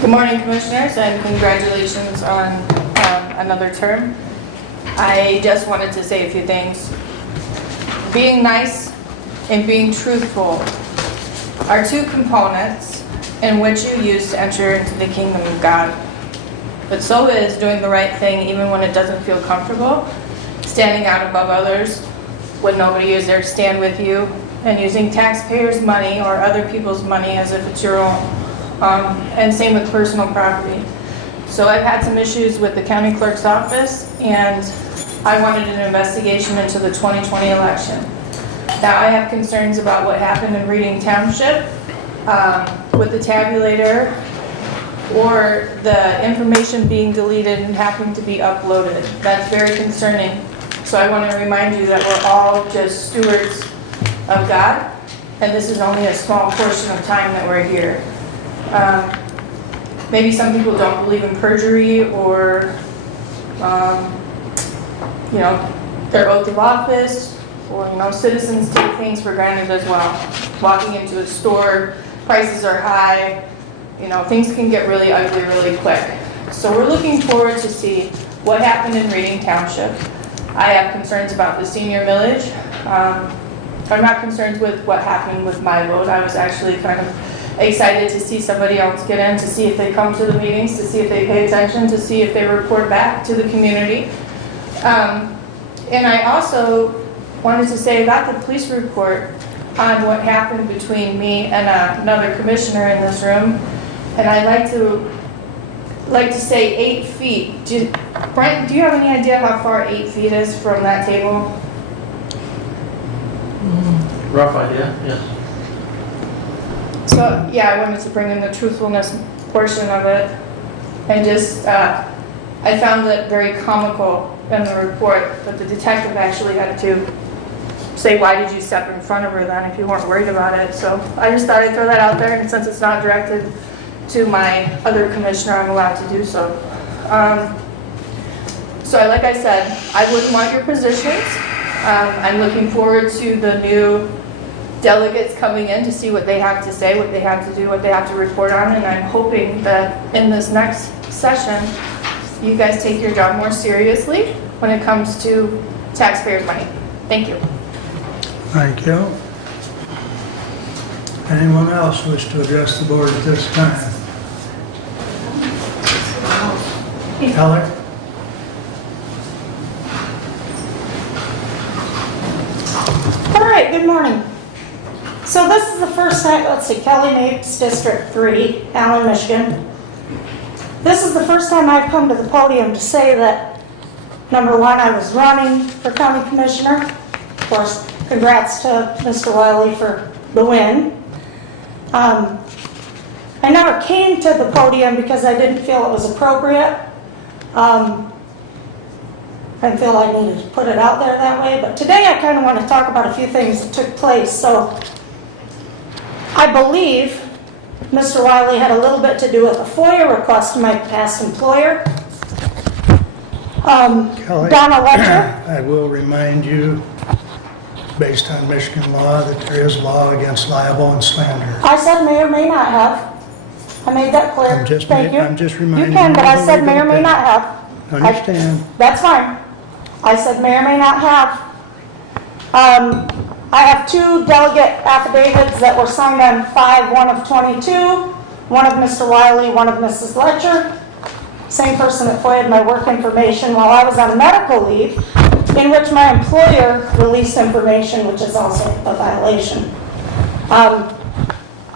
Good morning, Commissioners, and congratulations on another term. I just wanted to say a few things. Being nice and being truthful are two components in which you use to enter into the kingdom of God. But so is doing the right thing even when it doesn't feel comfortable, standing out above others when nobody is there to stand with you, and using taxpayers' money or other people's money as if it's your own. And same with personal property. So I've had some issues with the county clerk's office, and I wanted an investigation into the 2020 election. Now I have concerns about what happened in Reading Township with the tabulator or the information being deleted and having to be uploaded. That's very concerning. So I want to remind you that we're all just stewards of God, and this is only a small portion of time that we're here. Maybe some people don't believe in perjury or, their oath of office, or, citizens take things for granted as well. Walking into a store, prices are high, things can get really ugly really quick. So we're looking forward to see what happened in Reading Township. I have concerns about the senior millage. I'm not concerned with what happened with my vote. I was actually kind of excited to see somebody else get in, to see if they come to the meetings, to see if they pay attention, to see if they report back to the community. And I also wanted to say about the police report on what happened between me and another commissioner in this room. And I'd like to say 8 feet. Brent, do you have any idea how far 8 feet is from that table? Rough idea, yes. So, yeah, I wanted to bring in the truthfulness portion of it. And just, I found it very comical in the report that the detective actually had to say, why did you step in front of her then if you weren't worried about it? So I just thought I'd throw that out there, and since it's not directed to my other commissioner, I'm allowed to do so. So like I said, I wouldn't want your positions. I'm looking forward to the new delegates coming in to see what they have to say, what they have to do, what they have to report on, and I'm hoping that in this next session, you guys take your job more seriously when it comes to taxpayers' money. Thank you. Thank you. Anyone else wish to address the board at this time? Heller? All right, good morning. So this is the first time, let's see, Kelly Mapes, District 3, Allen, Michigan. This is the first time I've come to the podium to say that, number one, I was running for county commissioner. Of course, congrats to Mr. Wiley for the win. I never came to the podium because I didn't feel it was appropriate. I feel I needed to put it out there that way, but today I kind of want to talk about a few things that took place. So I believe Mr. Wiley had a little bit to do with a FOIA request to my past employer, Kelly, Donna Letcher. I will remind you, based on Michigan law, that there is law against libel and slander. I said may or may not have. I made that clear. I'm just Thank you. reminding you. You can, but I said of may or may the- not have. Understand. That's fine. I said may or may not have. I have 2 delegate affidavits that were signed on 5/1 of 22. One of Mr. Wiley, one of Mrs. Letcher. Same person that FOIA'd my work information while I was on medical leave, in which my employer released information, which is also a violation.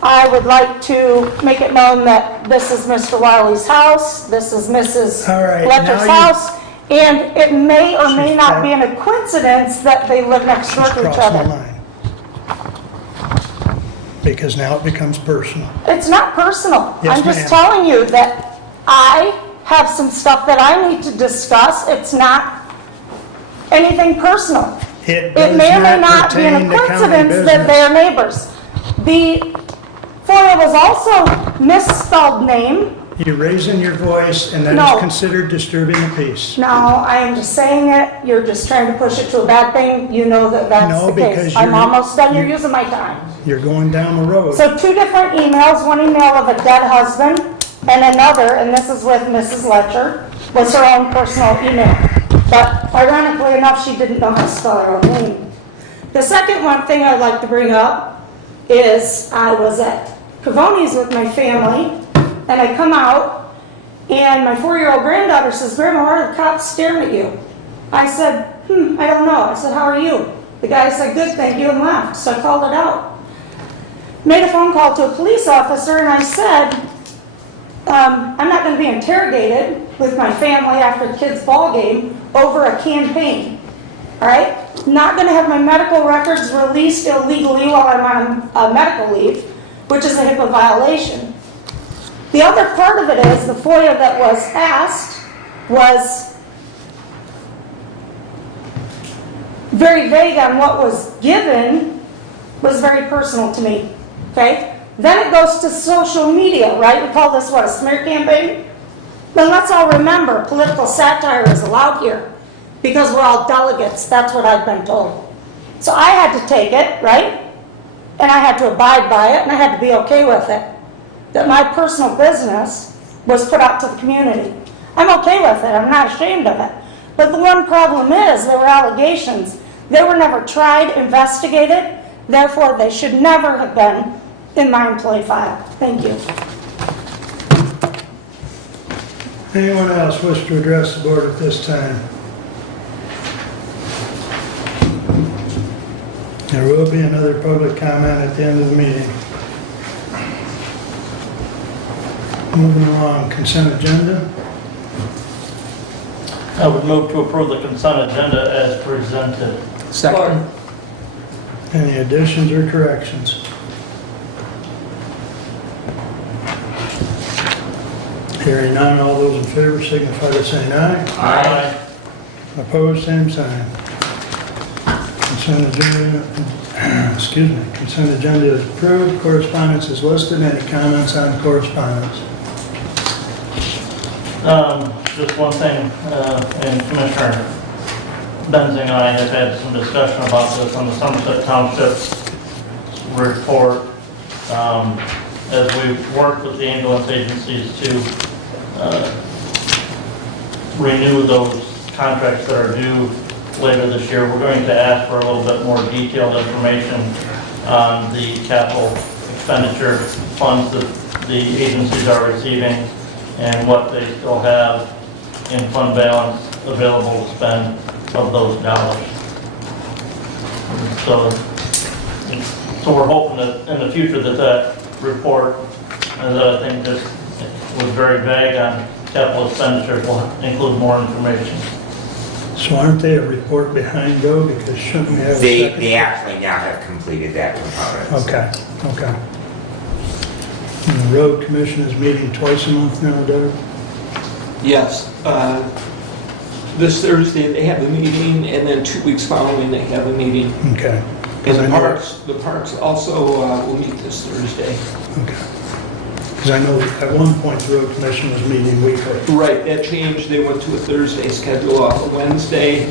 I would like to make it known that this is Mr. Wiley's house, this is Mrs. All right, Letcher's now house, and it may or may She's not be a coincidence that they live next door She's to each crossed my other. line. Because now it becomes personal. It's not personal. Yes, I'm just ma'am. telling you that I have some stuff that I need to discuss. It's not anything personal. It It may or may does not be a pertain to county coincidence that business. they're neighbors. The FOIA was also misspelled name. You're raising your voice, and that No. is considered disturbing the peace. No, I am just saying it. You're just trying to push it to a bad thing. You know that that's No, the case. because I'm you're- almost done. You're you- using my time. You're going down the road. So 2 different emails. One email of a dead husband and another, and this is with Mrs. Letcher, was her own personal email. But ironically enough, she didn't know how to spell her own name. The second one thing I'd like to bring up is I was at Cavoni's with my family, and I come out, and my 4-year-old granddaughter says, "Grandma, why are the cops staring at you?" I said, I don't know. I said, "How are you?" The guy said, "Good, thank you," and left. So I called it out. Made a phone call to a police officer, and I said, I'm not going to be interrogated with my family after the kids' ball game over a campaign. All right? Not going to have my medical records released illegally while I'm on medical leave, which is a HIPAA violation. The other part of it is the FOIA that was asked was very vague on what was given, was very personal to me. Okay? Then it goes to social media, right? We call this, what, a smear campaign? But let's all remember, political satire is allowed here because we're all delegates. That's what I've been told. So I had to take it, right? And I had to abide by it, and I had to be okay with it. That my personal business was put out to the community. I'm okay with it. I'm not ashamed of it. But the one problem is there were allegations. They were never tried, investigated. Therefore, they should never have been in my employee file. Thank you. Anyone else wish to address the board at this time? There will be another public comment at the end of the meeting. Moving along, consent agenda. I would move to approve the consent agenda as presented. Second. Any additions or corrections? Hearing none, all those in favor signify by saying aye. Aye. Opposed, same sign. Consent agenda, consent agenda is approved. Correspondence is listed. Any comments on correspondence? Just one thing, and Commissioner Benzing and I have had some discussion about this on the Somerset Township report. As we've worked with the ambulance agencies to renew those contracts that are due later this year, we're going to ask for a little bit more detailed information on the capital expenditure funds that the agencies are receiving and what they still have in fund balance available to spend of those dollars. So we're hoping that in the future that report, that I think just was very vague on capital expenditures, will include more information. So aren't they a report behind, though? Because shouldn't we have a second? They actually now have completed that component. Okay. And the road commission is meeting twice a month now, Doug? Yes. This Thursday they have a meeting, and then 2 weeks following they have a meeting. Okay. And I know- the parks also will meet this Thursday. Okay. Because I know at one point the road commission was meeting weekly. Right, that changed. They went to a Thursday schedule off a Wednesday,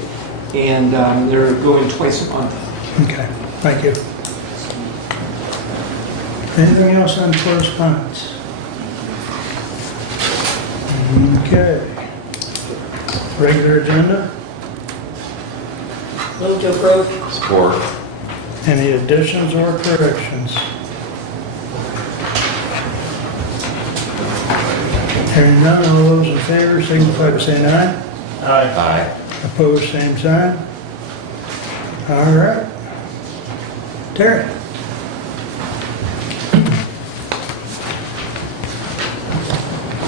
and they're going twice a month. Okay, thank you. Anything else on correspondence? Okay. Regular agenda? Move to approve. Support. Any additions or corrections? Hearing none, all those in favor signify by saying aye. Aye. Aye. Opposed, same sign. All right. Terry?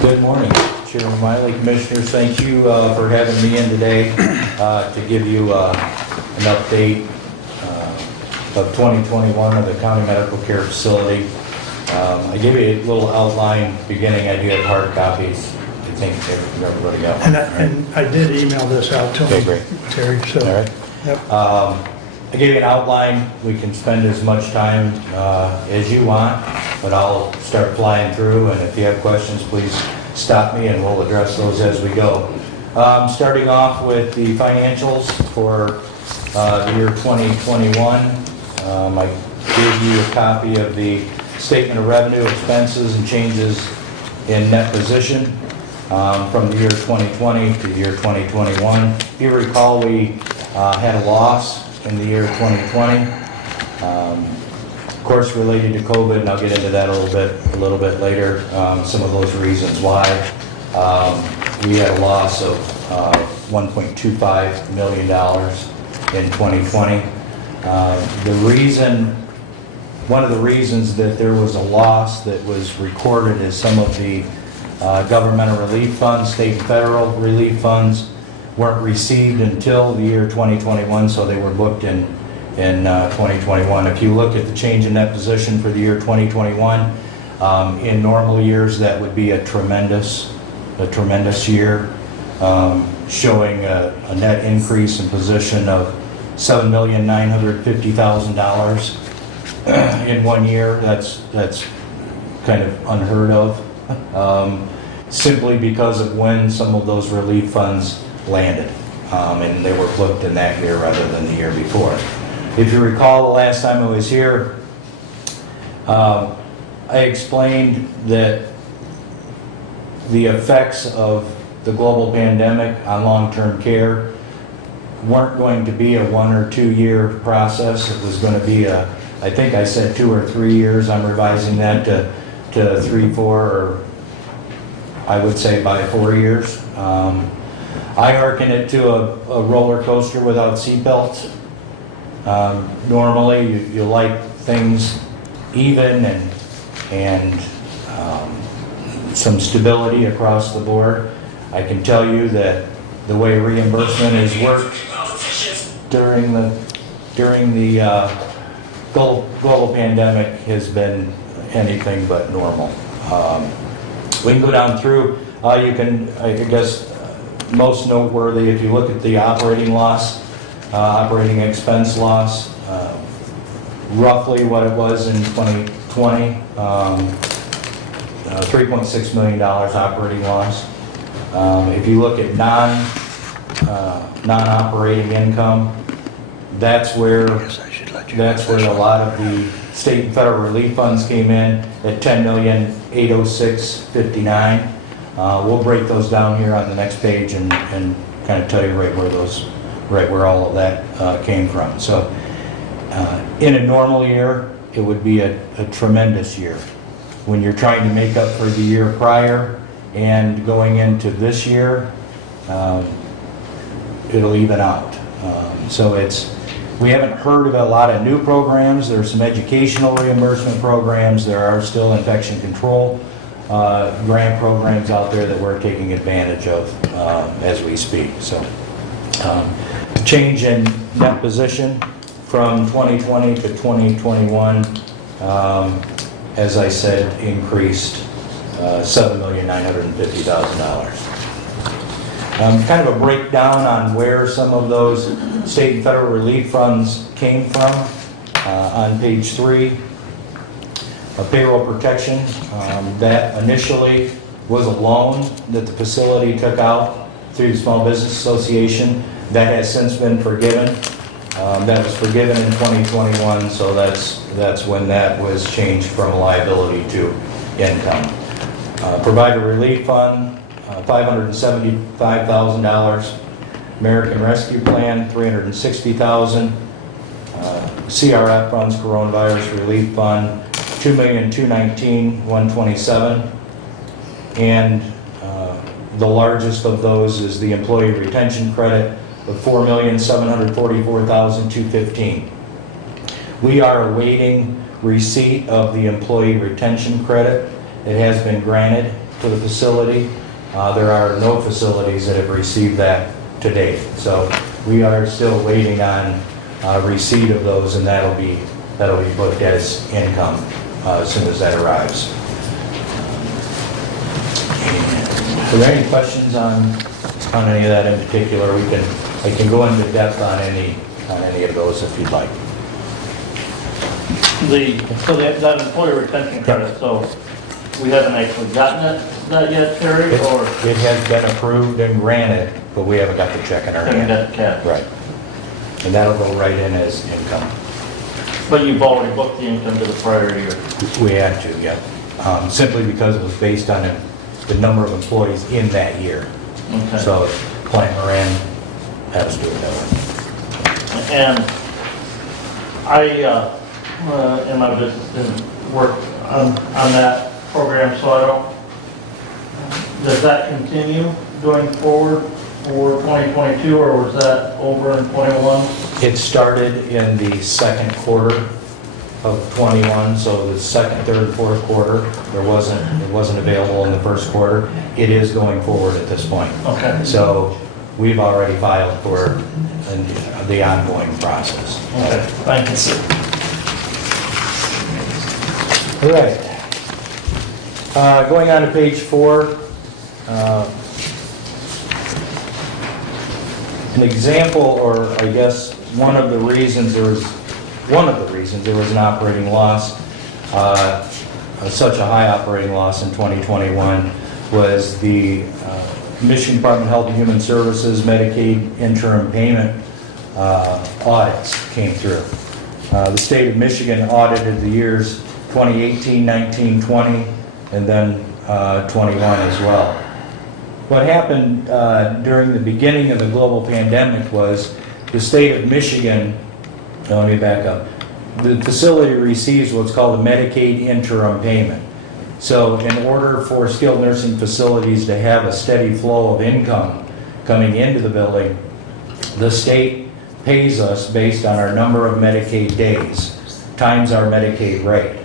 Good morning, Chairman Wiley, Commissioners. Thank you for having me in today to give you an update of 2021 of the County Medical Care Facility. I gave you a little outline beginning. I do have hard copies. I think everybody got one. And I did email this out to Okay, him, great. Terry, so. All right. Yep. I gave you an outline. We can spend as much time as you want, but I'll start flying through, and if you have questions, please stop me and we'll address those as we go. Starting off with the financials for the year 2021. I gave you a copy of the statement of revenue, expenses, and changes in net position from the year 2020 to the year 2021. If you recall, we had a loss in the year 2020. Of course, related to COVID, and I'll get into that a little bit later, some of those reasons why. We had a loss of $1.25 million in 2020. One of the reasons that there was a loss that was recorded is some of the governmental relief funds, state and federal relief funds, weren't received until the year 2021, so they were booked in 2021. If you look at the change in net position for the year 2021, in normal years, that would be a tremendous year, showing a net increase in position of $7,950,000 in 1 year. That's kind of unheard of, simply because of when some of those relief funds landed, and they were booked in that year rather than the year before. If you recall, the last time I was here, I explained that the effects of the global pandemic on long-term care weren't going to be a 1 or 2 year process. It was going to be I think I said 2 or 3 years. I'm revising that to 3, 4, or I would say by 4 years. I hearken it to a roller coaster without seatbelts. Normally, you like things even and some stability across the board. I can tell you that the way reimbursement has worked during the global pandemic has been anything but normal. We can go down through. You can, I guess, most noteworthy, if you look at the operating loss, operating expense loss, roughly what it was in 2020, $3.6 million operating loss. If you look at non-operating income, that's where a lot of the state and federal relief funds came in at $10,806,059. We'll break those down here on the next page and kind of tell you right where all of that came from. So, in a normal year, it would be a tremendous year. When you're trying to make up for the year prior and going into this year, it'll even out. So we haven't heard of a lot of new programs. There are some educational reimbursement programs. There are still infection control grant programs out there that we're taking advantage of as we speak. So, change in net position from 2020 to 2021, as I said, increased $7,950,000. Kind of a breakdown on where some of those state and federal relief funds came from on page 3. Payroll protection, that initially was a loan that the facility took out through the Small Business Association. That has since been forgiven. That was forgiven in 2021, so that's when that was changed from a liability to income. Provider Relief Fund, $575,000. American Rescue Plan, $360,000. CRF funds, Coronavirus Relief Fund, $2,219,127. And the largest of those is the Employee Retention Credit of $4,744,215. We are awaiting receipt of the Employee Retention Credit. It has been granted to the facility. There are no facilities that have received that to date. So we are still waiting on receipt of those, and that'll be booked as income as soon as that arrives. Are there any questions on any of that in particular? I can go into depth on any of those if you'd like. That employee retention credit, so we haven't actually gotten that yet, Terry, or? It has been approved and granted, but we haven't got the check in our hand. Haven't got the cash. Right. And that'll go right in as income. But you've already booked the income to the prior year. We had to, yeah. Simply because it was based on the number of employees in that year. Okay. So Plant Moran has to do it that way. And I, in my business, didn't work on that program, so I don't, does that continue going forward for 2022, or was that over in 21? It started in the second quarter of 21, so the second, third, and fourth quarter, it wasn't available in the first quarter. It is going forward at this point. Okay. So we've already filed for the ongoing process. Okay, thank you. All right. Going on to page 4. An example, or I guess one of the reasons there was an operating loss, such a high operating loss in 2021, was the Michigan Department of Health and Human Services Medicaid interim payment audits came through. The state of Michigan audited the years 2018, 19, 20, and then 21 as well. What happened during the beginning of the global pandemic was the state of Michigan, let me back up, the facility receives what's called a Medicaid interim payment. So in order for skilled nursing facilities to have a steady flow of income coming into the building, the state pays us based on our number of Medicaid days times our Medicaid rate.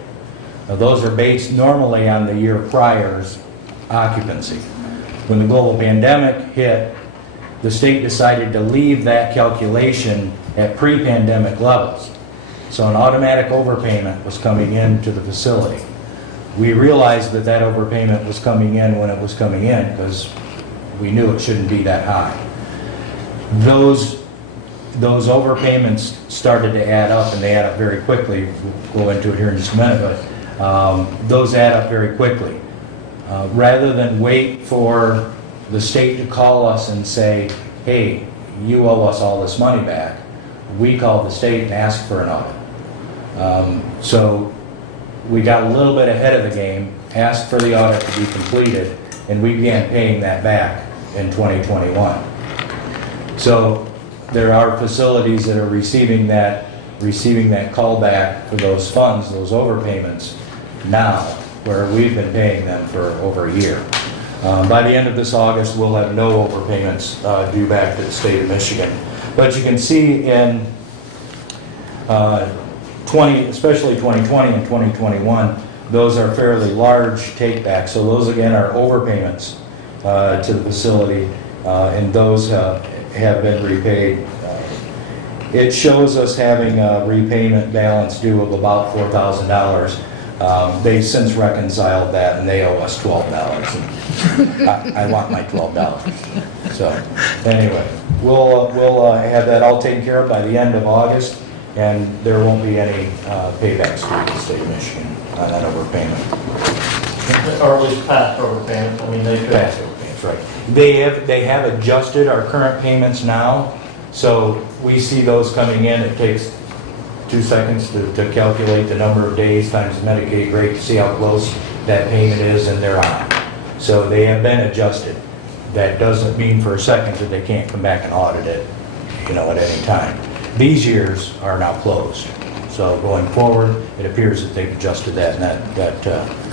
Now, those are based normally on the year prior's occupancy. When the global pandemic hit, the state decided to leave that calculation at pre-pandemic levels. So an automatic overpayment was coming into the facility. We realized that that overpayment was coming in when it was coming in because we knew it shouldn't be that high. Those overpayments started to add up, and they add up very quickly. We'll go into it here in just a minute, but those add up very quickly. Rather than wait for the state to call us and say, hey, you owe us all this money back, we called the state and asked for an audit. So we got a little bit ahead of the game, asked for the audit to be completed, and we began paying that back in 2021. So there are facilities that are receiving that callback for those funds, those overpayments now, where we've been paying them for over a year. By the end of this August, we'll have no overpayments due back to the state of Michigan. But you can see in especially 2020 and 2021, those are fairly large takebacks. So those again are overpayments to the facility, and those have been repaid. It shows us having a repayment balance due of about $4,000. They've since reconciled that, and they owe us $12. I want my $12. So anyway, we'll have that all taken care of by the end of August, and there won't be any paybacks to the state of Michigan on that overpayment. Or at least past overpayments, I mean, they could. Past overpayments, right. They have adjusted our current payments now, so we see those coming in. It takes 2 seconds to calculate the number of days times the Medicaid rate to see how close that payment is, and they're on. So they have been adjusted. That doesn't mean for a second that they can't come back and audit it, at any time. These years are now closed. So going forward, it appears that they've adjusted that, and that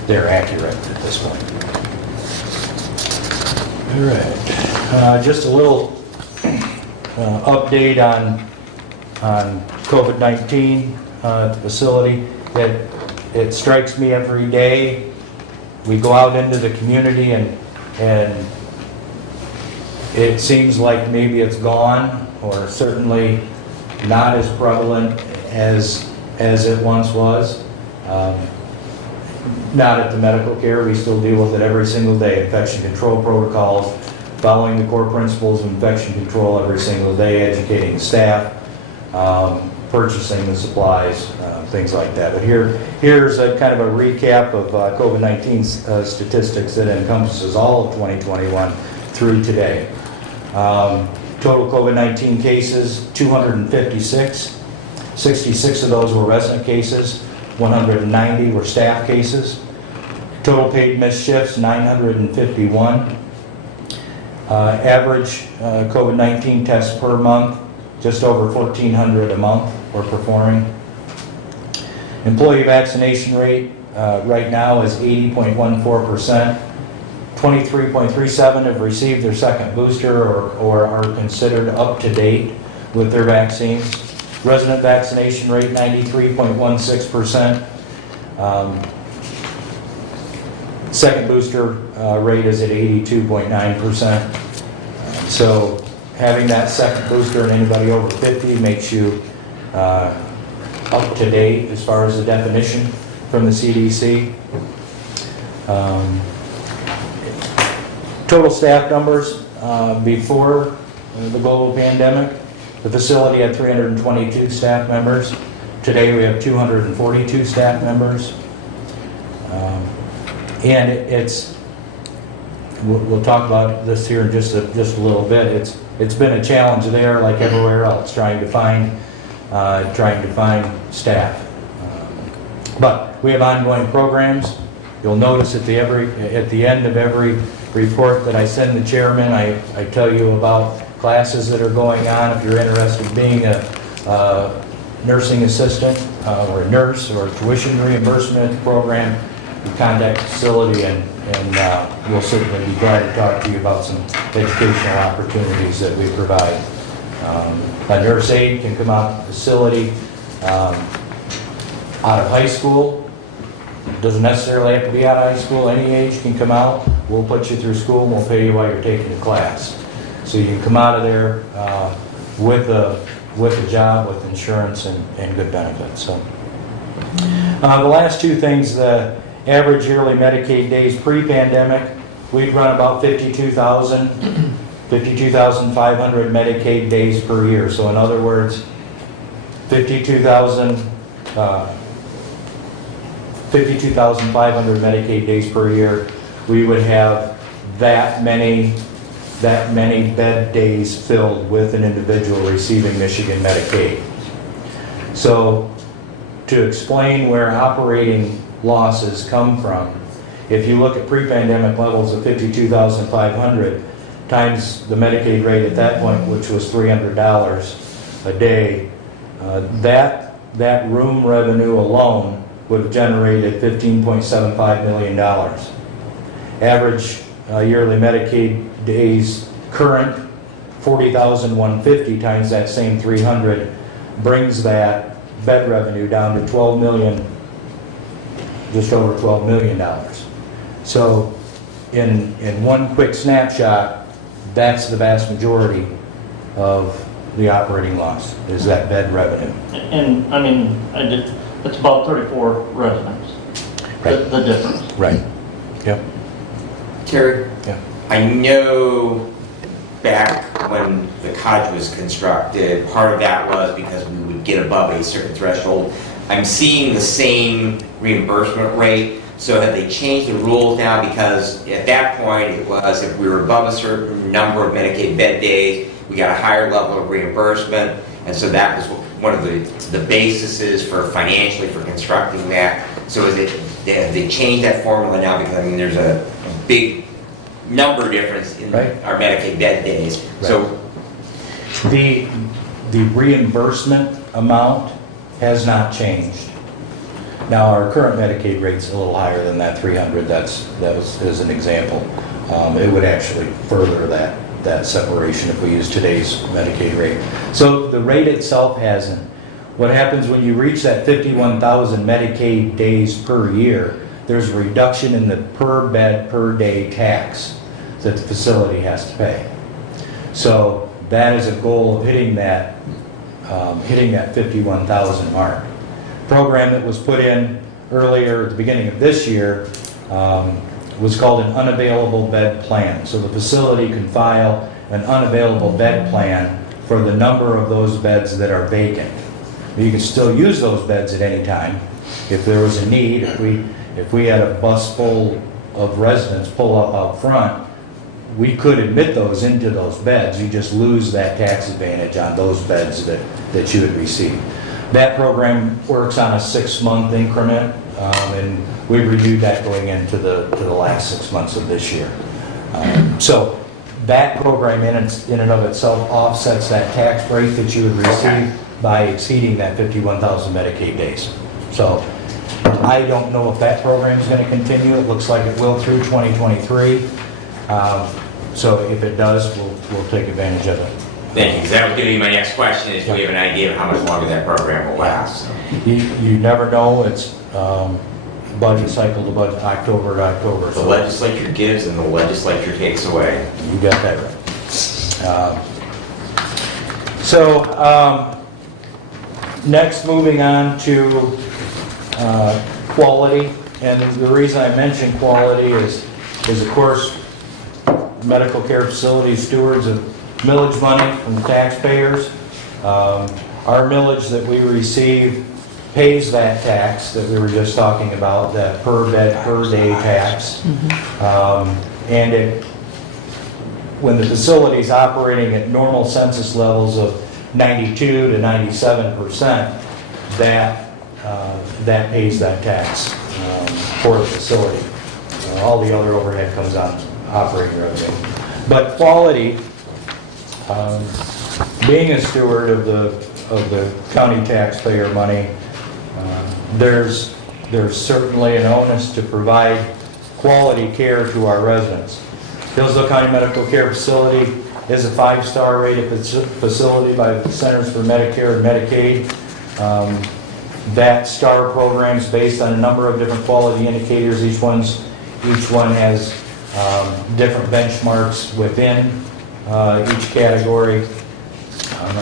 they're accurate at this point. All right. Just a little update on COVID-19 at the facility. It strikes me every day. We go out into the community and it seems like maybe it's gone, or certainly not as prevalent as it once was. Not at the medical care. We still deal with it every single day. Infection control protocols, following the core principles of infection control every single day, educating the staff, purchasing the supplies, things like that. But here's a kind of a recap of COVID-19 statistics that encompasses all of 2021 through today. Total COVID-19 cases, 256. 66 of those were resident cases, 190 were staff cases. Total paid missed shifts, 951. Average COVID-19 tests per month, just over 1,400 a month we're performing. Employee vaccination rate right now is 80.14%. 23.37 have received their second booster or are considered up to date with their vaccines. Resident vaccination rate 93.16%. Second booster rate is at 82.9%. So having that second booster in anybody over 50 makes you up to date as far as the definition from the CDC. Total staff numbers before the global pandemic, the facility had 322 staff members. Today we have 242 staff members. And we'll talk about this here in just a little bit. It's been a challenge there, like everywhere else, trying to find staff. But we have ongoing programs. You'll notice at the end of every report that I send the chairman, I tell you about classes that are going on. If you're interested in being a nursing assistant or a nurse or a tuition reimbursement program, you contact the facility and we'll certainly be glad to talk to you about some educational opportunities that we provide. A nurse aide can come out to the facility out of high school. Doesn't necessarily have to be out of high school. Any age can come out. We'll put you through school and we'll pay you while you're taking the class. So you can come out of there with a job, with insurance and good benefits. So the last two things, the average yearly Medicaid days pre-pandemic, we'd run about 52,500 Medicaid days per year. So in other words, 52,500 Medicaid days per year. We would have that many bed days filled with an individual receiving Michigan Medicaid. So to explain where operating losses come from, if you look at pre-pandemic levels of 52,500 times the Medicaid rate at that point, which was $300 a day, that room revenue alone would have generated $15.75 million. Average yearly Medicaid days current, 40,150 times that same 300 brings that bed revenue down to $12 million, just over $12 million. So in one quick snapshot, that's the vast majority of the operating loss, is that bed revenue. And, I mean, it's about 34 residents, Right. the difference. Right. Yep. Terry? Yeah. I know back when the cottage was constructed, part of that was because we would get above a certain threshold. I'm seeing the same reimbursement rate. So have they changed the rules now? Because at that point, it was if we were above a certain number of Medicaid bed days, we got a higher level of reimbursement. And so that was one of the bases for financially for constructing that. So have they changed that formula now? Because I mean, there's a big number difference in our Medicaid bed days. Right. So the reimbursement amount has not changed. Now, our current Medicaid rate's a little higher than that 300. That was as an example. It would actually further that separation if we use today's Medicaid rate. So the rate itself hasn't. What happens when you reach that 51,000 Medicaid days per year, there's a reduction in the per bed per day tax that the facility has to pay. So that is a goal of hitting that 51,000 mark. Program that was put in earlier at the beginning of this year was called an unavailable bed plan. So the facility can file an unavailable bed plan for the number of those beds that are vacant. You can still use those beds at any time. If there was a need, if we had a bus full of residents pull up out front, we could admit those into those beds. You just lose that tax advantage on those beds that you would receive. That program works on a 6-month increment. And we reviewed that going into the last 6 months of this year. So that program in and of itself offsets that tax break that you would receive by exceeding that 51,000 Medicaid days. So I don't know if that program is going to continue. It looks like it will through 2023. So if it does, we'll take advantage of it. Thank you, because that was going to be my next question, is do we have an idea of how much longer that program will last? You never know. It's budget cycle to budget, October to October. The legislature gives and the legislature takes away. You got that right. Next, moving on to quality. And the reason I mention quality is of course, medical care facilities stewards of millage money from the taxpayers. Our millage that we receive pays that tax that we were just talking about, that per bed, per day tax. And when the facility is operating at normal census levels of 92 to 97%, that pays that tax for the facility. All the other overhead comes on operating revenue. But quality, being a steward of the county taxpayer money, there's certainly an onus to provide quality care to our residents. Hillsdale County Medical Care Facility is a 5-star rated facility by the Centers for Medicare and Medicaid. That STAR program is based on a number of different quality indicators. Each one has different benchmarks within each category.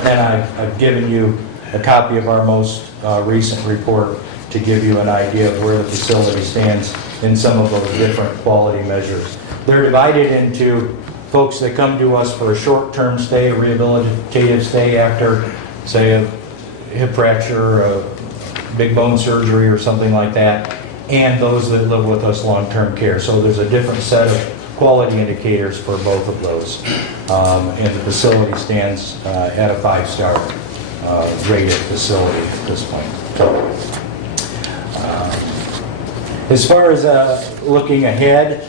And I've given you a copy of our most recent report to give you an idea of where the facility stands in some of those different quality measures. They're divided into folks that come to us for a short-term stay, a rehabilitative stay after, say, a hip fracture, a big bone surgery or something like that, and those that live with us long-term care. So there's a different set of quality indicators for both of those. And the facility stands at a 5-star rated facility at this point. As far as looking ahead,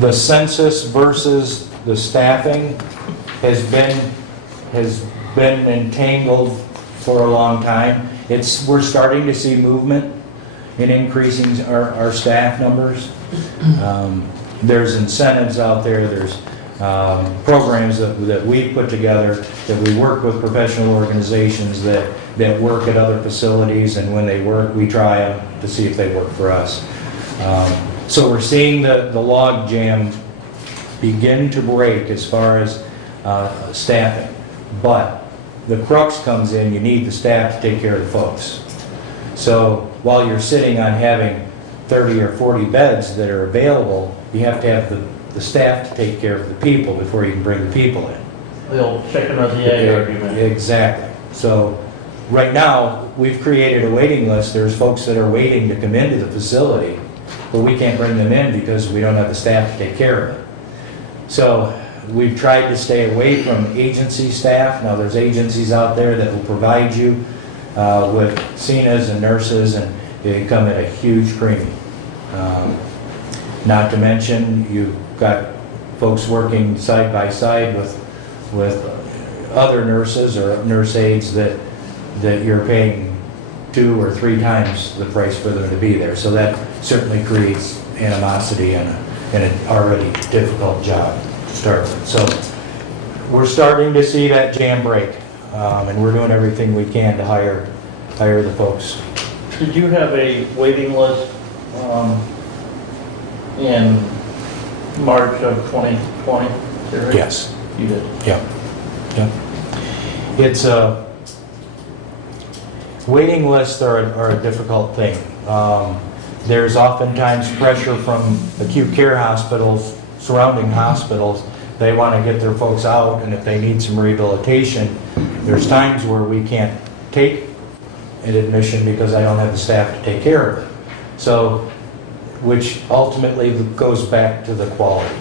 the census versus the staffing has been entangled for a long time. We're starting to see movement in increasing our staff numbers. There's incentives out there. There's programs that we put together, that we work with professional organizations that work at other facilities, and when they work, we try them to see if they work for us. So we're seeing the log jam begin to break as far as staffing. But the crux comes in, you need the staff to take care of the folks. So while you're sitting on having 30 or 40 beds that are available, you have to have the staff to take care of the people before you can bring the people in. The old chicken or the egg argument. Exactly. So right now, we've created a waiting list. There's folks that are waiting to come into the facility, but we can't bring them in because we don't have the staff to take care of it. So we've tried to stay away from agency staff. Now there's agencies out there that will provide you with CNAs and nurses, and they come at a huge premium. Not to mention, you've got folks working side by side with other nurses or nurse aides that you're paying 2 or 3 times the price for them to be there. So that certainly creates animosity in an already difficult job to start with. So we're starting to see that jam break, and we're doing everything we can to hire the folks. Did you have a waiting list in March of 2020? Terry? Yes. You did? Yeah. It's waiting lists are a difficult thing. There's oftentimes pressure from acute care hospitals, surrounding hospitals. They want to get their folks out, and if they need some rehabilitation, there's times where we can't take an admission because I don't have the staff to take care of it. So, which ultimately goes back to the quality.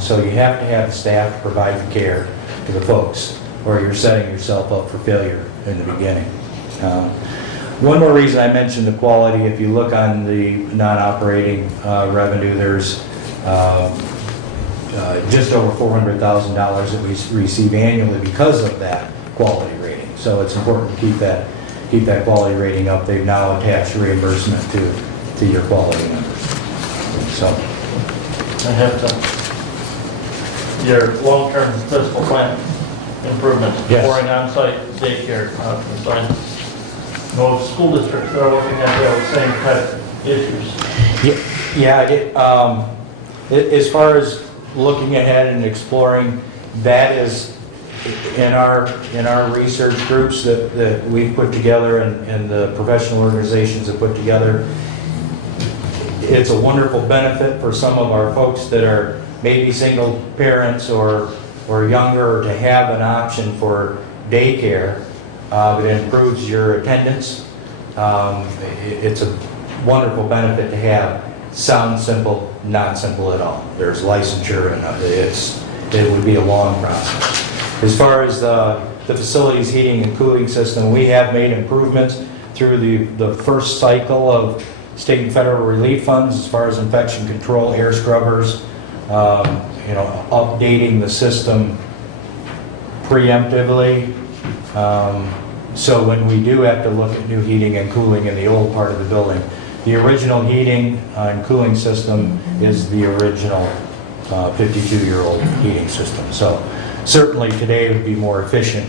So you have to have the staff to provide the care to the folks, or you're setting yourself up for failure in the beginning. One more reason I mentioned the quality, if you look on the non-operating revenue, there's just over $400,000 that we receive annually because of that quality rating. So it's important to keep that quality rating up. They've now attached reimbursement to your quality numbers. So I have your long-term physical plan improvements, Yes. pouring on-site daycare, I know of school districts that are looking at the same type of issues. as far as looking ahead and exploring, that is in our research groups that we've put together and the professional organizations have put together. It's a wonderful benefit for some of our folks that are maybe single parents or younger to have an option for daycare. It improves your attendance. It's a wonderful benefit to have. Sounds simple, not simple at all. There's licensure and it would be a long process. As far as the facility's heating and cooling system, we have made improvements through the first cycle of state and federal relief funds as far as infection control, air scrubbers, updating the system preemptively. So when we do have to look at new heating and cooling in the old part of the building, the original heating and cooling system is the original 52-year-old heating system. So certainly today would be more efficient,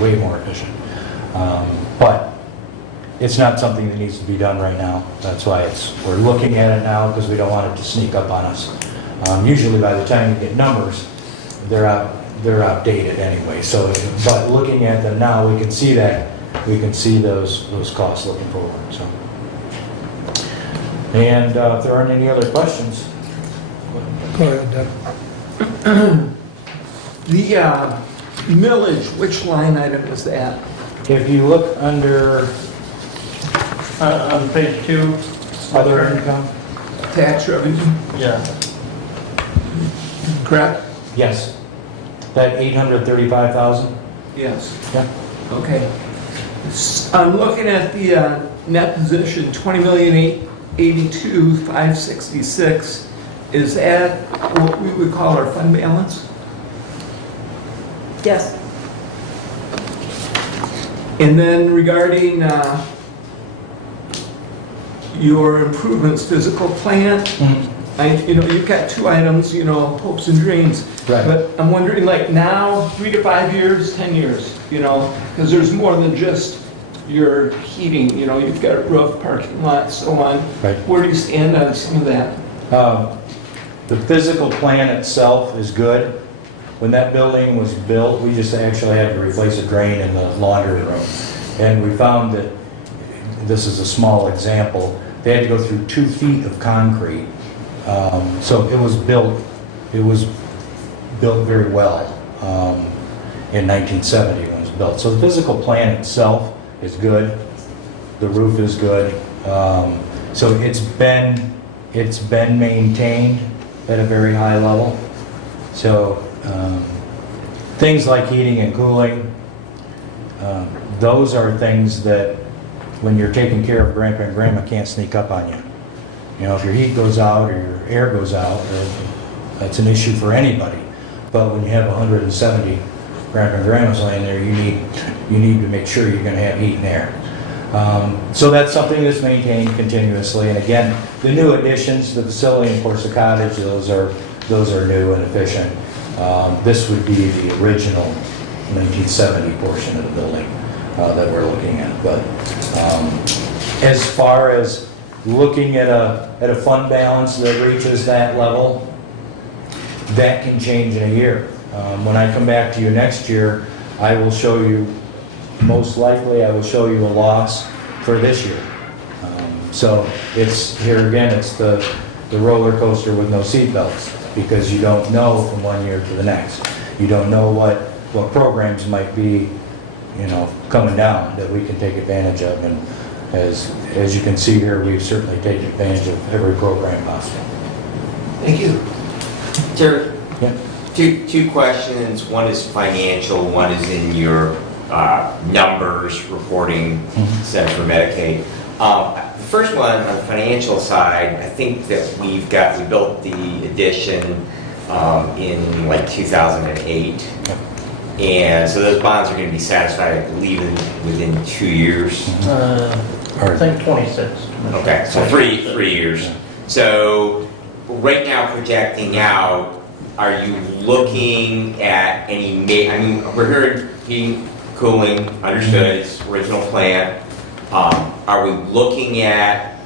way more efficient. But it's not something that needs to be done right now. That's why we're looking at it now because we don't want it to sneak up on us. Usually by the time you get numbers, they're outdated anyway. So, but looking at them now, we can see those costs looking forward. So, and if there aren't any other questions, Go ahead, Doug. The millage, which line item is that? if you look under On page 2, other income, Tax revenue, yeah, correct? yes, that 835,000. Yes. Yeah. Okay. I'm looking at the net position, 20,882,566. Is that what we would call our fund balance? Yes. And then regarding your improvements, physical plant, you've got two items, hopes and dreams. Right. But I'm wondering, like now, 3 to 5 years, 10 years, because there's more than just your heating, you've got a roof, parking lot, so on. Right. Where do you stand on some of that? The physical plan itself is good. When that building was built, we just actually had to replace a drain in the laundry room. And we found that, this is a small example, they had to go through 2 feet of concrete. So it was built very well in 1970 when it was built. So the physical plan itself is good. The roof is good. So it's been maintained at a very high level. So things like heating and cooling, those are things that when you're taking care of grandpa and grandma can't sneak up on you. If your heat goes out or your air goes out, that's an issue for anybody. But when you have 170 grandpa and grandmas laying there, you need to make sure you're going to have heat and air. So that's something that's maintained continuously. And again, the new additions to the facility, of course, the cottage, those are new and efficient. This would be the original 1970 portion of the building that we're looking at. But as far as looking at a fund balance that reaches that level, that can change in a year. When I come back to you next year, I will show you, most likely I will show you a loss for this year. So it's, here again, it's the roller coaster with no seat belts, because you don't know from one year to the next. You don't know what programs might be, coming down that we can take advantage of. And as you can see here, we've certainly taken advantage of every program possible. Thank you. Terry, Yeah. two questions. One is financial, one is in your numbers reporting Centers for Medicaid. The first one on the financial side, I think that we built the addition in like 2008. And so those bonds are going to be satisfied, I believe, within 2 years. I think 26. Okay, so three years. So right now, projecting out, are you looking at any, I mean, we're hearing heating, cooling, understood, it's original plan. Are we looking at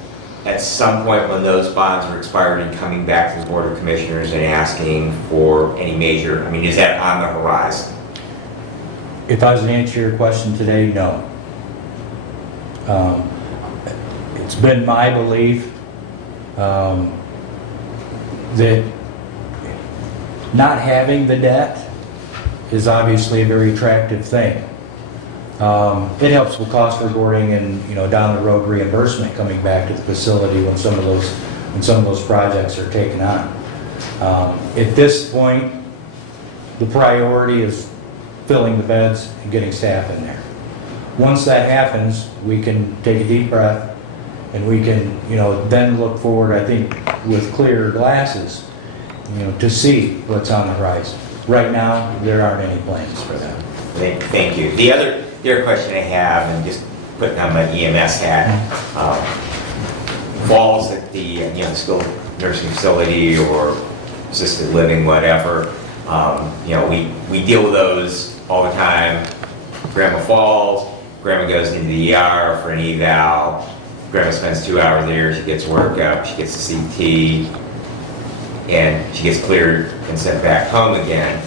some point when those bonds are expired and coming back to the Board of Commissioners and asking for any major, I mean, is that on the horizon? If I was to answer your question today, no. It's been my belief that not having the debt is obviously a very attractive thing. It helps with cost reporting and, down the road reimbursement coming back to the facility when some of those projects are taken on. At this point, the priority is filling the beds and getting staff in there. Once that happens, we can take a deep breath and we can, then look forward, I think, with clear glasses, to see what's on the horizon. Right now, there aren't any plans for that. Thank you. The other question I have, and just putting on my EMS hat, falls at the skilled nursing facility or assisted living, whatever. We deal with those all the time. Grandma falls, grandma goes into the ER for an eval, grandma spends 2 hours there, she gets workup, she gets the CT, and she gets cleared and sent back home again.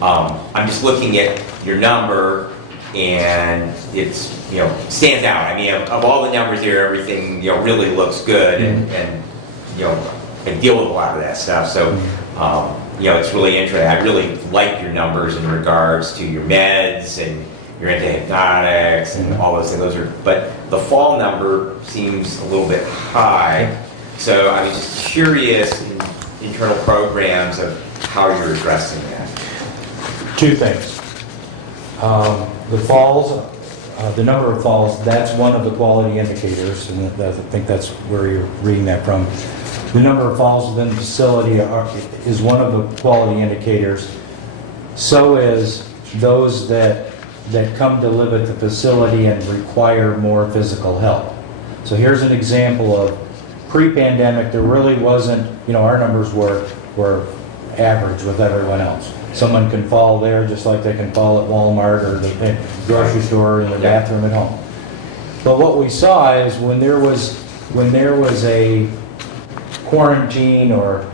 I'm just looking at your number, and it's, stands out. I mean, of all the numbers here, everything, really looks good, and I deal with a lot of that stuff. So, it's really interesting. I really like your numbers in regards to your meds and your antihypnotics and all those things. But the fall number seems a little bit high. So I was just curious in internal programs of how you're addressing that. Two things. The falls, the number of falls, that's one of the quality indicators, and I think that's where you're reading that from. The number of falls within the facility is one of the quality indicators. So is those that come to live at the facility and require more physical help. So here's an example of pre-pandemic, there really wasn't, our numbers were average with everyone else. Someone can fall there just like they can fall at Walmart or the grocery store or in the bathroom at home. But what we saw is when there was a quarantine or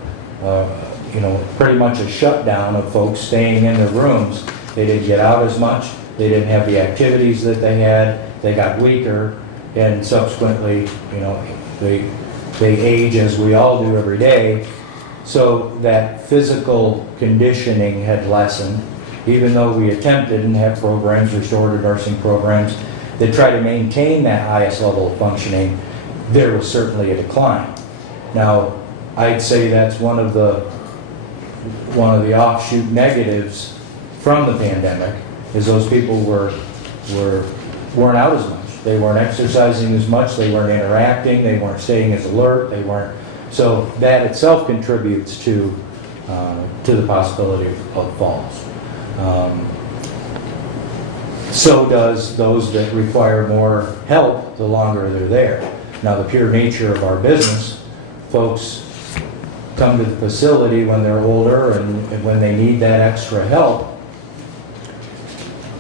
pretty much a shutdown of folks staying in their rooms, they didn't get out as much, they didn't have the activities that they had, they got weaker, and subsequently, they age as we all do every day. So that physical conditioning had lessened, even though we attempted and have programs, restorative nursing programs, that try to maintain that highest level of functioning. There was certainly a decline. Now, I'd say that's one of the offshoot negatives from the pandemic, is those people weren't out as much. They weren't exercising as much, they weren't interacting, they weren't staying as alert, so that itself contributes to the possibility of falls. So does those that require more help the longer they're there. Now, the pure nature of our business, folks come to the facility when they're older and when they need that extra help.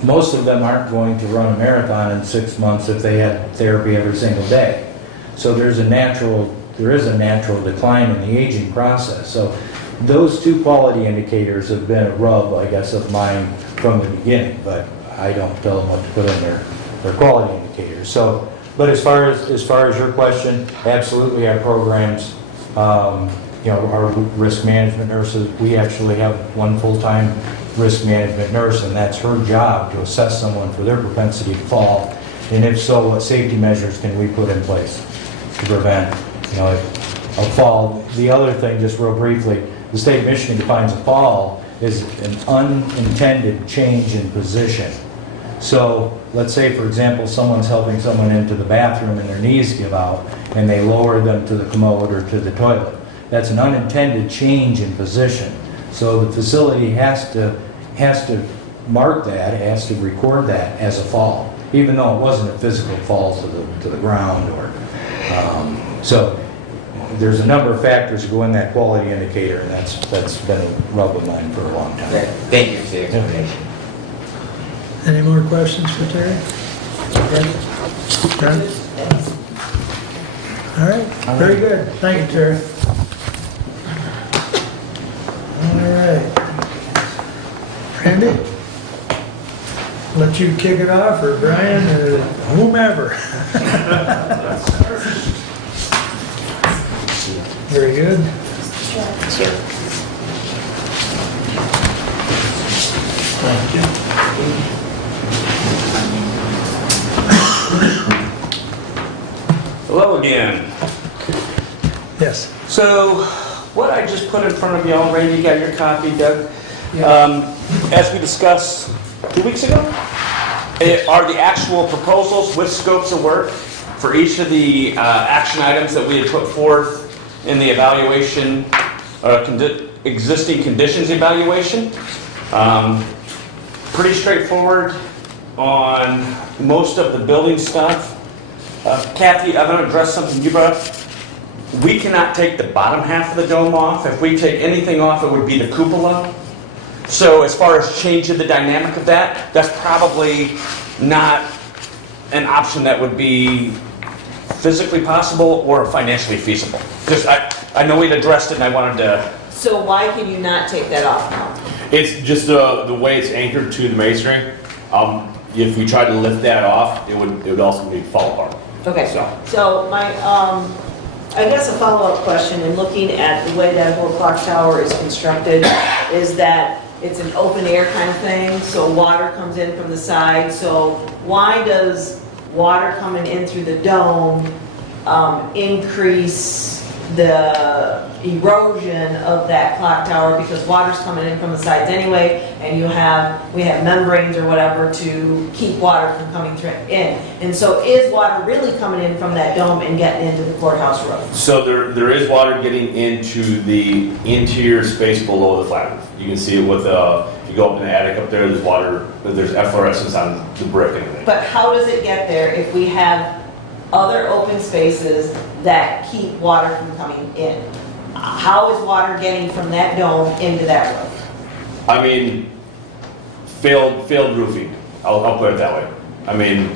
Most of them aren't going to run a marathon in 6 months if they had therapy every single day. So there is a natural decline in the aging process. So those two quality indicators have been a rub, I guess, of mine from the beginning, but I don't tell them what to put in their quality indicators. So, but as far as your question, absolutely our programs, our risk management nurses, we actually have one full-time risk management nurse, and that's her job to assess someone for their propensity to fall, and if so, what safety measures can we put in place to prevent a fall. The other thing, just real briefly, the state of Michigan defines a fall as an unintended change in position. So let's say, for example, someone's helping someone into the bathroom and their knees give out, and they lower them to the commode or to the toilet. That's an unintended change in position. So the facility has to mark that, has to record that as a fall, even though it wasn't a physical fall to the ground or, so there's a number of factors that go in that quality indicator, and that's been a rub of mine for a long time. Thank you for the explanation. Any more questions for Terry? Done? All right, very good. Thank you, Terry. All right. Randy? Let you kick it off, or Brian, or whomever. Very good. Sir. Thank you. Hello again. Yes. So, what I just put in front of y'all, Ray, you got your copy, Doug? As we discussed 2 weeks ago, are the actual proposals with scopes of work for each of the action items that we had put forth in the evaluation, existing conditions evaluation. Pretty straightforward on most of the building stuff. Kathy, I'm going to address something you brought up. We cannot take the bottom half of the dome off. If we take anything off, it would be the cupola. So as far as changing the dynamic of that, that's probably not an option that would be physically possible or financially feasible. Because I know we'd addressed it and I wanted to... So why can you not take that off now? It's just the way it's anchored to the masonry. If we tried to lift that off, it would also fall apart. Okay, so my, I guess a follow-up question in looking at the way that whole clock tower is constructed is that it's an open air kind of thing, so water comes in from the side. So why does water coming in through the dome increase the erosion of that clock tower, because water's coming in from the sides anyway, and we have membranes or whatever to keep water from coming in. And so is water really coming in from that dome and getting into the courthouse roof? So there is water getting into the interior space below the flat roof. You can see it with, if you go up in the attic up there, there's water, there's efflorescence on the brick and everything. But how does it get there if we have other open spaces that keep water from coming in? How is water getting from that dome into that roof? I mean, failed roofing. I'll put it that way. I mean,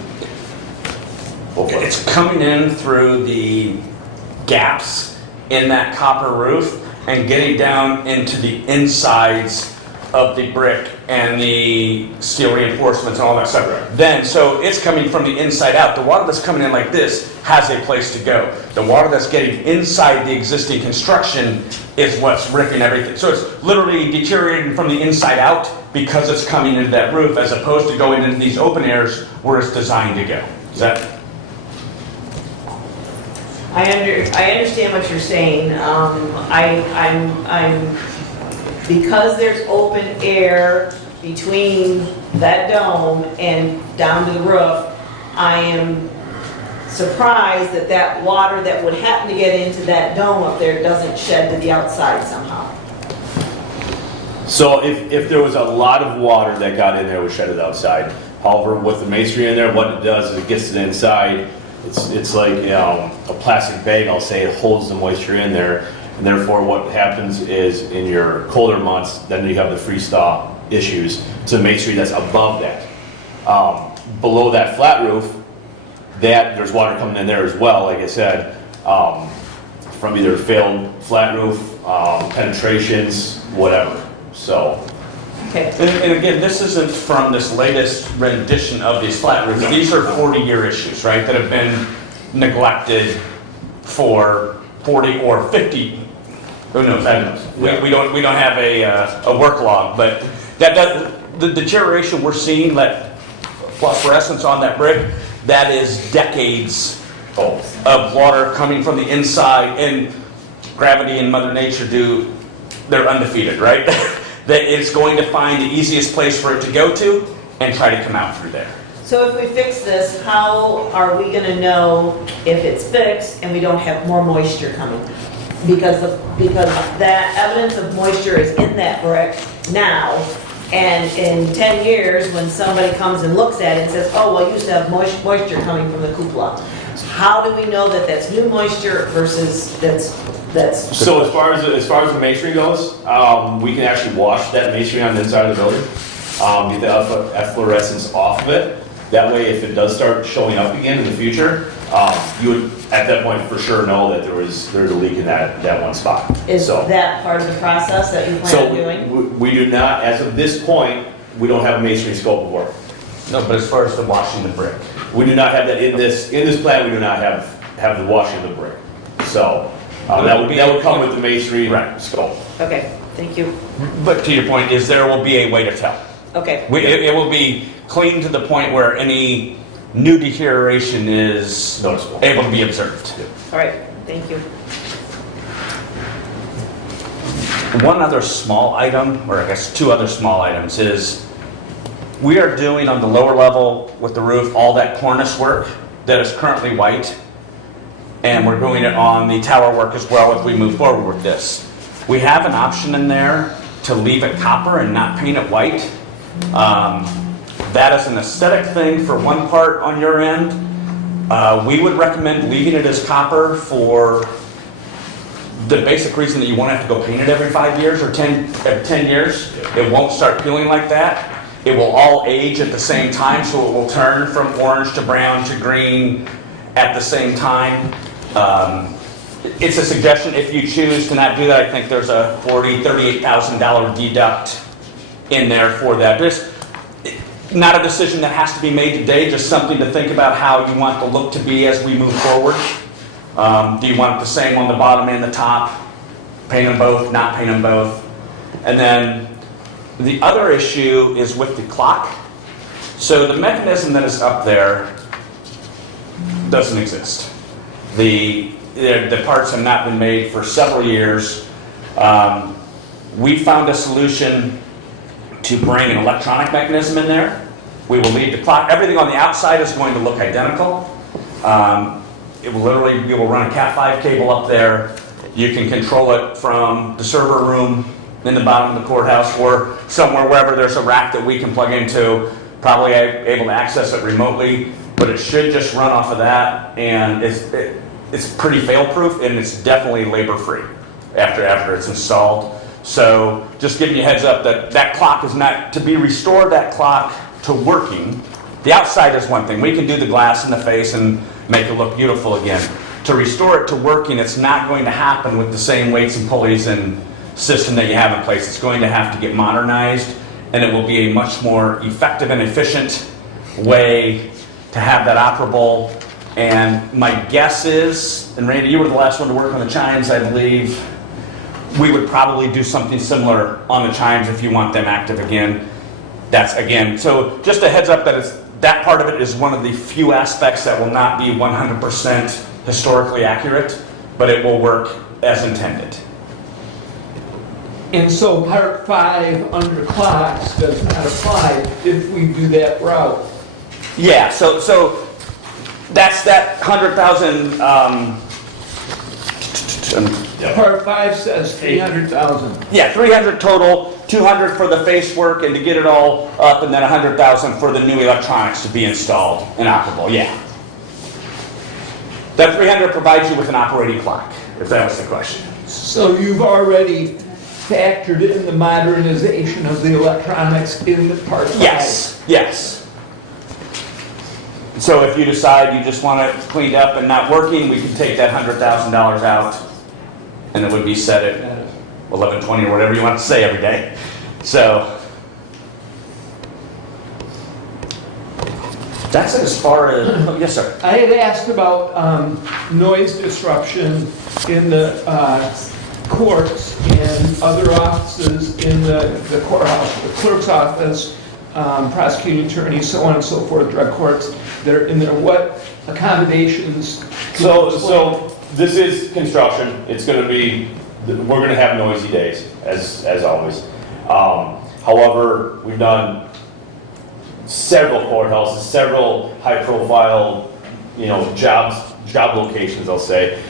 It's coming in through the gaps in that copper roof and getting down into the insides of the brick and the steel reinforcements and all that stuff. Then, so it's coming from the inside out. The water that's coming in like this has a place to go. The water that's getting inside the existing construction is what's ripping everything. So it's literally deteriorating from the inside out because it's coming into that roof, as opposed to going into these open airs where it's designed to go. Is that? I understand what you're saying. Because there's open air between that dome and down to the roof, I am surprised that that water that would happen to get into that dome up there doesn't shed to the outside somehow. so if there was a lot of water that got in there, it would shed it outside. However, with the masonry in there, what it does is it gets it inside. It's like a plastic bag, I'll say. It holds the moisture in there. And therefore, what happens is in your colder months, then you have the freeze thaw issues. It's a masonry that's above that. Below that flat roof, there's water coming in there as well, like I said, from either failed flat roof, penetrations, whatever. So, Okay. And again, this isn't from this latest rendition of these flat roofs. These are 40-year issues, right, that have been neglected for 40 or 50. Who knows? I don't know. We don't have a work log, but the deterioration we're seeing, that phosphorescence on that brick, that is decades of water coming from the inside, and gravity and Mother Nature they're undefeated, right? That it's going to find the easiest place for it to go to, and try to come out through there. So if we fix this, how are we gonna know if it's fixed and we don't have more moisture coming? Because that evidence of moisture is in that brick now, and in 10 years, when somebody comes and looks at it and says, oh, well, you used to have moisture coming from the cupola. How do we know that that's new moisture versus that's So as far as the masonry goes, we can actually wash that masonry on the inside of the building, get the efflorescence off of it. That way, if it does start showing up again in the future, you would at that point for sure know that there's a leak in that one spot. Is So- that part of the process that you plan on doing? So we do not, as of this point, we don't have a masonry scope of work. No, but as far as the washing the brick. We do not have that in this plan. We do not have the washing of the brick. So that would come with the masonry Right. scope. Okay, thank you. But to your point, is there will be a way to tell. Okay. It will be clean to the point where any new deterioration is Noticeable. able to be observed. All right, thank you. One other small item, or I guess two other small items, is we are doing on the lower level with the roof all that cornice work that is currently white, and we're doing it on the tower work as well as we move forward with this. We have an option in there to leave it copper and not paint it white. That is an aesthetic thing for one part on your end. We would recommend leaving it as copper for the basic reason that you won't have to go paint it every 5 years or 10 years. It won't start peeling like that. It will all age at the same time, so it will turn from orange to brown to green at the same time. It's a suggestion. If you choose to not do that, I think there's a $38,000 deduct in there for that. Just not a decision that has to be made today, just something to think about how you want the look to be as we move forward. Do you want it the same on the bottom and the top? Paint them both, not paint them both? And then the other issue is with the clock. So the mechanism that is up there doesn't exist. The parts have not been made for several years. We found a solution to bring an electronic mechanism in there. We will leave the clock. Everything on the outside is going to look identical. It will literally, you will run a Cat5 cable up there. You can control it from the server room in the bottom of the courthouse or somewhere wherever there's a rack that we can plug into. Probably able to access it remotely, but it should just run off of that, and it's pretty fail-proof, and it's definitely labor-free after it's installed. So just giving you a heads up that that clock is not, to be restored that clock to working, the outside is one thing. We can do the glass in the face and make it look beautiful again. To restore it to working, it's not going to happen with the same weights and pulleys and system that you have in place. It's going to have to get modernized, and it will be a much more effective and efficient way to have that operable. And my guess is, and Randy, you were the last one to work on the chimes, I believe, we would probably do something similar on the chimes if you want them active again. That's again, so just a heads up that part of it is one of the few aspects that will not be 100% historically accurate, but it will work as intended. And so Part 5 under clocks does not apply if we do that route. Yeah, so that's that 100,000. Part 5 says 300,000. Yeah, 300 total, 200 for the face work and to get it all up, and then 100,000 for the new electronics to be installed and operable. Yeah. That 300 provides you with an operating clock, if that was the question. So you've already factored in the modernization of the electronics in the Part 5? Yes. So if you decide you just want it cleaned up and not working, we can take that $100,000 out, and it would be set at 11:20 or whatever you want to say every day. So that's it as far as. Oh, yes, sir. I had asked about noise disruption in the courts and other offices in the courthouse, the clerk's office, prosecuting attorney, so on and so forth, drug courts. They're in there. What accommodations? So this is construction. It's going to be, we're going to have noisy days as always. However, we've done several courthouses, several high-profile, job locations, I'll say.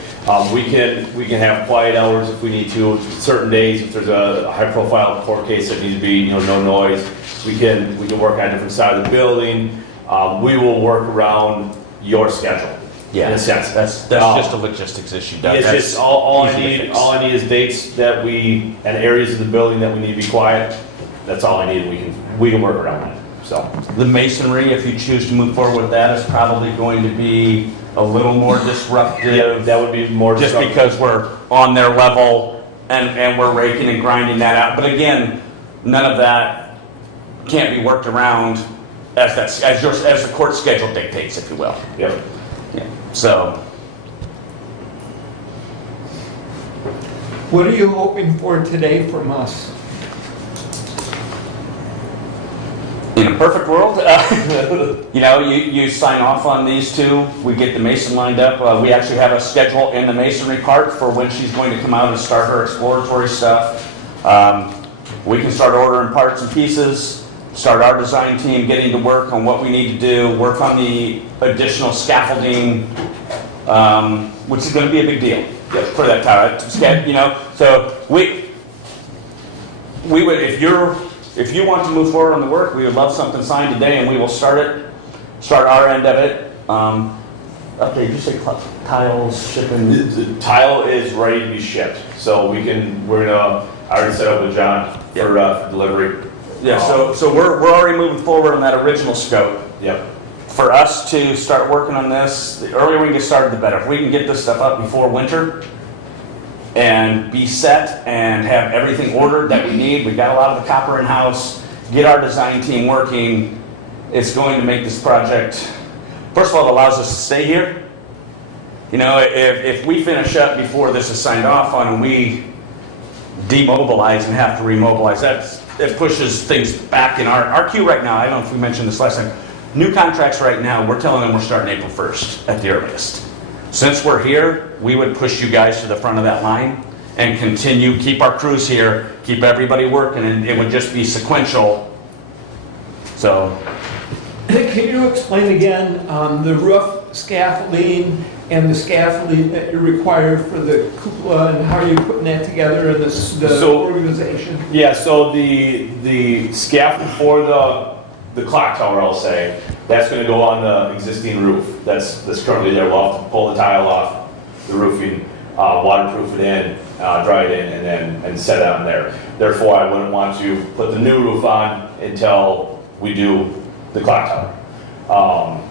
We can have quiet hours if we need to. Certain days, if there's a high-profile court case that needs to be, no noise, we can work on a different side of the building. We will work around your schedule. Yeah, in a sense. That's just a logistics issue, Doug. It's That's just all I easy to need. fix. All I need is dates and areas of the building that we need to be quiet. That's all I need. We can work around it. So The masonry, if you choose to move forward with that, is probably going to be a little more disruptive. yeah, that would be more Just disruptive. because we're on their level and we're raking and grinding that out. But again, none of that can't be worked around as the court schedule dictates, if you will. Yep. Yeah. So, What are you hoping for today from us? in a perfect world, you sign off on these two. We get the mason lined up. We actually have a schedule in the masonry part for when she's going to come out and start her exploratory stuff. We can start ordering parts and pieces, start our design team getting to work on what we need to do, work on the additional scaffolding, which is going to be a big deal for that tower. So we would, if you want to move forward on the work, we would love something signed today, and we will start our end of it. Okay, did you say tiles, shipping? The tile is ready to be shipped, so I already set up with John for delivery. Yeah, so we're already moving forward on that original scope. Yep. For us to start working on this, the earlier we can get started, the better. If we can get this stuff up before winter and be set and have everything ordered that we need, we've got a lot of the copper in-house, get our design team working, it's going to make this project, first of all, it allows us to stay here. If we finish up before this is signed off on and we demobilize and have to remobilize, it pushes things back in our queue right now. I don't know if we mentioned this last time. New contracts right now, we're telling them we're starting April 1st at the earliest. Since we're here, we would push you guys to the front of that line and continue, keep our crews here, keep everybody working, and it would just be sequential. So, Can you explain again the roof scaffolding and the scaffolding that you require for the cupola, and how are you putting that together in the organization? Yeah, so the scaffold for the clock tower, I'll say, that's going to go on the existing roof that's currently there. We'll have to pull the tile off the roofing, waterproof it in, dry it in, and set it on there. Therefore, I wouldn't want to put the new roof on until we do the clock tower.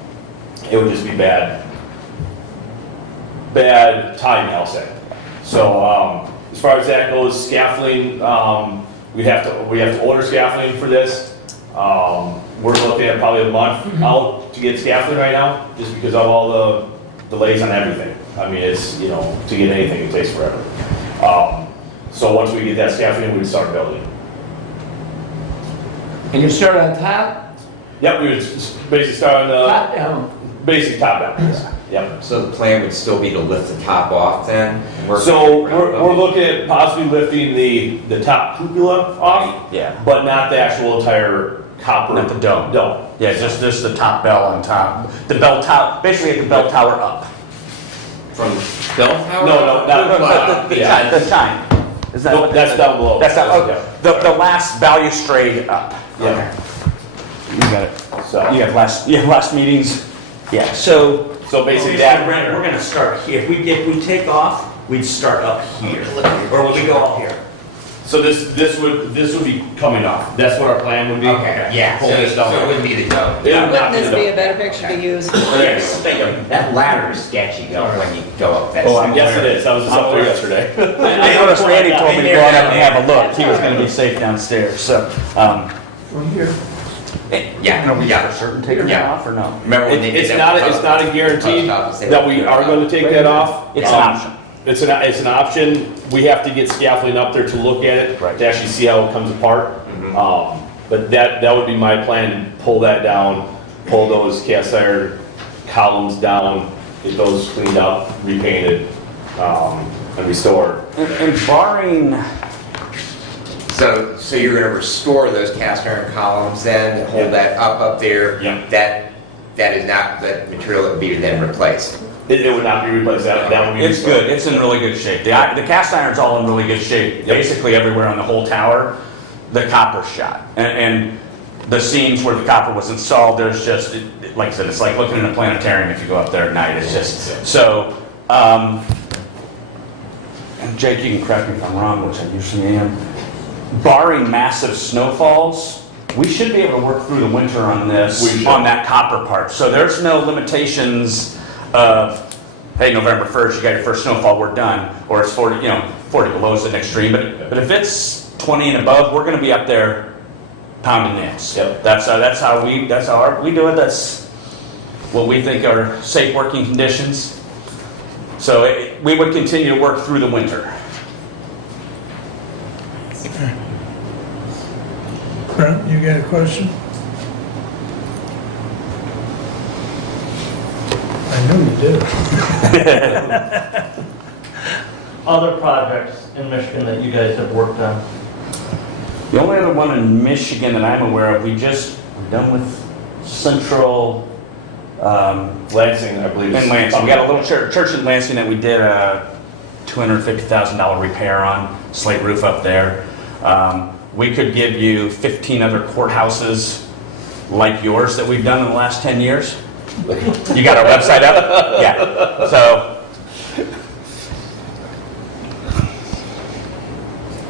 It would just be bad timing, I'll say. So as far as that goes, scaffolding, we have to order scaffolding for this. We're looking at probably a month out to get scaffolding right now, just because of all the delays on everything. I mean, it's, to get anything, it takes forever. So once we get that scaffolding, we start building. And you start on top? Yep, we would basically start on the Top down. basic top down. Yep. So the plan would still be to lift the top off then? So we're looking at possibly lifting the top cupola off, yeah. but not the actual entire copper. Not the dome. Dome. Yeah, just the top bell on top. The bell tower, basically the bell tower up. From bell tower? No, not The yeah. time. Is that No, what that's down below. That's not, Yeah. the last balustrade up. Yeah. You got it. So You have last meetings? Yeah, so. basically that. We're gonna start here. If we take off, we'd start up here. Or would we go up here? So this would be coming off. That's what our plan would be. Yeah, Pull this down. so it wouldn't be the dome. It would not Wouldn't this the be dome. a better picture to use? Yes, that ladder is sketchy though, when you go up that. Oh, I'm stairs. Yes, it is. I was just up there yesterday. I noticed Randy told me to go on up and have a look. He was gonna be safe downstairs, so. From here. Yeah, We got a certain taking Yeah. off or no? Remember when they did It's that? not a guarantee that we are going to take that off. It's an option. It's an option. We have to get scaffolding up there to look at it, Right. to actually see how it comes apart. But that would be my plan, pull that down, pull those cast iron columns down, get those cleaned up, repainted, and restored. And barring So you're gonna restore those cast iron columns then, hold that up there? Yeah. That is not the material that would be then replaced? It would not be replaced, that would be. It's good, it's in really good shape. The cast iron's all in really good shape. Basically everywhere on the whole tower, the copper's shot. And the seams where the copper was installed, there's just, like I said, it's like looking in a planetarium if you go up there at night. It's just, so, and Jake, you can correct me if I'm wrong, which I usually am. Barring massive snowfalls, we should be able to work through the winter on this, We should. on that copper part. So there's no limitations of, hey, November 1st, you got your first snowfall, we're done. Or it's 40, 40 below is an extreme. But if it's 20 and above, we're going to be up there pounding nails. Yep. That's how we do it. That's what we think are safe working conditions. So we would continue to work through the winter. Brent, you got a question? I know you do. Other projects in Michigan that you guys have worked on? The only other one in Michigan that I'm aware of, we're done with Central Lansing, I believe. in Lansing. We got a little church in Lansing that we did a $250,000 repair on, slate roof up there. We could give you 15 other courthouses like yours that we've done in the last 10 years. You got our website up? Yeah. So,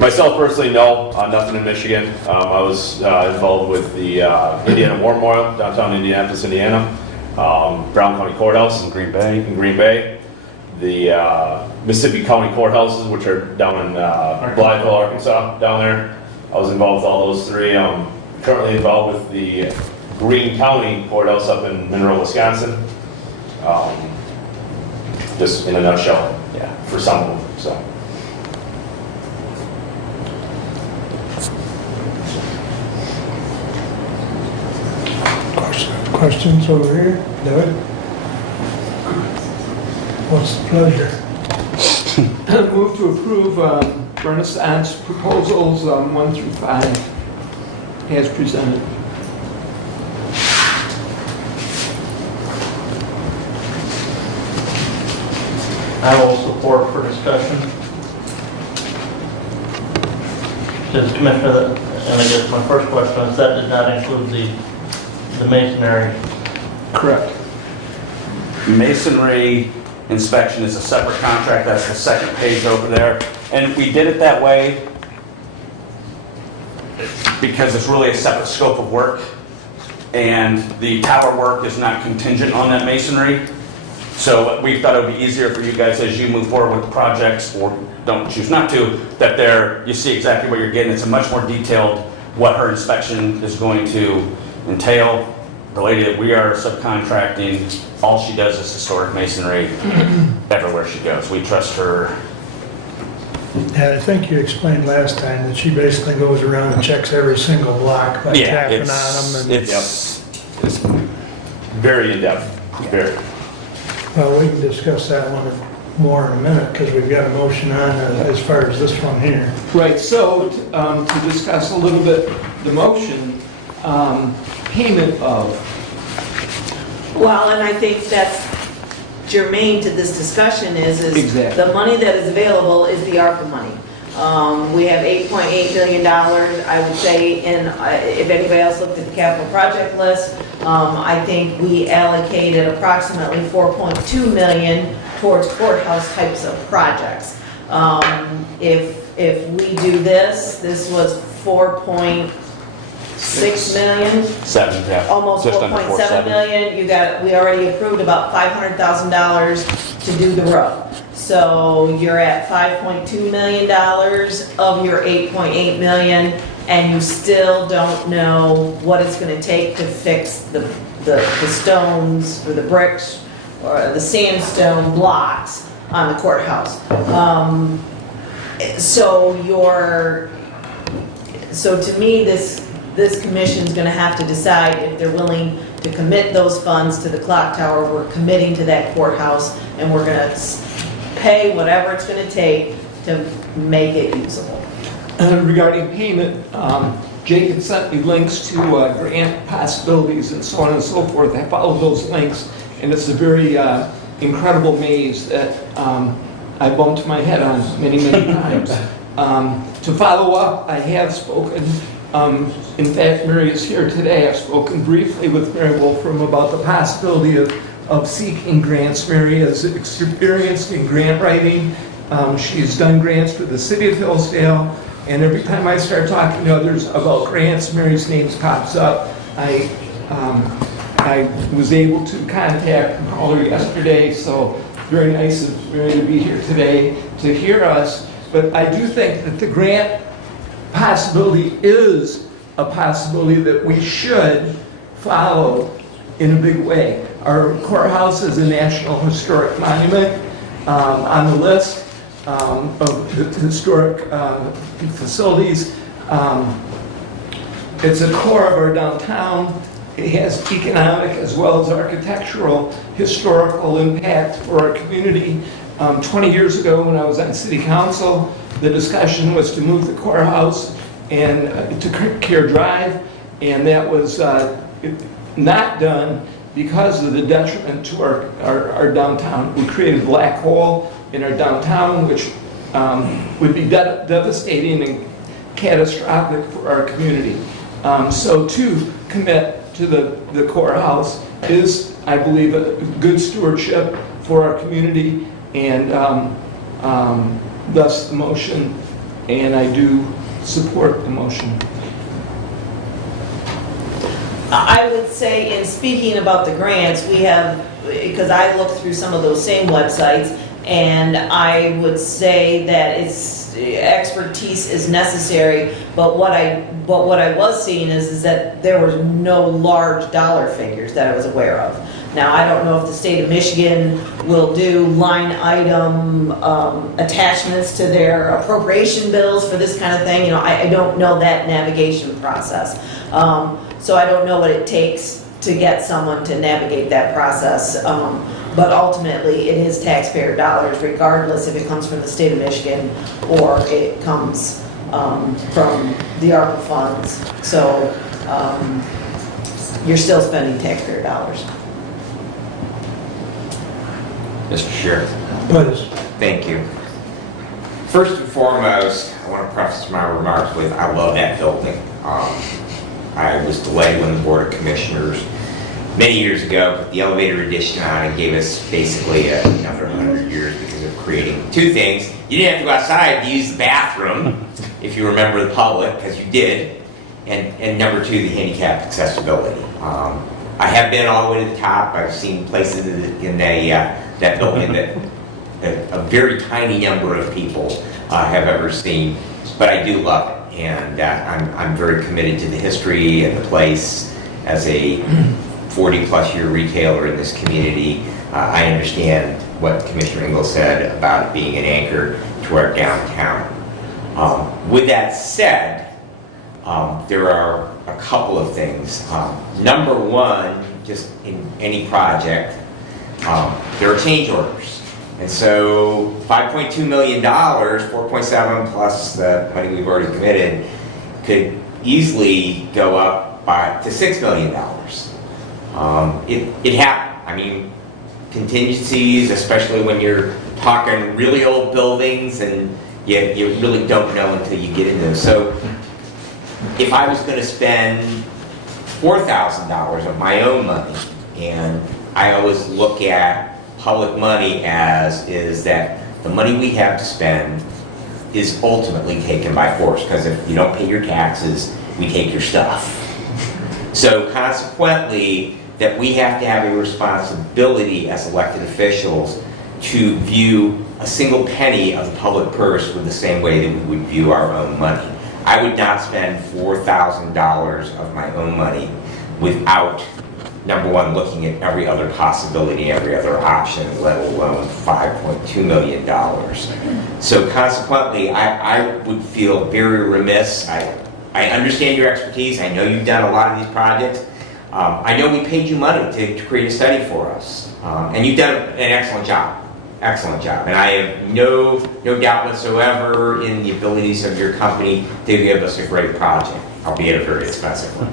Myself personally, no, nothing in Michigan. I was involved with the Indiana War Memorial, downtown Indianapolis, Indiana. Brown County Courthouse in Green Bay. in Green Bay. The Mississippi County Courthouses, which are down in Blytheville, Arkansas, down there. I was involved with all those three. I'm currently involved with the Greene County Courthouse up in Monroe, Wisconsin. Just in a nutshell, Yeah. for some of them, so. Questions over here? Doug? What's the pleasure? Move to approve Renaissance proposals 1 through 5 as presented. I will support for discussion. Does Commissioner, and I guess my first question is, that did not include the masonry. Correct. Masonry inspection is a separate contract. That's the second page over there. And we did it that way because it's really a separate scope of work. And the tower work is not contingent on that masonry. So we thought it would be easier for you guys as you move forward with the projects, or don't choose not to, that you see exactly what you're getting. It's a much more detailed what her inspection is going to entail. The lady that we are subcontracting, all she does is historic masonry everywhere she goes. We trust her. Yeah, I think you explained last time that she basically goes around and checks every single block by tapping on them. It's Very in-depth, very. Well, we can discuss that one more in a minute because we've got a motion on as far as this one here. Right, so to discuss a little bit the motion, payment of. Well, and I think that's germane to this discussion is Exactly. the money that is available is the ARPA money. We have $8.8 million, I would say, if anybody else looked at the capital project list, I think we allocated approximately $4.2 million towards courthouse types of projects. If we do this was 4.6 million. Almost Just under 4.7 million. We already approved about $500,000 to do the road. So you're at $5.2 million of your $8.8 million, and you still don't know what it's gonna take to fix the stones or the bricks or the sandstone blocks on the courthouse. So to me, this commission's gonna have to decide if they're willing to commit those funds to the clock tower. We're committing to that courthouse, and we're gonna pay whatever it's gonna take to make it usable. regarding payment, Jake had sent me links to grant possibilities and so on and so forth. I followed those links, and it's a very incredible maze that I bumped my head on many, many times. To follow up, I have spoken, in fact, Mary is here today. I've spoken briefly with Mary Wolfram about the possibility of seeking grants. Mary is experienced in grant writing. She's done grants for the city of Hillsdale, and every time I start talking to others about grants, Mary's name pops up. I was able to contact and call her yesterday, so very nice of Mary to be here today to hear us. But I do think that the grant possibility is a possibility that we should follow in a big way. Our courthouse is a National Historic Monument on the list of the historic facilities. It's a core of our downtown. It has economic as well as architectural, historical impact for our community. 20 years ago when I was on city council, the discussion was to move the courthouse and to Care Drive, and that was not done because of the detriment to our downtown. We created a black hole in our downtown, which would be devastating and catastrophic for our community. So to commit to the courthouse is, I believe, a good stewardship for our community, and thus the motion, and I do support the motion. I would say, in speaking about the grants, we have, because I looked through some of those same websites, and I would say that expertise is necessary, but what I was seeing is that there was no large dollar figures that I was aware of. Now, I don't know if the state of Michigan will do line item attachments to their appropriation bills for this kind of thing. You know, I don't know that navigation process. So I don't know what it takes to get someone to navigate that process. But ultimately, it is taxpayer dollars, regardless if it comes from the state of Michigan or it comes from the ARPA funds. So you're still spending taxpayer dollars. Mr. Sheriff. Please. Thank you. First and foremost, I want to preface my remarks with, I love that building. I was delighted when the Board of Commissioners, many years ago, put the elevator addition on and gave us basically another 100 years because of creating two things. You didn't have to go outside to use the bathroom, if you remember the public, because you did. And number two, the handicap accessibility. I have been all the way to the top. I've seen places in that building that a very tiny number of people have ever seen, but I do love it. And I'm very committed to the history and the place. As a 40-plus year retailer in this community, I understand what Commissioner Engel said about it being an anchor to our downtown. With that said, there are a couple of things. Number one, just in any project, there are change orders. And so $5.2 million, 4.7 plus the money we've already committed, could easily go up to $6 million. It happened. I mean, contingencies, especially when you're talking really old buildings and you really don't know until you get into them. So if I was going to spend $4,000 of my own money, and I always look at public money is that the money we have to spend is ultimately taken by force, because if you don't pay your taxes, we take your stuff. So consequently, that we have to have a responsibility as elected officials to view a single penny of the public purse with the same way that we would view our own money. I would not spend $4,000 of my own money without, number one, looking at every other possibility, every other option, let alone $5.2 million. So consequently, I would feel very remiss. I understand your expertise. I know you've done a lot of these projects. I know we paid you money to create a study for us. And you've done an excellent job. excellent job. And I have no doubt whatsoever in the abilities of your company to give us a great project, albeit a very expensive one.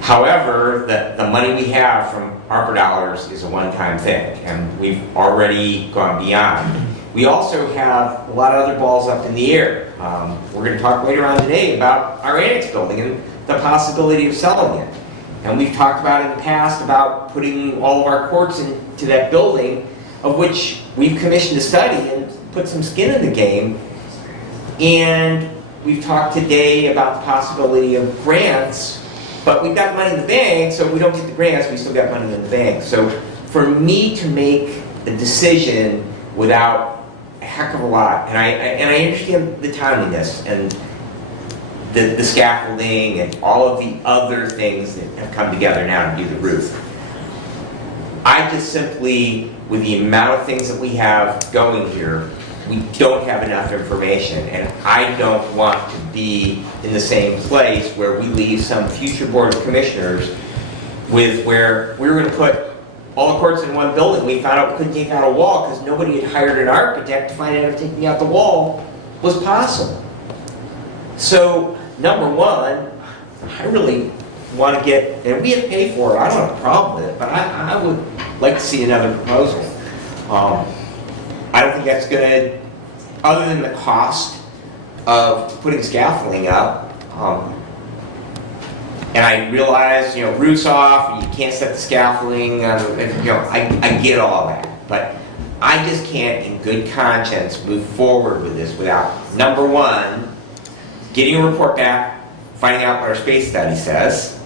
However, the money we have from ARPA dollars is a one-time thing, and we've already gone beyond. We also have a lot of other balls up in the air. We're going to talk later on today about our annex building and the possibility of selling it. And we've talked about in the past about putting all of our courts into that building, of which we've commissioned a study and put some skin in the game. And we've talked today about the possibility of grants, but we've got money in the bank, so if we don't get the grants, we still got money in the bank. So for me to make a decision without a heck of a lot, and I understand the timeliness and the scaffolding and all of the other things that have come together now to do the roof. I just simply, with the amount of things that we have going here, we don't have enough information, and I don't want to be in the same place where we leave some future board of commissioners with where we were going to put all the courts in one building. We found out we couldn't take out a wall because nobody had hired an architect to find out if taking out the wall was possible. So, number one, I really want to get, and we have to pay for it, I don't have a problem with it, but I would like to see another proposal. I don't think that's going to, other than the cost of putting scaffolding up, and I realize, roof's off, you can't set the scaffolding, I get all that, but I just can't, in good conscience, move forward with this without, number one, getting a report back, finding out what our space study says.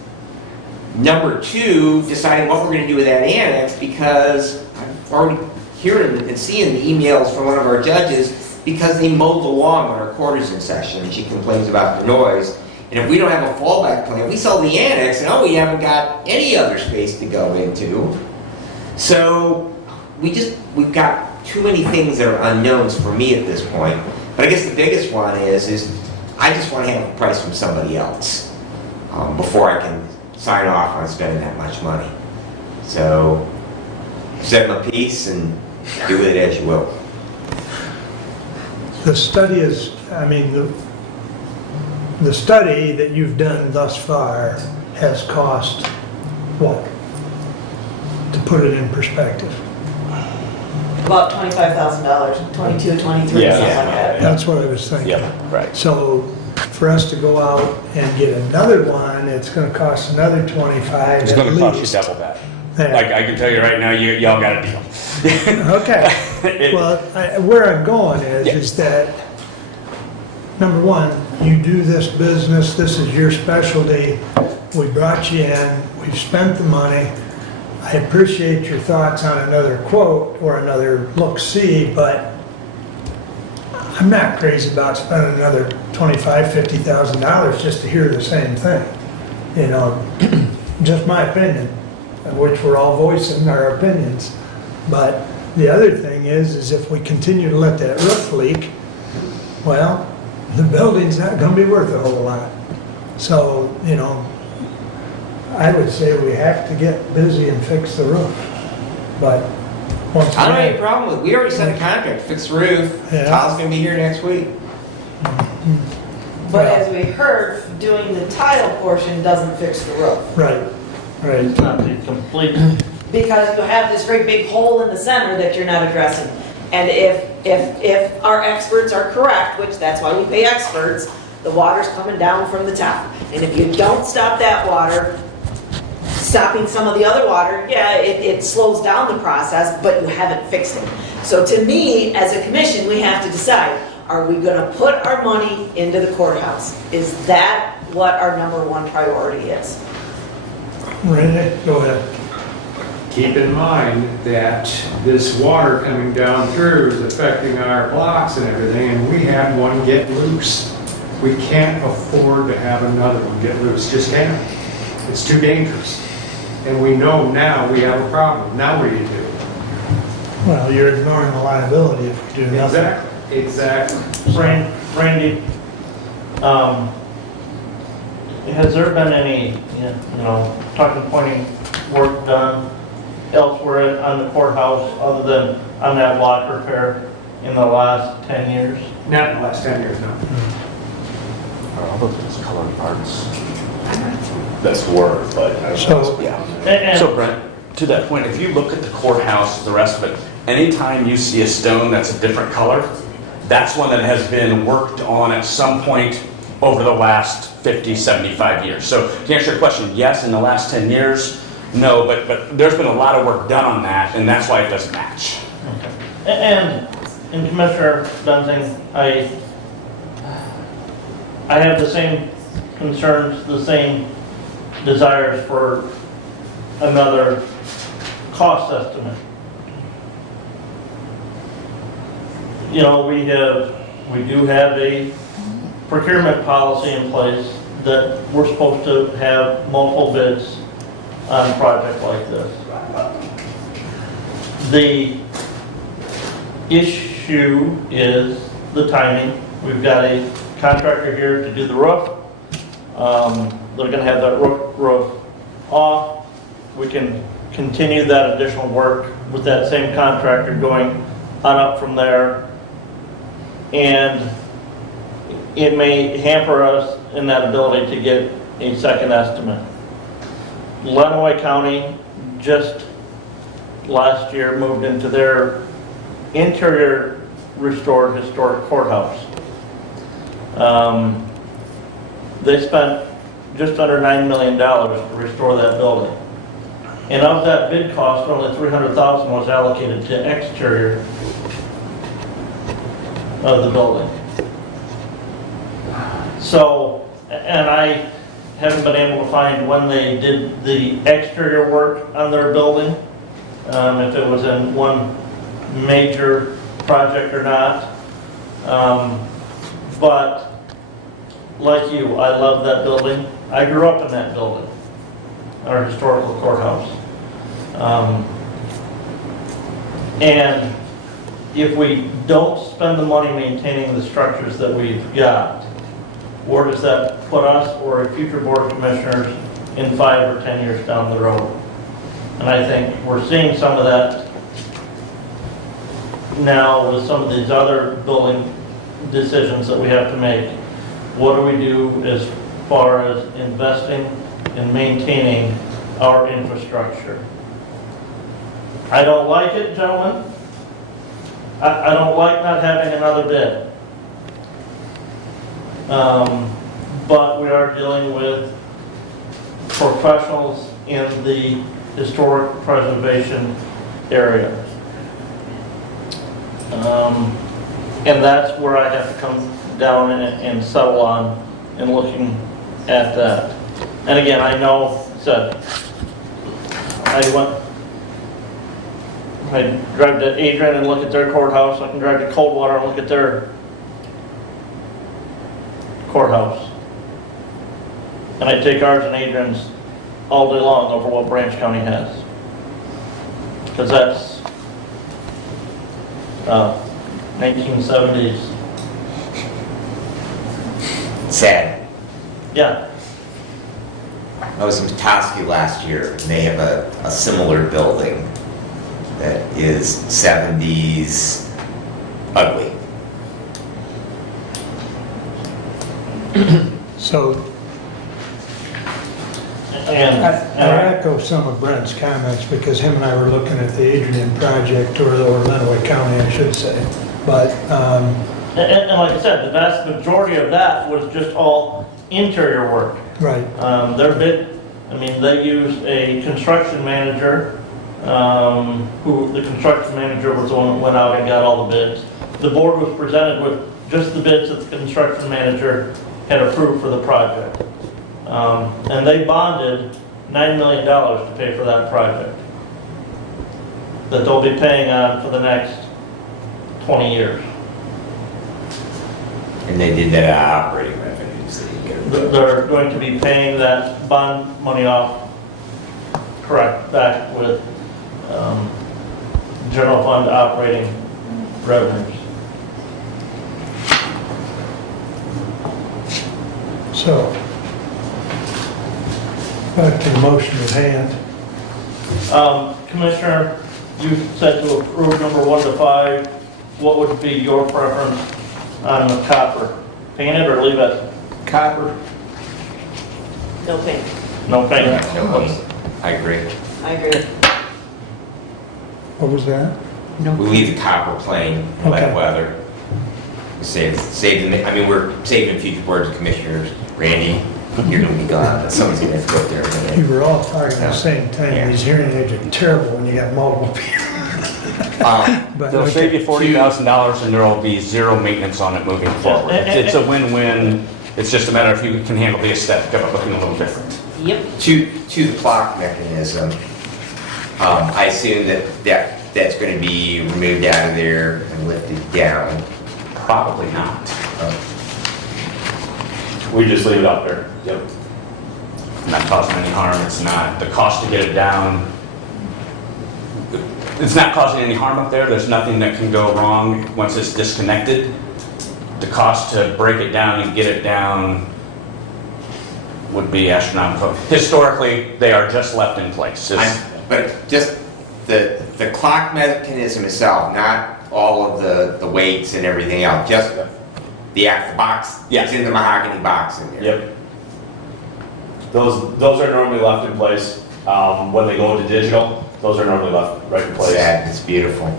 Number two, deciding what we're going to do with that annex, because I'm already hearing and seeing the emails from one of our judges because they mowed the lawn when our court is in session and she complains about the noise. And if we don't have a fallback plan, we sell the annex and we haven't got any other space to go into. So we've got too many things that are unknowns for me at this point. But I guess the biggest one is I just want to have a price from somebody else before I can sign off on spending that much money. So set my piece and do with it as you will. The study is, the study that you've done thus far has cost what? To put it in perspective. About $25,000, 22, 23, something like that. That's what I was thinking. Yeah, right. So for us to go out and get another one, it's gonna cost another 25 It's at gonna cost you least. double that. Yeah. Like, I can tell you right now, y'all got a deal. Okay, well, where I'm going is that, number one, you do this business, this is your specialty, we brought you in, we've spent the money. I appreciate your thoughts on another quote or another look-see, but I'm not crazy about spending another $25,000, $50,000 just to hear the same thing. Just my opinion, of which we're all voicing our opinions. But the other thing is if we continue to let that roof leak, well, the building's not gonna be worth a whole lot. So, I would say we have to get busy and fix the roof. But once I don't have any again, problem with it. We already signed a contract, fix the roof. Yeah. Kyle's going to be here next week. But as we heard, doing the tile portion doesn't fix the roof. right. It's not the complete, Because you have this great big hole in the center that you're not addressing. And if our experts are correct, which that's why we pay experts, the water's coming down from the top. And if you don't stop that water, stopping some of the other water, yeah, it slows down the process, but you haven't fixed it. So to me, as a commission, we have to decide, are we gonna put our money into the courthouse? Is that what our number one priority is? Randy, go ahead. Keep in mind that this water coming down through is affecting our blocks and everything, and we had one get loose. We can't afford to have another one get loose, just can't. It's too dangerous. And we know now we have a problem. Now what do you do? Well, you're ignoring the liability if we do nothing. Exactly. Randy, has there been any, talking, pointing work done elsewhere on the courthouse other than on that block repair in the last 10 years? Not in the last 10 years, no. Are all of those colored parts? That's word, but I don't know. So- Yeah. And- So Brent, to that point, if you look at the courthouse, the rest of it, anytime you see a stone that's a different color, that's one that has been worked on at some point over the last 50, 75 years. So to answer your question, yes, in the last 10 years, no, but there's been a lot of work done on that, and that's why it doesn't match. And Commissioner Dunsing, I have the same concerns, the same desires for another cost estimate. You know, we do have a procurement policy in place that we're supposed to have multiple bids on a project like this. The issue is the timing. We've got a contractor here to do the roof. They're gonna have that roof off. We can continue that additional work with that same contractor going on up from there. And it may hamper us in that ability to get a second estimate. Lenawee County just last year moved into their interior restored historic courthouse. They spent just under $9 million to restore that building. And of that bid cost, only $300,000 was allocated to exterior of the building. So, and I haven't been able to find when they did the exterior work on their building, if it was in one major project or not. But like you, I love that building. I grew up in that building, our historical courthouse. And if we don't spend the money maintaining the structures that we've got, where does that put us or a future board of commissioners in 5 or 10 years down the road? And I think we're seeing some of that now with some of these other building decisions that we have to make. What do we do as far as investing and maintaining our infrastructure? I don't like it, gentlemen. I don't like not having another bid. But we are dealing with professionals in the historic preservation area. And that's where I have to come down and settle on and looking at that. And again, I know, I drive to Adrian and look at their courthouse. I can drive to Coldwater and look at their courthouse. And I take ours and Adrian's all day long over what Branch County has. Because that's 1970s. Sad. Yeah. I was in Petoskey last year, and they have a similar building that is 70s ugly. So I And echo some of Brent's comments because him and I were looking at the Adrian project, or Lenawee County, I should say. But, and like I said, the vast majority of that was just all interior work. right, Their bid, I mean, they used a construction manager, who the construction manager was the one that went out and got all the bids. The board was presented with just the bids that the construction manager had approved for the project. And they bonded $9 million to pay for that project that they'll be paying on for the next 20 years. And they did that out of operating revenues. That you get. They're going to be paying that bond money off, correct, back with general fund operating revenues. so back to the motion at hand. Commissioner you said to approve number 1 to 5. What would be your preference on the copper? Paint it or leave it? Copper. No paint. No paint? No, I agree. I agree. What was that? We leave the copper plain, wet Okay. weather. Save, I mean, we're saving future boards of commissioners. Randy, you're gonna be gone, someone's gonna have to go up there. in a minute. You were all talking at the same time. Yeah. These hearing aids are terrible when you got multiple people. But They'll okay. save you $40,000 and there will be zero maintenance on it moving forward. It's a win-win. It's just a matter of you can handle the aesthetic of it looking a little different. Yep. To the clock mechanism, I assume that's gonna be removed out of there and lifted down. Probably not. We just leave it up there. Yep. Not causing any harm, it's not. The cost to get it down, it's not causing any harm up there, there's nothing that can go wrong once it's disconnected. The cost to break it down and get it down would be astronomical. Historically, they are just left in place. But just the clock mechanism itself, not all of the weights and everything else, just the box, Yeah. it's in the mahogany box in there. Yep. Those are normally left in place. When they go to digital, those are normally left right in place. Sad, it's beautiful.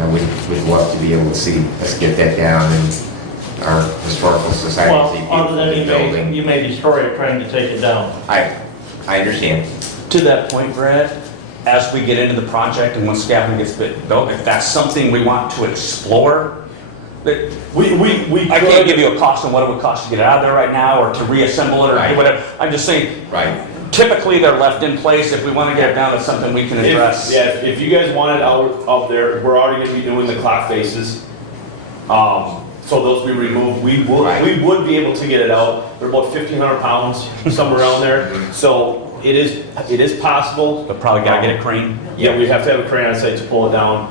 I would love to be able to see us get that down in our historical society. Well, see other than beautiful building. you may destroy it trying to take it down. I understand. To that point, Brad, as we get into the project and when scaffolding gets built, if that's something we want to explore, that- We I can't give you a cost on what it would cost to get it out of there right now or to reassemble it or do Right. whatever. I'm just saying, Right. typically they're left in place. If we want to get it down, it's something we can address. If you guys want it out there, we're already gonna be doing the clock faces. So those we remove, we Right. would be able to get it out. They're about 1,500 pounds, somewhere around there. So it is possible. But probably gotta get a crane. Yeah, we have to have a crane on site to pull it down.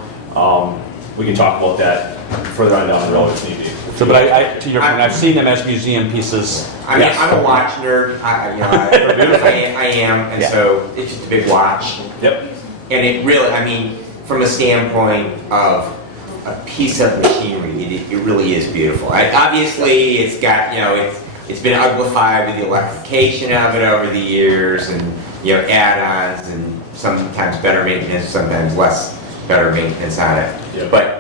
We can talk about that further on down the road if need be. So, but to your point, I've seen them as museum pieces. I mean, Yes. I'm a watch nerd, I am, and Yeah. so it's just a big watch. Yep. And it really, I mean, from a standpoint of a piece of machinery, it really is beautiful. Obviously, it's got, it's been uglified with the electrification of it over the years and, add-ons and sometimes better maintenance, sometimes less better maintenance on it. Yep. But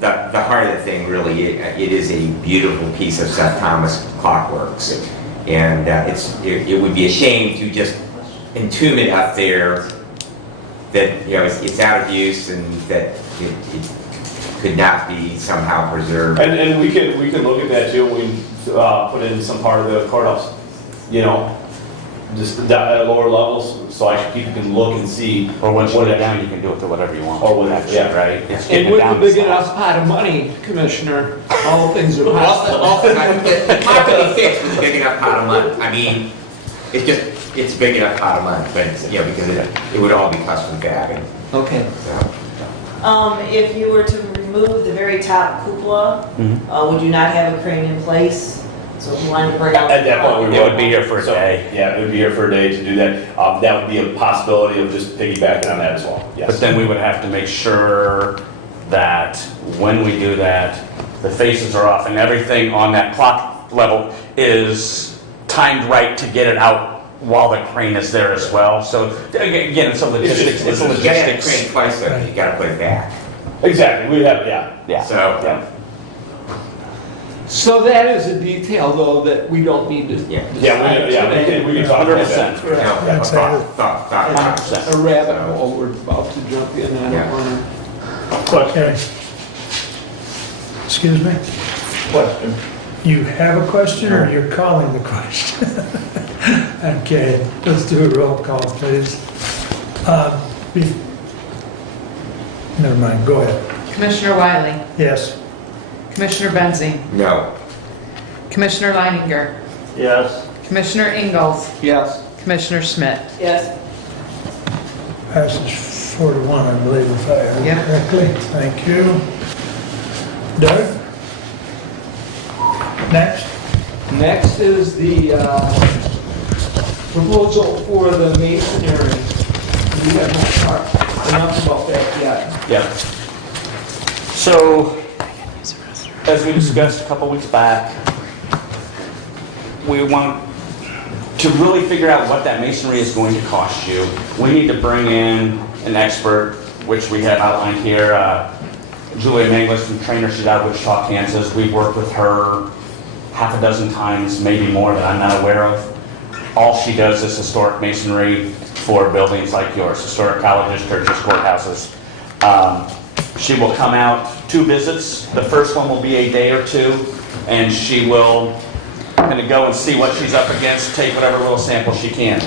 the heart of the thing really, it is a beautiful piece of Seth Thomas clockworks. And it would be a shame to just entomb it up there that, it's out of use and that it could not be somehow preserved. And we can look at that too, we put in some part of the courthouse, just at lower levels, so people can look and see. Or once you what get it it down, you can do it to whatever you want. Or whatever, Actually, yeah. right? It's getting And it with a down big to enough size. pot of money, Commissioner, all things are possible. It's not to be fixed with a big enough pot of money. I mean, it's a big enough pot of money, but it's, because it would all be custom fabbing. Okay. So. If you were to remove the very top cupola, would you not have a crane in place? So if you wanted to bring out. At that point, we It would be here for a So, day. Yeah, it would be here for a day to do that. That would be a possibility of just piggybacking on that as well, yes. But then we would have to make sure that when we do that, the faces are off and everything on that clock level is timed right to get it out while the crane is there as well. So again, it's a logistics. It's a You gotta have a logistics. crane twice, though, 'cause you gotta put it back. Exactly, we have, yeah. Yeah. So, Yeah. So that is a detail, though, that we don't need to. yeah. We can talk about that. 100%. That's it. Thought. 100%. A rabbit hole we're about to jump in, I Yeah. don't wanna. Okay. Excuse me? Question? You have a question or you're calling the question? Okay, let's do a roll call, please. Be- Never mind, go ahead. Commissioner Wiley, Yes. Commissioner Benzing, No. Commissioner Leininger, Yes. Commissioner Ingalls, Yes. Commissioner Schmidt. Yes. Passes 4-1, I believe, if I heard Yeah. correctly. Thank you. Doug? Next? Next is the proposal for the masonry. We have enough about that yet. Yeah. So, as we discussed a couple weeks back, we want to really figure out what that masonry is going to cost you. We need to bring in an expert, which we have outlined here. Julia Manglis from Trainer, she's out of Wichita, Kansas. We've worked with her half a dozen times, maybe more that I'm not aware of. All she does is historic masonry for buildings like yours, historic colleges, churches, courthouses. She will come out 2 visits. The first one will be a day or 2, and she will kind of go and see what she's up against, take whatever little sample she can.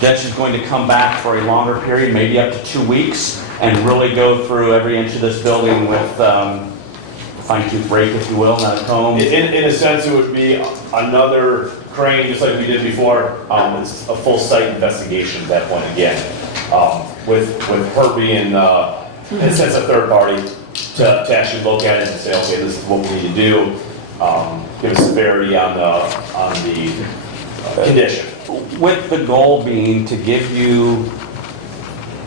Then she's going to come back for a longer period, maybe up to 2 weeks, and really go through every inch of this building with fine-tooth rake, if you will, not a comb. In a sense, it would be another crane, just like we did before. It's a full site investigation at that point again. With her being, in a sense, a third party to actually look at it and say, okay, this is what we need to do. Give us severity on the condition. With the goal being to give you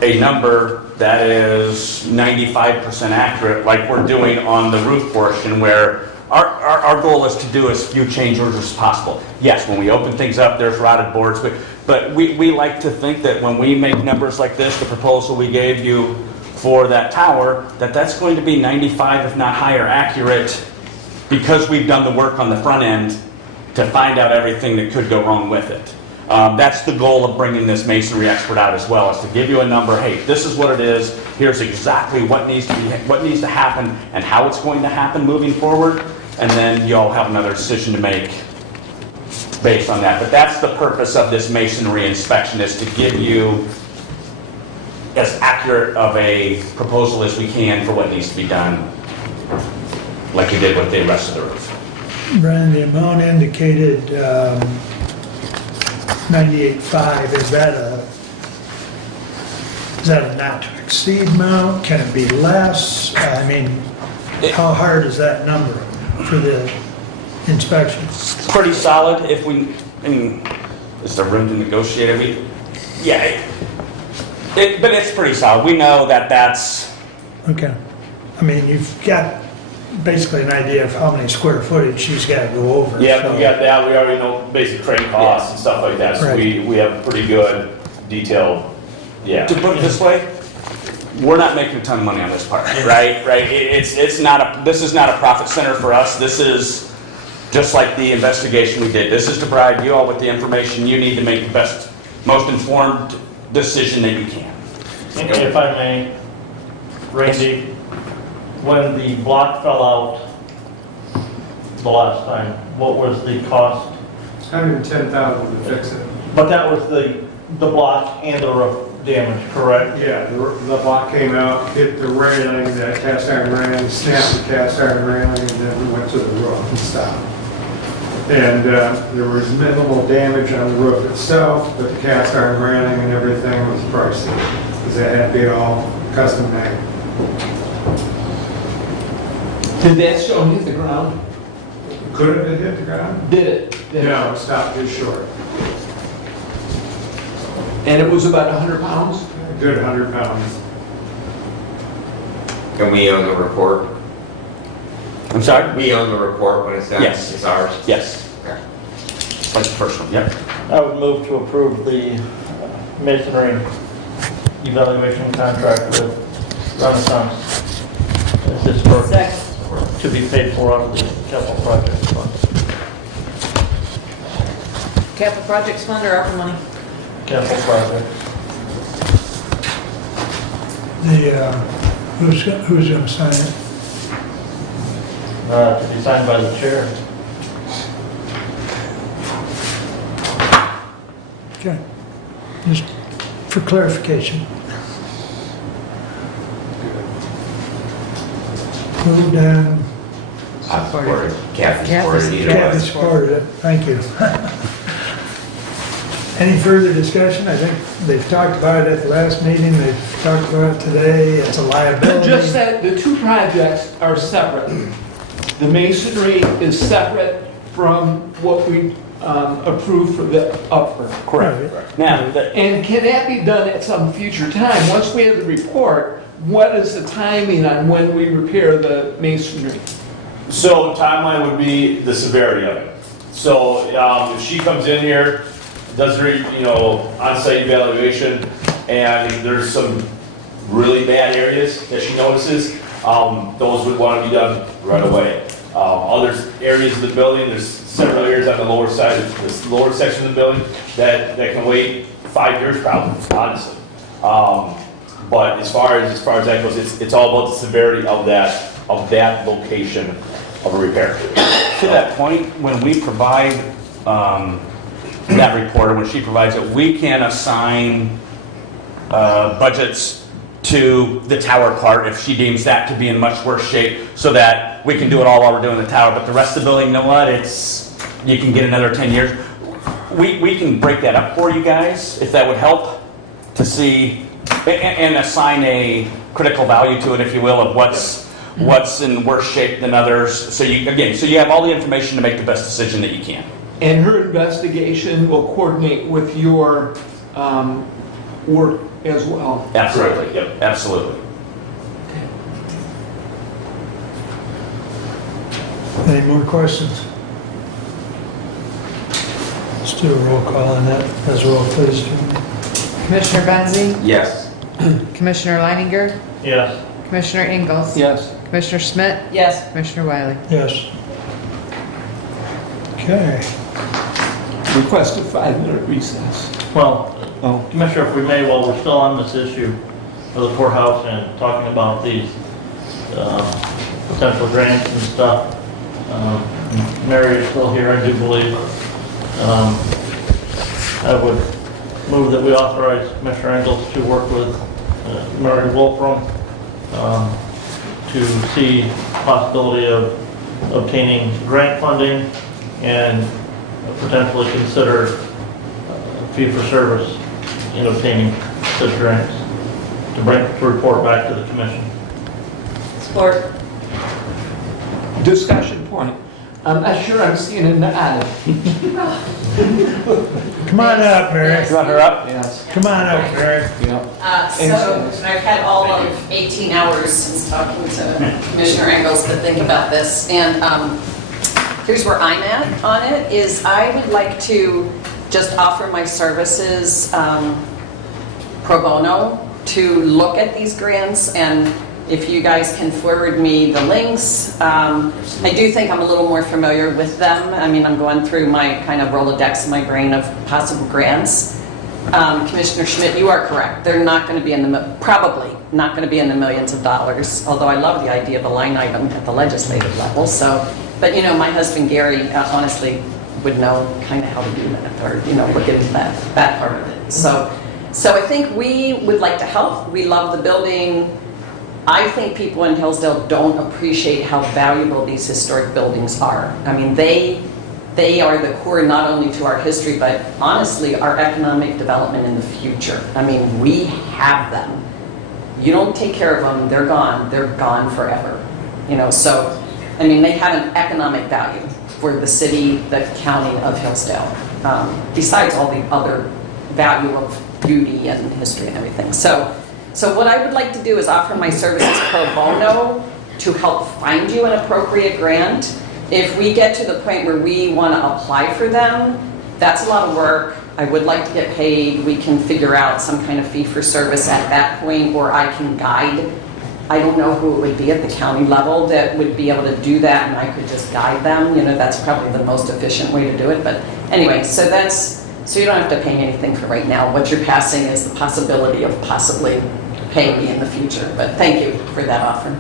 a number that is 95% accurate, like we're doing on the roof portion, where our goal is to do as few change orders as possible. Yes, when we open things up, there's rotted boards, but we like to think that when we make numbers like this, the proposal we gave you for that tower, that's going to be 95, if not higher, accurate, because we've done the work on the front end to find out everything that could go wrong with it. That's the goal of bringing this masonry expert out as well, is to give you a number. Hey, this is what it is. Here's exactly what needs to happen and how it's going to happen moving forward. And then you all have another decision to make based on that. But that's the purpose of this masonry inspection, is to give you as accurate of a proposal as we can for what needs to be done, like we did with the rest of the roof. Brian, the amount indicated, 98.5, is that a not to exceed amount? Can it be less? I mean, how hard is that number for the inspection? Pretty solid. If we, is there room to negotiate? But it's pretty solid. We know that's. Okay. I mean, you've got basically an idea of how many square footage she's got to go over. Yeah, so- we got that. We already know basic crane costs and stuff like that. So Right. we have pretty good detailed, To put it this way, we're not making a ton of money on this part, right? This is not a profit center for us. This is just like the investigation we did. This is to provide you all with the information you need to make the best, most informed decision that you can. If I may, Randy, when the block fell out the last time, what was the cost? $110,000 to fix it. But that was the block and the roof damage, correct? Yeah, the block came out, hit the railing, that cast iron railing, snapped the cast iron railing, and then we went to the roof and stopped. And there was minimal damage on the roof itself, but the cast iron railing and everything was pricey, because that had to be all custom made. Did that stone hit the ground? Could have been hit the ground? Did it? No, it stopped just short. And it was about 100 pounds? A good 100 pounds. And we own the report. I'm sorry? We own the report when it's done. Yes. It's ours. Yes. Okay. Like the first one, yep. I would move to approve the masonry evaluation contract with Renaissance. This is for, Second. to be paid for out of the capital project fund. Capital projects fund or ARPA money? Capital project. Who's going to sign it? To be signed by the chair. Okay. Just for clarification. Moved and I supported. Kathy supported either Kathy way. supported it. Thank you. Any further discussion? I think they've talked about it at the last meeting. They've talked about it today. It's a liability. Just that the two projects are separate. The masonry is separate from what we approved for the upper. Correct. Now, And can that be done at some future time? Once we have the report, what is the timing on when we repair the masonry? So timeline would be the severity of it. So if she comes in here, does her, on-site evaluation, and there's some really bad areas that she notices, those would want to be done right away. Other areas of the building, there's several areas on the lower side, this lower section of the building, that can wait 5 years probably, honestly. But as far as that goes, it's all about the severity of that location of a repair. to that point, when we provide that report, or when she provides it, we can assign budgets to the tower part if she deems that to be in much worse shape, so that we can do it all while we're doing the tower. But the rest of the building, you know what? You can get another 10 years. We can break that up for you guys, if that would help, to see, and assign a critical value to it, if you will, of what's in worse shape than others. So you have all the information to make the best decision that you can. And her investigation will coordinate with your work as well. Absolutely, yep, absolutely. Any more questions? Let's do a roll call on that as well, please. Commissioner Benzing, Yes. Commissioner Leininger, Yes. Commissioner Ingalls. Yes. Commissioner Schmidt, Yes. Commissioner Wiley. Yes. Okay. Request a 5-minute recess. Well, Oh. Commissioner, if we may, while we're still on this issue of the poorhouse and talking about these potential grants and stuff, Mary is still here, I do believe. I would move that we authorize Commissioner Engels to work with Mary Wolfram to see possibility of obtaining grant funding and potentially consider fee for service in obtaining such grants, to report back to the commission. Support. Discussion point. I'm not sure I'm seeing an nod. Come on up, Mary. You want her up? Yes. Come on up, Mary. Yeah. So I've had all of 18 hours since talking to Commissioner Engels to think about this. And here's where I'm at on it, is I would like to just offer my services pro bono to look at these grants, and if you guys can forward me the links. I do think I'm a little more familiar with them. I mean, I'm going through my kind of Rolodex in my brain of possible grants. Commissioner Schmidt, you are correct. They're not going to be probably not going to be in the millions of dollars, although I love the idea of a line item at the legislative level. So, but my husband Gary honestly would know kind of how to do that, or look into that part of it. So I think we would like to help. We love the building. I think people in Hillsdale don't appreciate how valuable these historic buildings are. I mean, they are the core not only to our history, but honestly, our economic development in the future. I mean, we have them. You don't take care of them, they're gone. They're gone forever. So, I mean, they have an economic value for the city, the county of Hillsdale, besides all the other value of beauty and history and everything. So what I would like to do is offer my services pro bono to help find you an appropriate grant. If we get to the point where we want to apply for them, that's a lot of work. I would like to get paid. We can figure out some kind of fee for service at that point, or I can guide. I don't know who it would be at the county level that would be able to do that, and I could just guide them. That's probably the most efficient way to do it. But anyway, so you don't have to pay me anything for right now. What you're passing is the possibility of possibly paying me in the future. But thank you for that offer.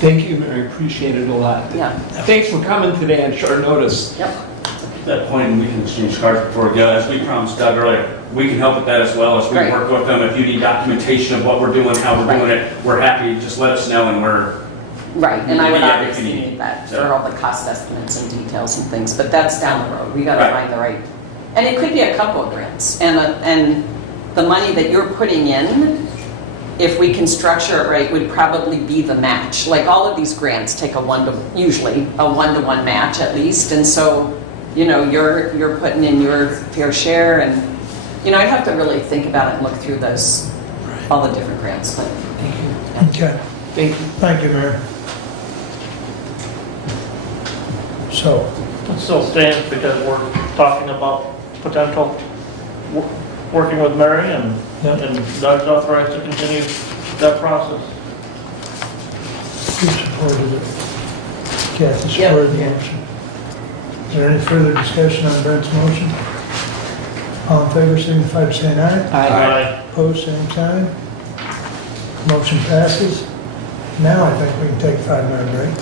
Thank you, Mary. Appreciate it a lot. Yeah. Thanks for coming today on short notice. Yep. At that point, we can exchange cards before we go. As we promised Doug earlier, we can help with that as well, as we Great. work with them. If you need documentation of what we're doing, how we're doing it, we're happy. Just let us know, and we're... Right, and I would Yeah, obviously if you need. need that So- for all the cost estimates and details and things, but that's down the road. We gotta Right. find the right, and it could be a couple of grants, and the money that you're putting in, if we can structure it right, would probably be the match. Like all of these grants take usually a one-to-one match at least, and so you're putting in your fair share, and, I'd have to really think about it and look through those, all the different grants, but. Okay, Thank you. thank you, Mayor. So, It still stands because we're talking about potential working with Mary and Yep. Doug's authorized to continue that process. who supported it? Kathy Yep. supported the motion. Is there any further discussion on Brent's motion? All in favor, signify by saying aye. Aye. Opposed, same sign. Motion passes. Now I think we can take a 5-minute break.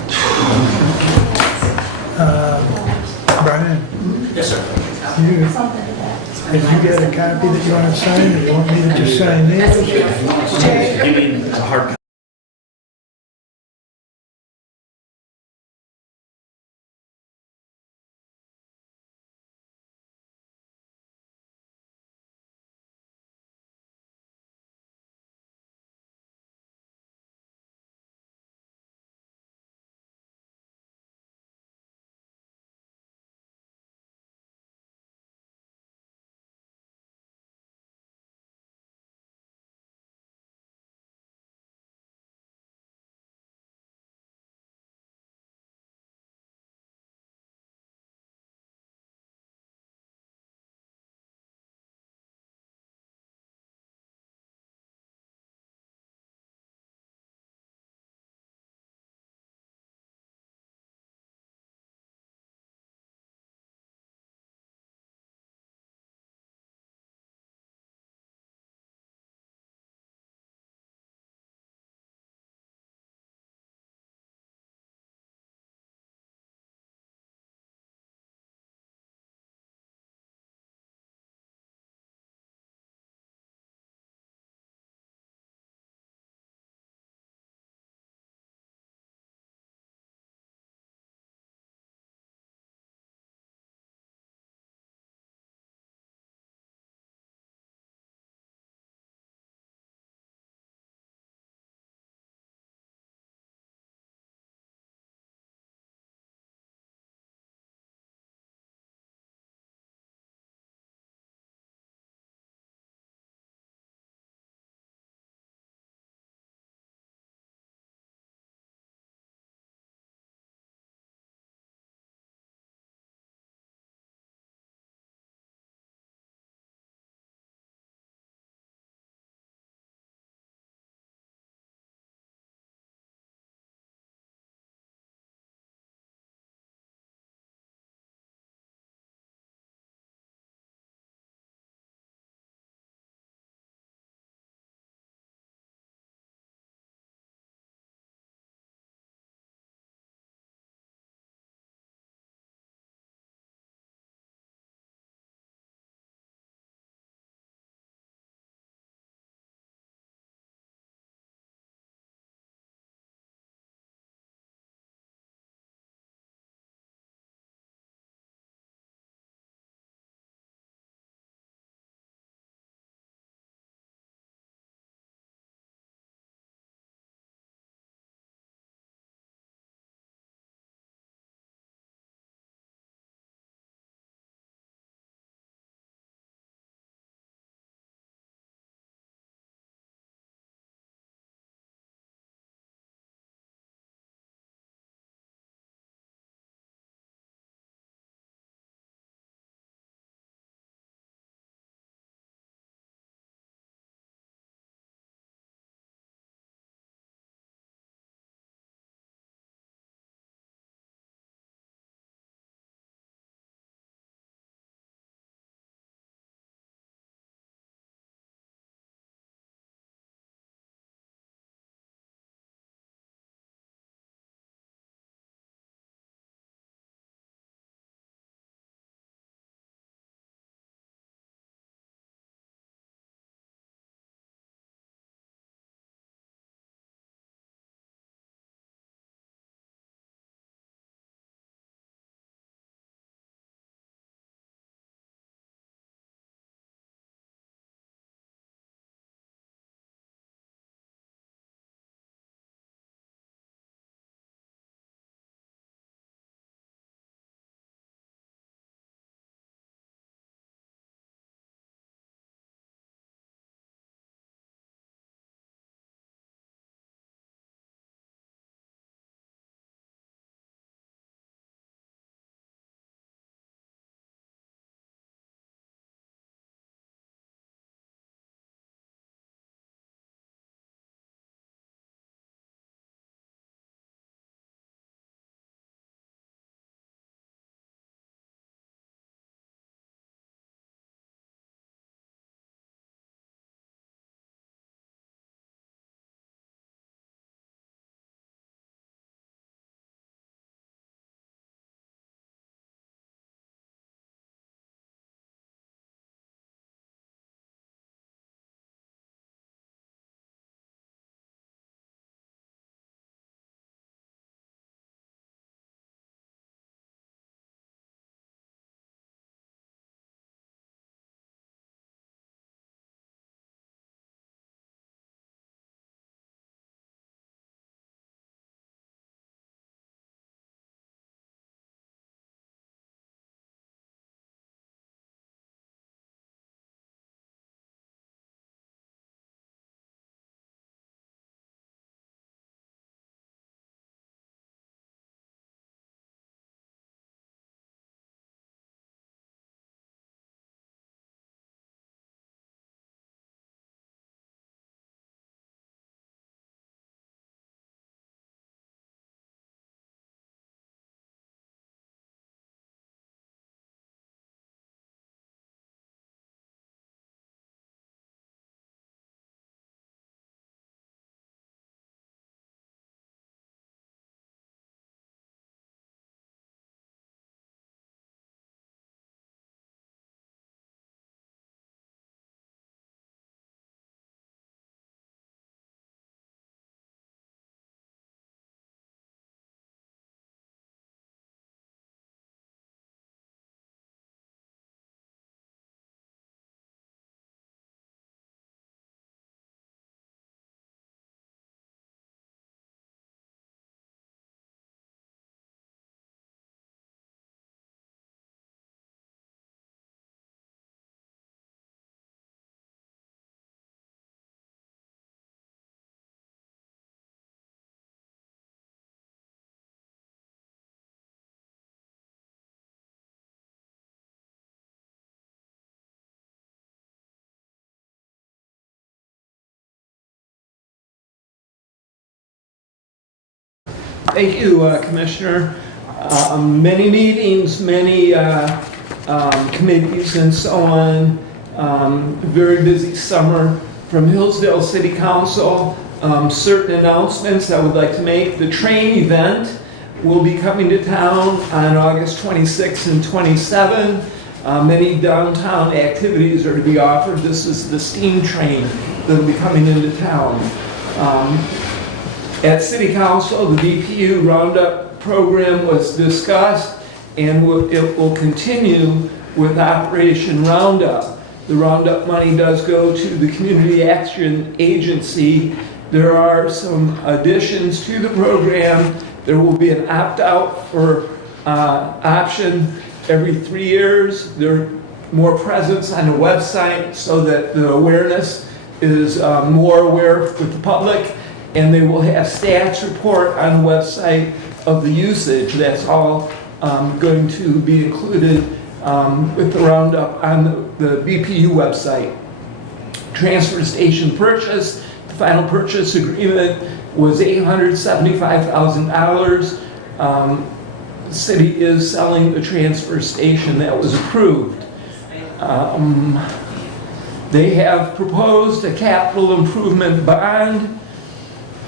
Brian, Yes, sir. you, have you got a copy that you want to sign, or you want me to just sign these? You mean a hard copy? Thank you, Commissioner. Many meetings, many committees and so on. Very busy summer. From Hillsdale City Council, certain announcements I would like to make. The train event will be coming to town on August 26 and 27. Many downtown activities are to be offered. This is the steam train that will be coming into town. At City Council, the DPU Roundup program was discussed, and it will continue with Operation Roundup. The Roundup money does go to the Community Action Agency. There are some additions to the program. There will be an opt-out for option every 3 years. There are more presence on the website so that the awareness is more aware with the public, and they will have stats report on the website of the usage. That's all going to be included with the Roundup on the BPU website. Transfer station purchase, the final purchase agreement was $875,000. The city is selling the transfer station that was approved. They have proposed a capital improvement bond,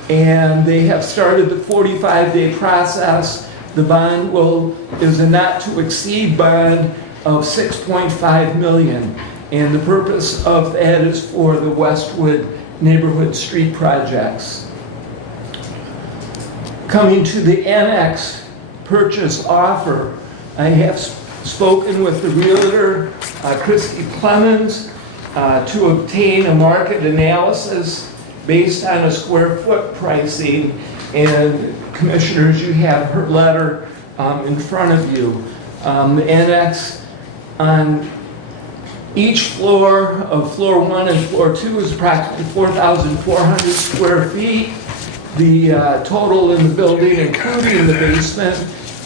and they have started the 45-day process. The bond is a not-to-exceed bond of $6.5 million, and the purpose of that is for the Westwood neighborhood street projects. Coming to the annex purchase offer, I have spoken with the realtor, Christy Clemens, to obtain a market analysis based on a square foot pricing, and commissioners, you have her letter in front of you. The annex on each floor of floor 1 and floor 2 is approximately 4,400 square feet. The total in the building, including the basement,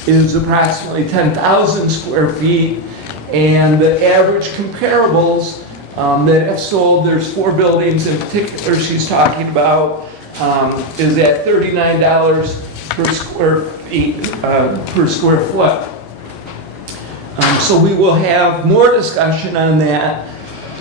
is approximately 10,000 square feet. And the average comparables that have sold, there's 4 buildings in particular she's talking about, is at $39 per square feet, per square foot. So we will have more discussion on that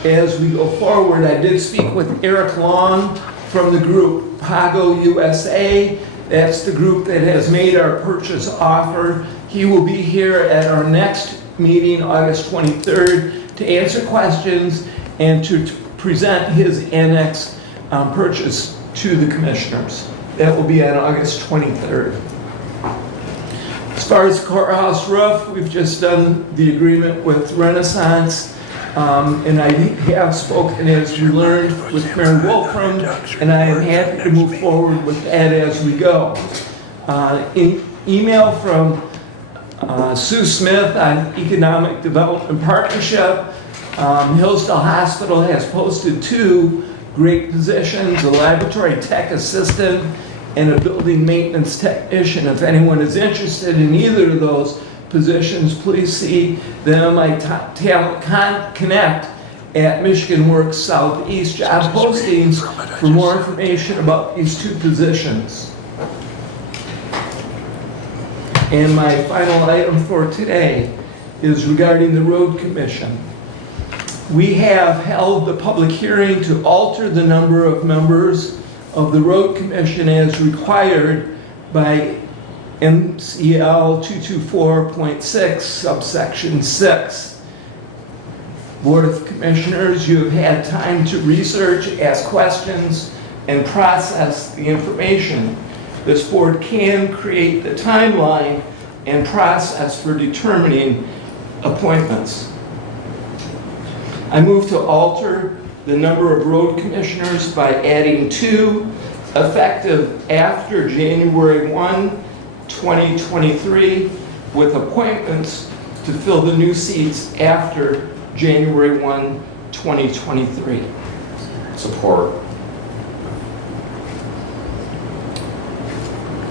as we go forward. I did speak with Eric Long from the group Pago USA. That's the group that has made our purchase offer. He will be here at our next meeting, August 23rd, to answer questions and to present his annex purchase to the commissioners. That will be on August 23rd. As far as the courthouse roof, we've just done the agreement with Renaissance, and I have spoken, as you learned, with Mayor Wolfram, and I am happy to move forward with that as we go. Email from Sue Smith on Economic Development Partnership. Hillsdale Hospital has posted 2 great positions, a laboratory tech assistant and a building maintenance technician. If anyone is interested in either of those positions, please see them at Talent Connect at Michigan Works Southeast job postings for more information about these 2 positions. And my final item for today is regarding the Road Commission. We have held the public hearing to alter the number of members of the Road Commission as required by MCL 224.6 subsection 6. Board of Commissioners, you have had time to research, ask questions, and process the information. This board can create the timeline and process for determining appointments. I move to alter the number of road commissioners by adding 2 effective after January 1, 2023, with appointments to fill the new seats after January 1, 2023. Support.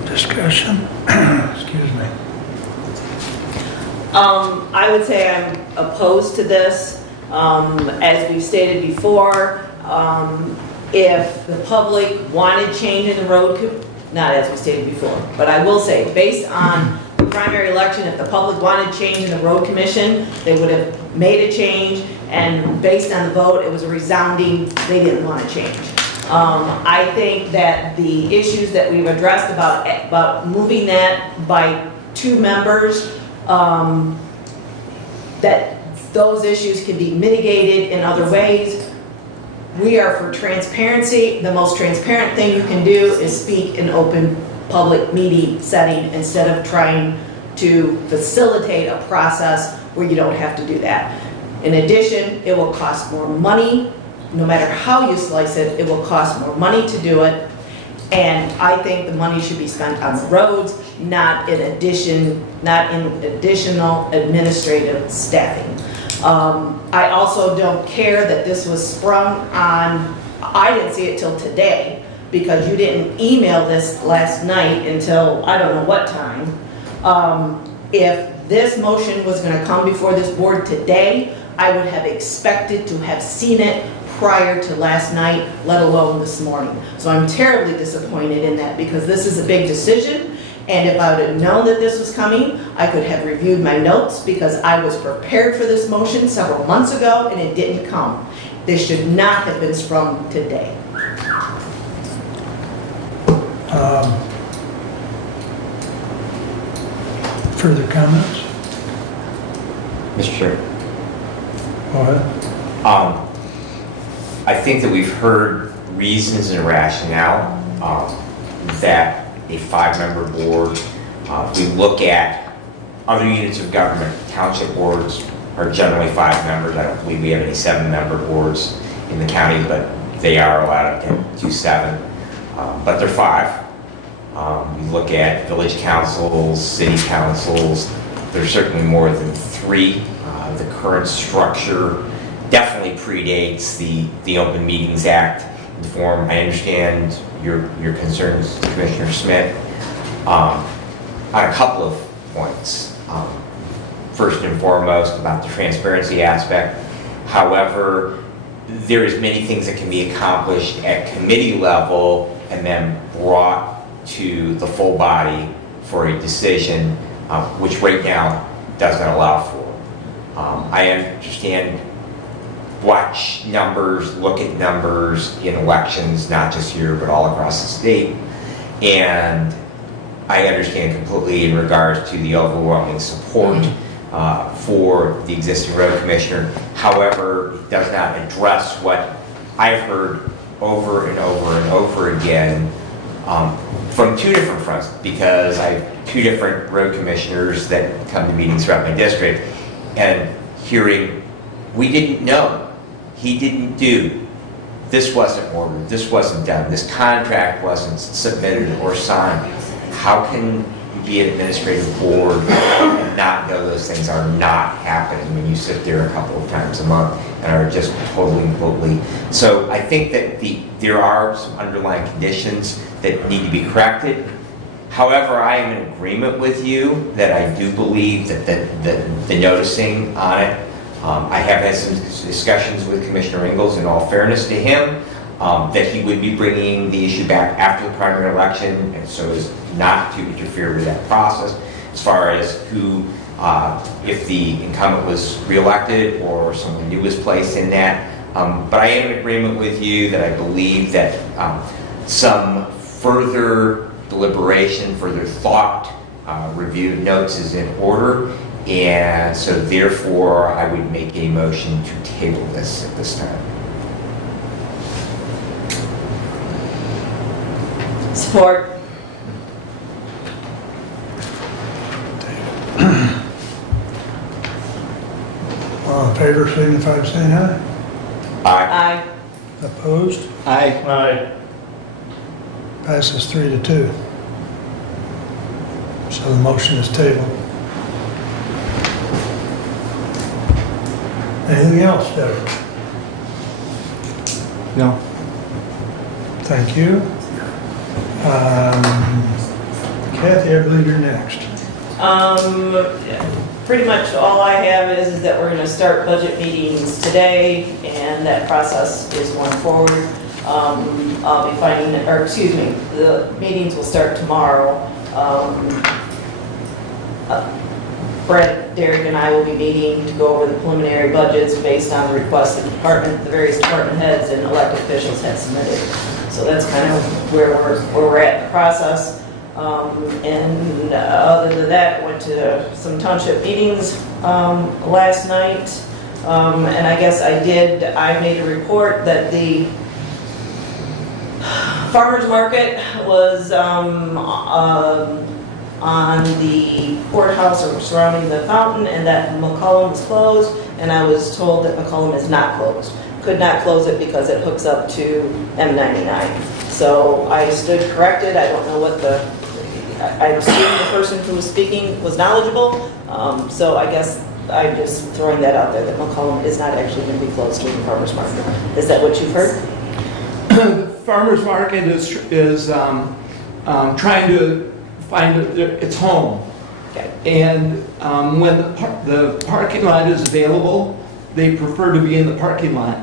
Discussion? Excuse me. I would say I'm opposed to this. As we've stated before, if the public wanted change in the road not as we stated before. But I will say, based on the primary election, if the public wanted change in the road commission, they would have made a change, and based on the vote, it was a resounding, they didn't want to change. I think that the issues that we've addressed about moving that by 2 members, that those issues can be mitigated in other ways. We are for transparency. The most transparent thing you can do is speak in open public meeting setting instead of trying to facilitate a process where you don't have to do that. In addition, it will cost more money. No matter how you slice it, it will cost more money to do it. And I think the money should be spent on the roads, not in additional administrative staffing. I also don't care that this was sprung on, I didn't see it till today, because you didn't email this last night until I don't know what time. If this motion was gonna come before this board today, I would have expected to have seen it prior to last night, let alone this morning. So I'm terribly disappointed in that, because this is a big decision, and if I would have known that this was coming, I could have reviewed my notes, because I was prepared for this motion several months ago and it didn't come. This should not have been sprung today. Further comments? Mr. Chair. Go ahead. I think that we've heard reasons and rationale that a 5-member board, we look at other units of government, township boards are generally 5 members. I don't believe we have any 7-member boards in the county, but they are allowed up to do 7. But they're 5. We look at village councils, city councils, there's certainly more than 3. The current structure definitely predates the Open Meetings Act in form. I understand your concerns, Commissioner Smith, on a couple of points. First and foremost, about the transparency aspect. However, there is many things that can be accomplished at committee level and then brought to the full body for a decision, which right now does not allow for. I understand, watch numbers, look at numbers in elections, not just here, but all across the state. And I understand completely in regards to the overwhelming support for the existing road commissioner. However, it does not address what I've heard over and over and over again from 2 different fronts, because I have 2 different road commissioners that come to meetings throughout my district, and hearing, we didn't know, he didn't do, this wasn't ordered, this wasn't done, this contract wasn't submitted or signed. How can you be an administrative board and not know those things are not happening when you sit there a couple of times a month and are just totally. So I think that there are some underlying conditions that need to be corrected. However, I am in agreement with you that I do believe that the noticing on it, I have had some discussions with Commissioner Ingalls, in all fairness to him, that he would be bringing the issue back after the primary election, and so as not to interfere with that process as far as who, if the incumbent was reelected or someone new was placed in that. But I am in agreement with you that I believe that some further deliberation, further thought, review of notes is in order, and so therefore I would make a motion to table this at this time. Support. All in favor, signify by saying aye. Aye. Aye. Opposed? Aye. Passes 3-2. So the motion is tabled. Anything else, Deborah? No. Thank you. Kathy, I believe you're next. Pretty much all I have is that we're gonna start budget meetings today, and that process is going forward. I'll be finding, or excuse me, the meetings will start tomorrow. Brett, Derek, and I will be meeting to go over the preliminary budgets based on the requests the various department heads and elected officials have submitted. So that's kind of where we're at in the process. Other than that, went to some township meetings last night. And I guess I made a report that the farmer's market was on the courthouse or surrounding the fountain, and that McCollum is closed, and I was told that McCollum is not closed. Could not close it because it hooks up to M99. So I stood corrected. I don't know what I assume the person who was speaking was knowledgeable. So I guess I'm just throwing that out there, that McCollum is not actually going to be closed during the farmer's market. Is that what you've heard? The farmer's market is trying to find its home. Okay. And when the parking lot is available, they prefer to be in the parking lot.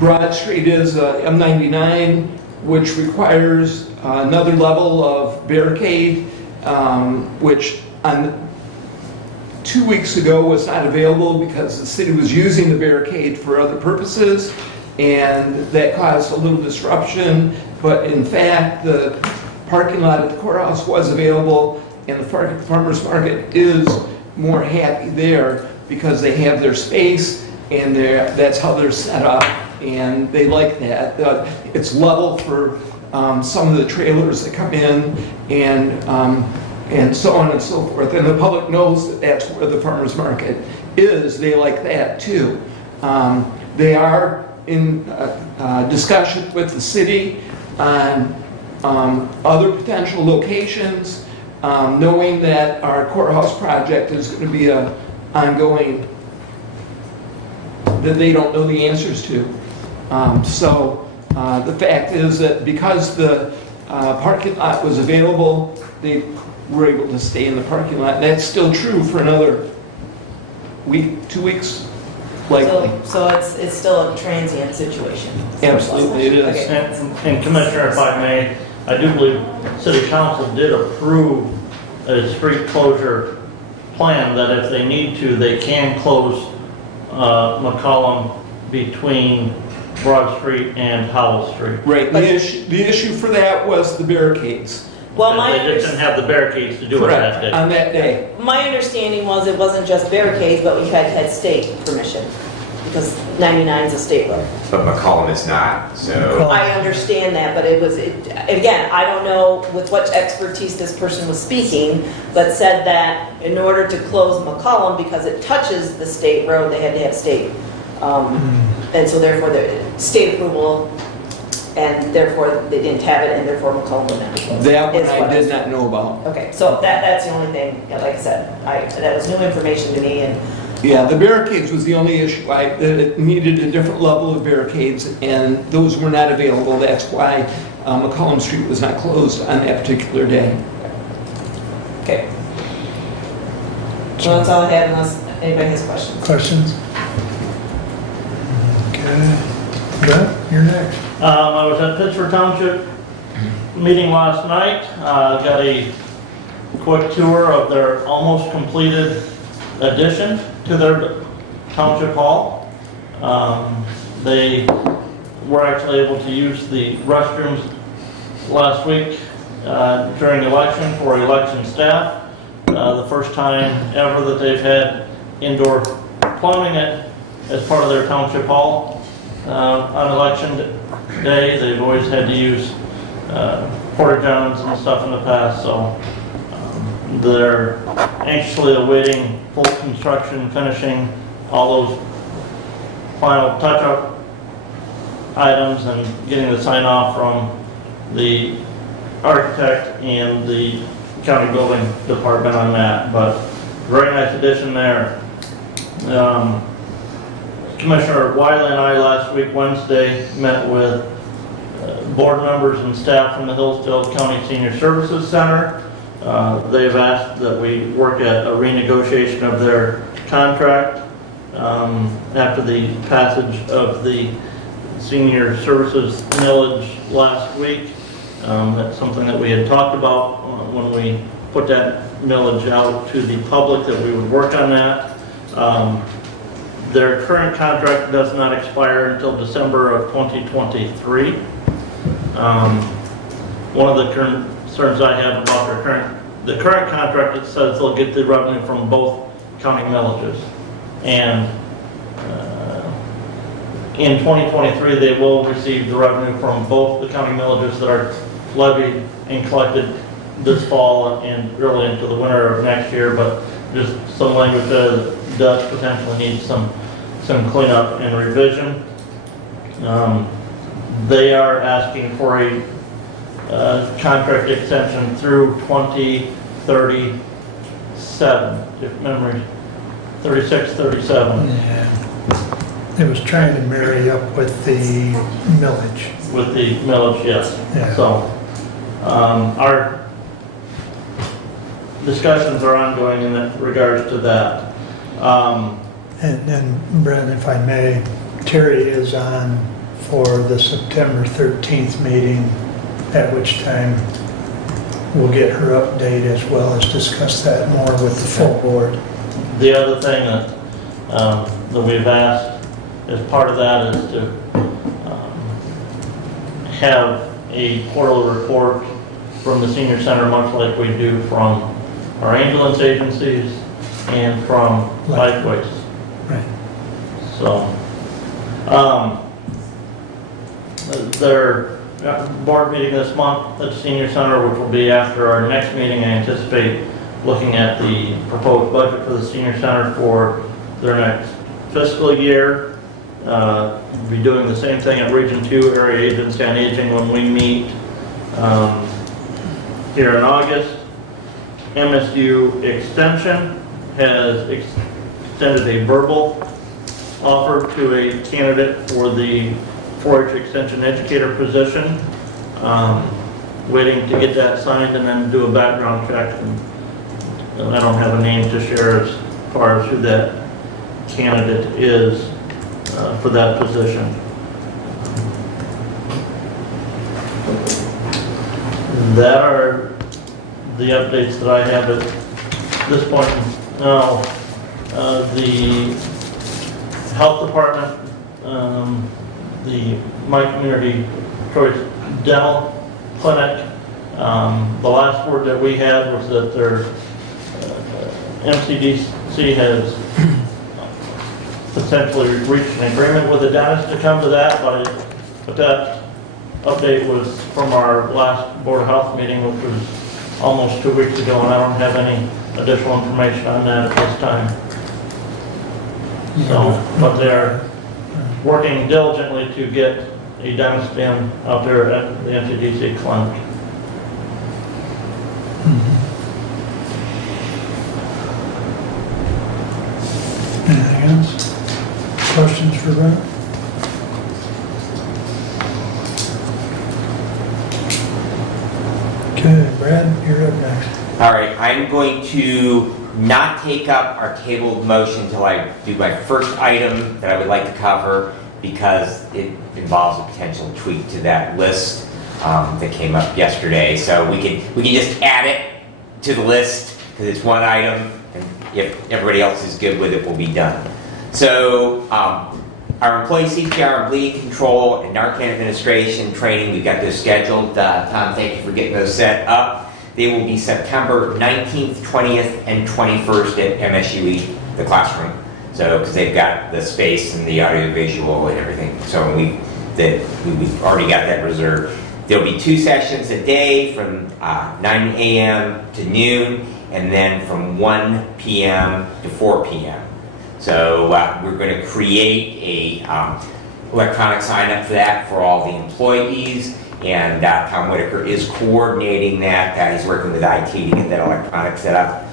Broad Street is M99, which requires another level of barricade, which on 2 weeks ago was not available because the city was using the barricade for other purposes, and that caused a little disruption. But in fact, the parking lot at the courthouse was available, and the farmer's market is more happy there because they have their space, and that's how they're set up, and they like that. It's level for some of the trailers that come in, and so on and so forth. And the public knows that that's where the farmer's market is. They like that too. They are in discussion with the city on other potential locations, knowing that our courthouse project is going to be an ongoing, that they don't know the answers to. So the fact is that because the parking lot was available, they were able to stay in the parking lot. That's still true for another week, 2 weeks, likely. So it's still a transient situation. Absolutely, it is. Okay. And Commissioner, if I may, I do believe City Council did approve a street closure plan that if they need to, they can close McCollum between Broad Street and Howell Street. Right, the issue for that was the barricades. Well, They just didn't have the barricades to do it that day. On that day. my understanding was it wasn't just barricades, but we had state permission, because 99 is a state road. But McCollum is not, so. I understand that, but again, I don't know with what expertise this person was speaking, but said that in order to close McCollum, because it touches the state road, they had to have state. And so therefore, the state approval, and therefore they didn't have it, and therefore McCollum would not be closed. That one is I what did not know about. Okay, so that's the only thing, like I said, that was new information to me, and Yeah, the barricades was the only issue. It needed a different level of barricades, and those were not available. That's why McCollum Street was not closed on that particular day. okay. So that's all I have unless anybody has questions. Questions? Okay. Brett, you're next. I was at Pittsburgh Township meeting last night. Got a quick tour of their almost completed addition to their township hall. They were actually able to use the restrooms last week during the election for election staff. The first time ever that they've had indoor plumbing as part of their township hall. On election day, they've always had to use porta johns and stuff in the past, so they're anxiously awaiting full construction, finishing all those final touch-up items and getting the sign-off from the architect and the county building department on that, but very nice addition there. Commissioner Wiley and I last week, Wednesday, met with board members and staff from the Hillsdale County Senior Services Center. They've asked that we work at a renegotiation of their contract after the passage of the senior services millage last week. That's something that we had talked about when we put that millage out to the public, that we would work on that. Their current contract does not expire until December of 2023. One of the concerns I have about the current contract, it says they'll get the revenue from both county millages. And in 2023, they will receive the revenue from both the county millages that are levied and collected this fall and early into the winter of next year, but just some language that does potentially need some cleanup and revision. They are asking for a contract extension through 2037, if memory, 36, 37. Yeah. It was trying to marry up with the millage. With the millage, yes. Yeah. So, our discussions are ongoing in that regards to that. And Brent, if I may, Terry is on for the September 13th meeting, at which time we'll get her update as well as discuss that more with the full board. The other thing that we've asked as part of that is to have a quarterly report from the senior center, much like we do from our ambulance agencies and from Lifeways. Right. So, their board meeting this month at the senior center, which will be after our next meeting, I anticipate looking at the proposed budget for the senior center for their next fiscal year. We'll be doing the same thing at Region 2 Area Agency on Aging when we meet here in August. MSU Extension has extended a verbal offer to a candidate for the 4-H Extension Educator position. Waiting to get that signed and then do a background check. And I don't have a name to share as far as who that candidate is for that position. That are the updates that I have at this point. Now, the health department, the My Community Choice Dental Clinic, the last word that we had was that their MCDC has potentially reached an agreement with the dentist to come to that, but that update was from our last Board of Health meeting, which was almost 2 weeks ago, and I don't have any additional information on that at this time. So, but they're working diligently to get a dentist in out there at the NCDC clinic. Anything else? Questions for Brent? Okay, Brad, you're up next. All right, I'm going to not take up our tabled motion until I do my first item that I would like to cover, because it involves a potential tweak to that list that came up yesterday. So we can just add it to the list because it's one item, and if everybody else is good with it, we'll be done. So our employee CPR and bleeding control and Narcan administration training, we've got those scheduled. Tom, thank you for getting those set up. They will be September 19th, 20th, and 21st at MSUE, the classroom. So, because they've got the space and the audio visual and everything. So we've already got that reserved. There'll be 2 sessions a day from 9 a.m. to noon, and then from 1 p.m. to 4 p.m. So we're going to create a electronic sign up for that for all the employees. And Tom Whitaker is coordinating that. He's working with IT to get that electronic set up.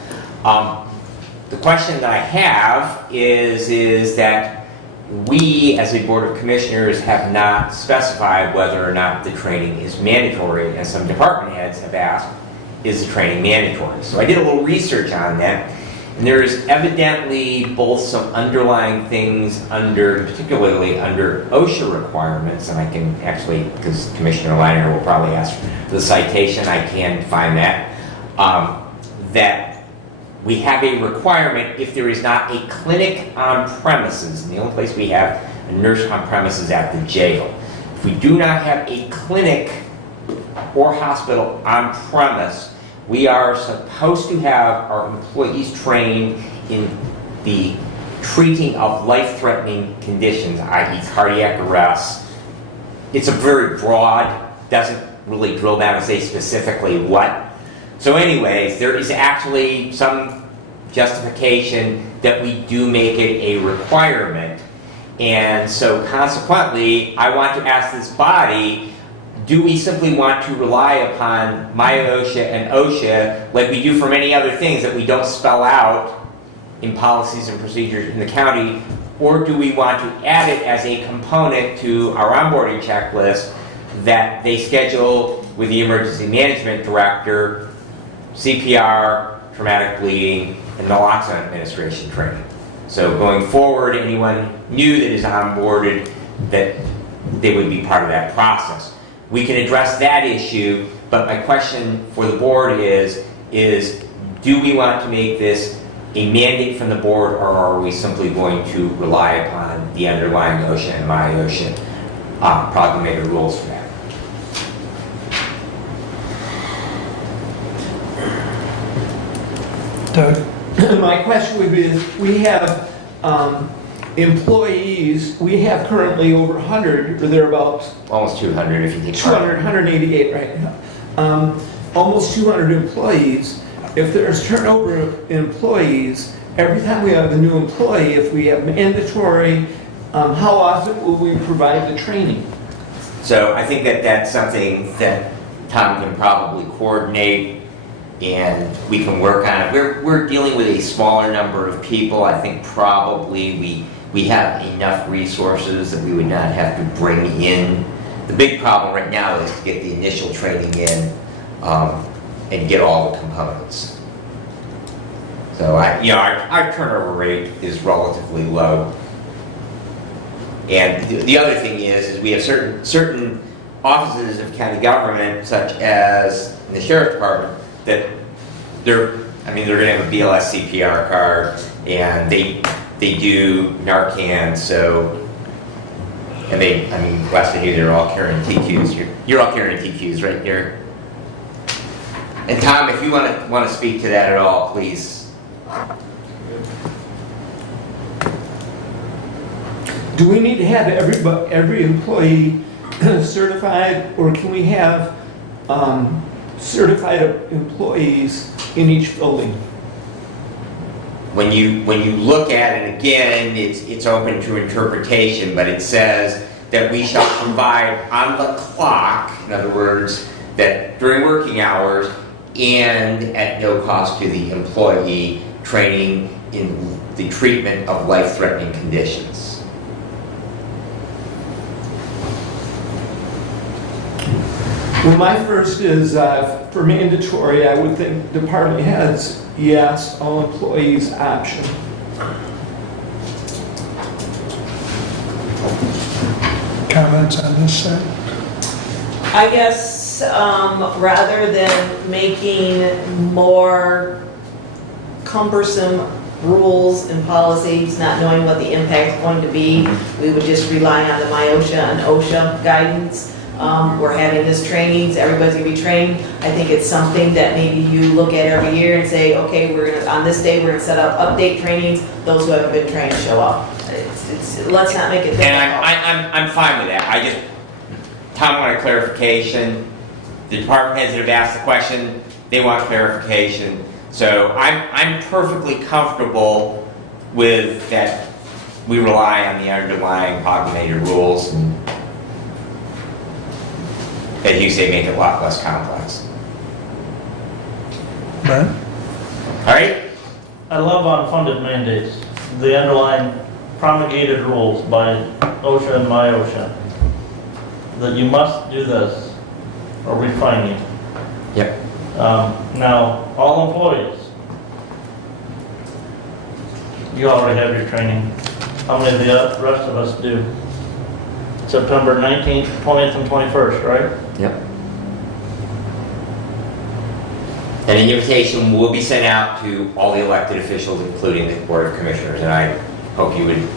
The question that I have is that we, as a Board of Commissioners, have not specified whether or not the training is mandatory, and some department heads have asked, is the training mandatory? So I did a little research on that, And there is evidently both some underlying things particularly under OSHA requirements, and I can actually, because Commissioner Leiner will probably ask for the citation, I can find that, that we have a requirement if there is not a clinic on premises, and the only place we have a nurse on premises at the jail. If we do not have a clinic or hospital on premise, we are supposed to have our employees trained in the treating of life-threatening conditions, i.e. cardiac arrest. It's a very broad, doesn't really drill down and say specifically what. So anyways, there is actually some justification that we do make it a requirement. And so consequently, I want to ask this body, do we simply want to rely upon MIOSHA and OSHA like we do for many other things that we don't spell out in policies and procedures in the county, or do we want to add it as a component to our onboarding checklist that they schedule with the emergency management director, CPR, traumatic bleeding, and naloxone administration training? So going forward, anyone new that is onboarded, that they would be part of that process. We can address that issue, but my question for the board is do we want to make this a mandate from the board, or are we simply going to rely upon the underlying OSHA and MIOSHA proclamated rules for that? Doug? My question would be, we have employees, we have currently over 100 or thereabouts. Almost 200 if you take 200, 188 right now. Almost 200 employees. If there's turnover of employees, every time we have a new employee, if we have mandatory, how often will we provide the training? So I think that that's something that Tom can probably coordinate, and we can work on it. We're dealing with a smaller number of people. I think probably we have enough resources that we would not have to bring in. The big problem right now is to get the initial training in and get all the components. So our turnover rate is relatively low. And the other thing is we have certain offices of county government, such as in the sheriff's department, that they're going to have a BLS CPR card, and they do Narcan. So, and Weston, they're all carrying TQs. You're all carrying TQs, right here. And Tom, if you want to speak to that at all, please. Do we need to have every employee certified, or can we have certified employees in each building? When you look at it again, it's open to interpretation, but it says that we shall provide on the clock, in other words, that during working hours and at no cost to the employee, training in the treatment of life-threatening conditions. Well, my first is for mandatory, I would think department heads, yes, all employees option. Comments on this side? I guess rather than making more cumbersome rules and policies, not knowing what the impact's going to be, we would just rely on the MIOSHA and OSHA guidance. We're having this trainings, everybody's gonna be trained. I think it's something that maybe you look at every year and say, okay, on this day, we're gonna set up update trainings. Those who haven't been trained show up. Let's not make it difficult. And I'm fine with that. Tom wanted clarification. The department heads that have asked the question, they want clarification. So I'm perfectly comfortable with that. We rely on the underlying proclamated rules, and as you say, make it a lot less complex. Brent? All right? I love unfunded mandates, the underlying promulgated rules by OSHA and MIOSHA, that you must do this or we fine you. Yep. Now, all employees, you already have your training. How many of the rest of us do? September 19th, 20th, and 21st, right? Yep. And an invitation will be sent out to all the elected officials, including the Board of Commissioners, and I hope you would.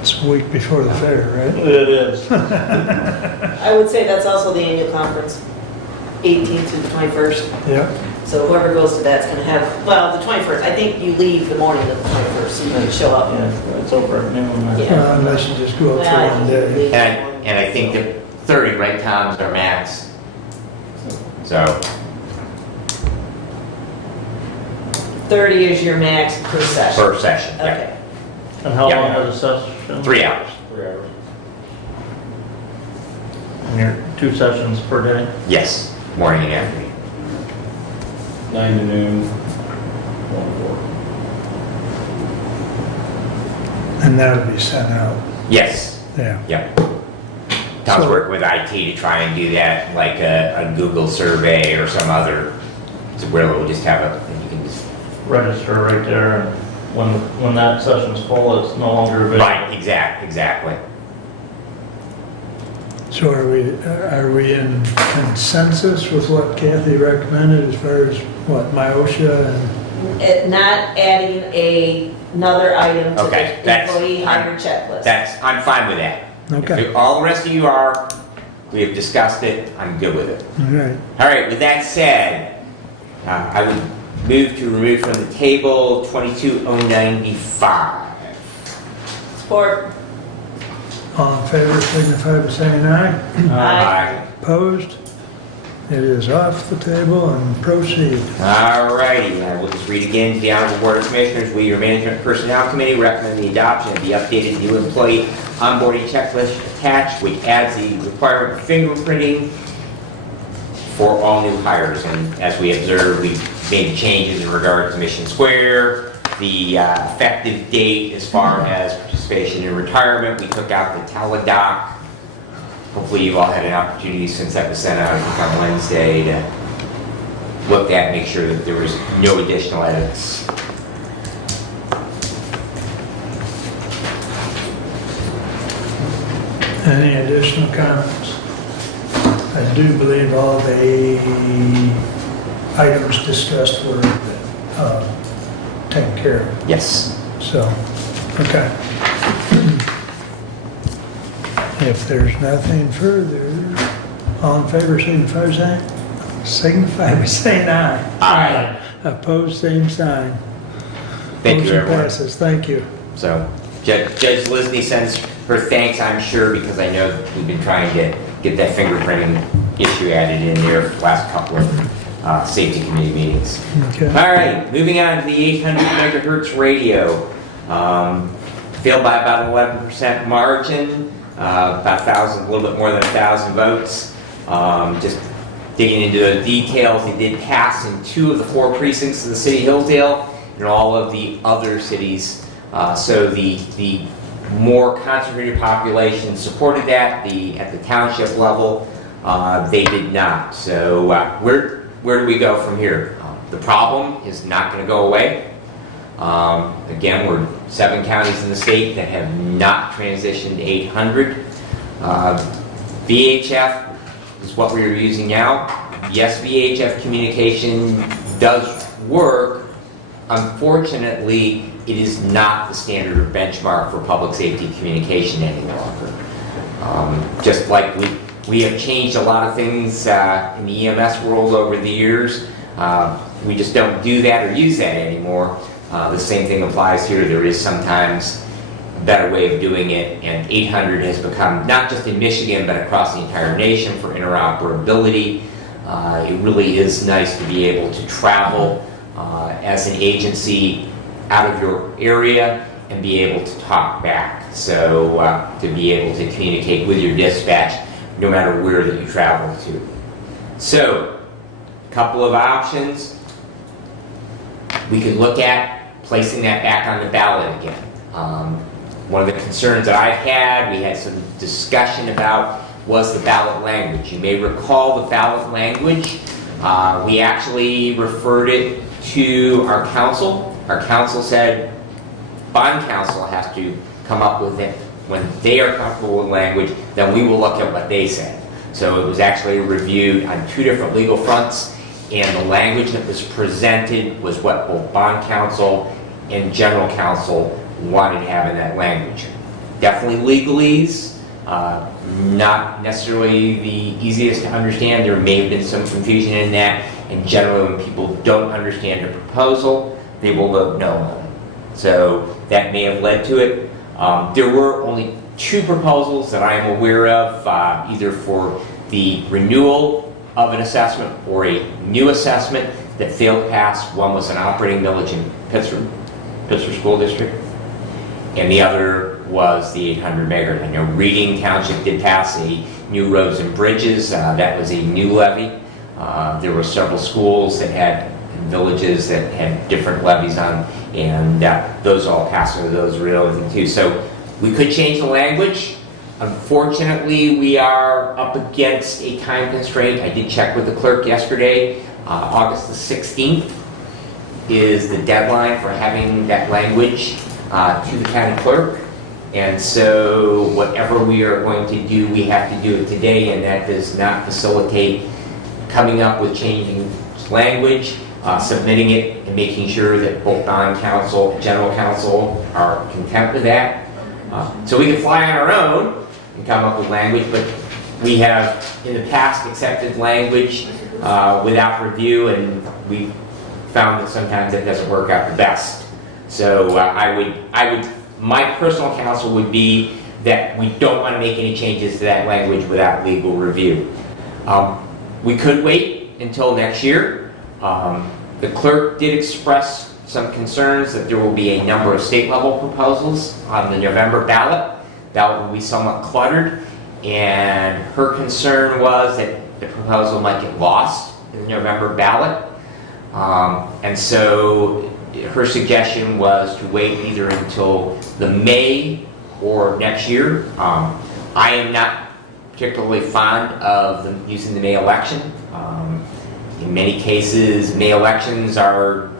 It's a week before the fair, right? It is. I would say that's also the annual conference, 18th to the 21st. Yeah. So whoever goes to that's gonna have, well, the 21st, I think you leave the morning of the 21st, so you can show up. Yeah, it's over at noon. Yeah. Unless you just go up for Well, one you day. leave the morning. And I think that 30, right, Tom, is our max. So, 30 is your max per session. per session, yeah. Okay. And how Yeah. long are the sessions? 3 hours. 3 hours. And you're 2 sessions per day? Yes, morning and afternoon. 9 to noon, 1 to 4. And that'll be sent out, Yes, yeah. yep. Tom's So- working with IT to try and do that, like a Google survey or some other, so where we'll just have a, you can just. Register right there, and when that session's full, it's no longer available. Right, exactly. So are we in consensus with what Kathy recommended as far as what, MIOSHA and, Not adding another item to Okay, the that's- employee hire checklist. I'm fine with that. okay, If all the rest of you are, we have discussed it, I'm good with it. all right. All right, with that said, I would move to remove from the table 22095. Support. All in favor, signify by saying aye. Aye. Opposed? It is off the table and proceed. All righty, I will just read again to the Honorable Board of Commissioners. We, your Management Personnel Committee, recommend the adoption of the updated new employee onboarding checklist attached, which adds the requirement for fingerprinting for all new hires. And as we observed, we made changes in regard to Mission Square, the effective date as far as participation in retirement. We took out the teledoc. Hopefully you all had an opportunity since that was sent out, I think on Wednesday, to look at, make sure that there was no additional edits. Any additional comments? I do believe all the items discussed were taken care of, Yes. so, okay. If there's nothing further, all in favor, signify by saying aye. Aye. Opposed, same sign. Thank you, Motion everyone. passes, thank you. So Judge Lisney sends her thanks, I'm sure, because I know we've been trying to get that fingerprinting issue added in there for the last couple of safety committee meetings. Okay. All right, moving on to the 800 megahertz radio. Failed by about 11% margin, about 1,000, a little bit more than 1,000 votes. Just digging into the details, they did pass in 2 of the 4 precincts of the city of Hillsdale and all of the other cities. So the more concentrated population supported that. At the township level, they did not. So where do we go from here? The problem is not going to go away. Again, we're 7 counties in the state that have not transitioned to 800. VHF is what we are using now. Yes, VHF communication does work. Unfortunately, it is not the standard or benchmark for public safety communication any longer. Just like we have changed a lot of things in the EMS world over the years, we just don't do that or use that anymore. The same thing applies here. There is sometimes a better way of doing it, and 800 has become, not just in Michigan, but across the entire nation for interoperability. It really is nice to be able to travel as an agency out of your area and be able to talk back. So to be able to communicate with your dispatch no matter where that you travel to. So, a couple of options. We could look at placing that back on the ballot again. One of the concerns that I've had, we had some discussion about, was the ballot language. You may recall the ballot language. We actually referred it to our council. Our council said, bond counsel has to come up with it. When they are comfortable with language, then we will look at what they said. So it was actually reviewed on 2 different legal fronts, and the language that was presented was what both bond counsel and general counsel wanted to have in that language. Definitely legalese, not necessarily the easiest to understand. There may have been some confusion in that, and generally when people don't understand a proposal, they will vote no on it. So that may have led to it. There were only 2 proposals that I am aware of, either for the renewal of an assessment or a new assessment that failed to pass. One was an operating millage in Pittsburgh School District, and the other was the 800 megahertz. I know Reading Township did pass a new roads and bridges. That was a new levy. There were several schools that had villages that had different levies on, and those all passed through those real thing too. So we could change the language. Unfortunately, we are up against a time constraint. I did check with the clerk yesterday. August the 16th is the deadline for having that language to the county clerk. And so whatever we are going to do, we have to do it today, and that does not facilitate coming up with changing language, submitting it, and making sure that both bond counsel and general counsel are content with that. So we can fly on our own and come up with language, but we have in the past accepted language without review, and we found that sometimes it doesn't work out the best. So my personal counsel would be that we don't want to make any changes to that language without legal review. We could wait until next year. The clerk did express some concerns that there will be a number of state level proposals on the November ballot. That will be somewhat cluttered, and her concern was that the proposal might get lost in the November ballot. And so her suggestion was to wait either until the May or next year. I am not particularly fond of using the May election. In many cases, May elections are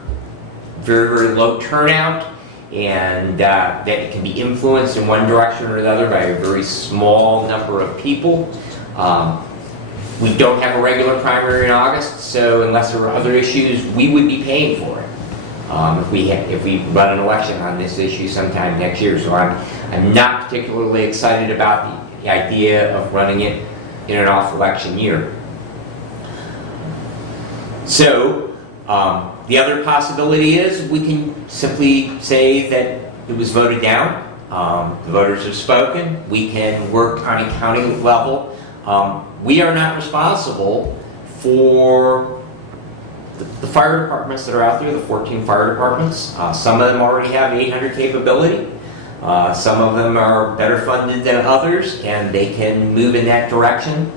very, very low turnout, and that it can be influenced in one direction or another by a very small number of people. We don't have a regular primary in August, so unless there are other issues, we would be paying for it if we run an election on this issue sometime next year. So I'm not particularly excited about the idea of running it in an off-election year. So the other possibility is we can simply say that it was voted down. The voters have spoken. We can work on a county level. We are not responsible for the fire departments that are out there, the 14 fire departments. Some of them already have 800 capability. Some of them are better funded than others, and they can move in that direction.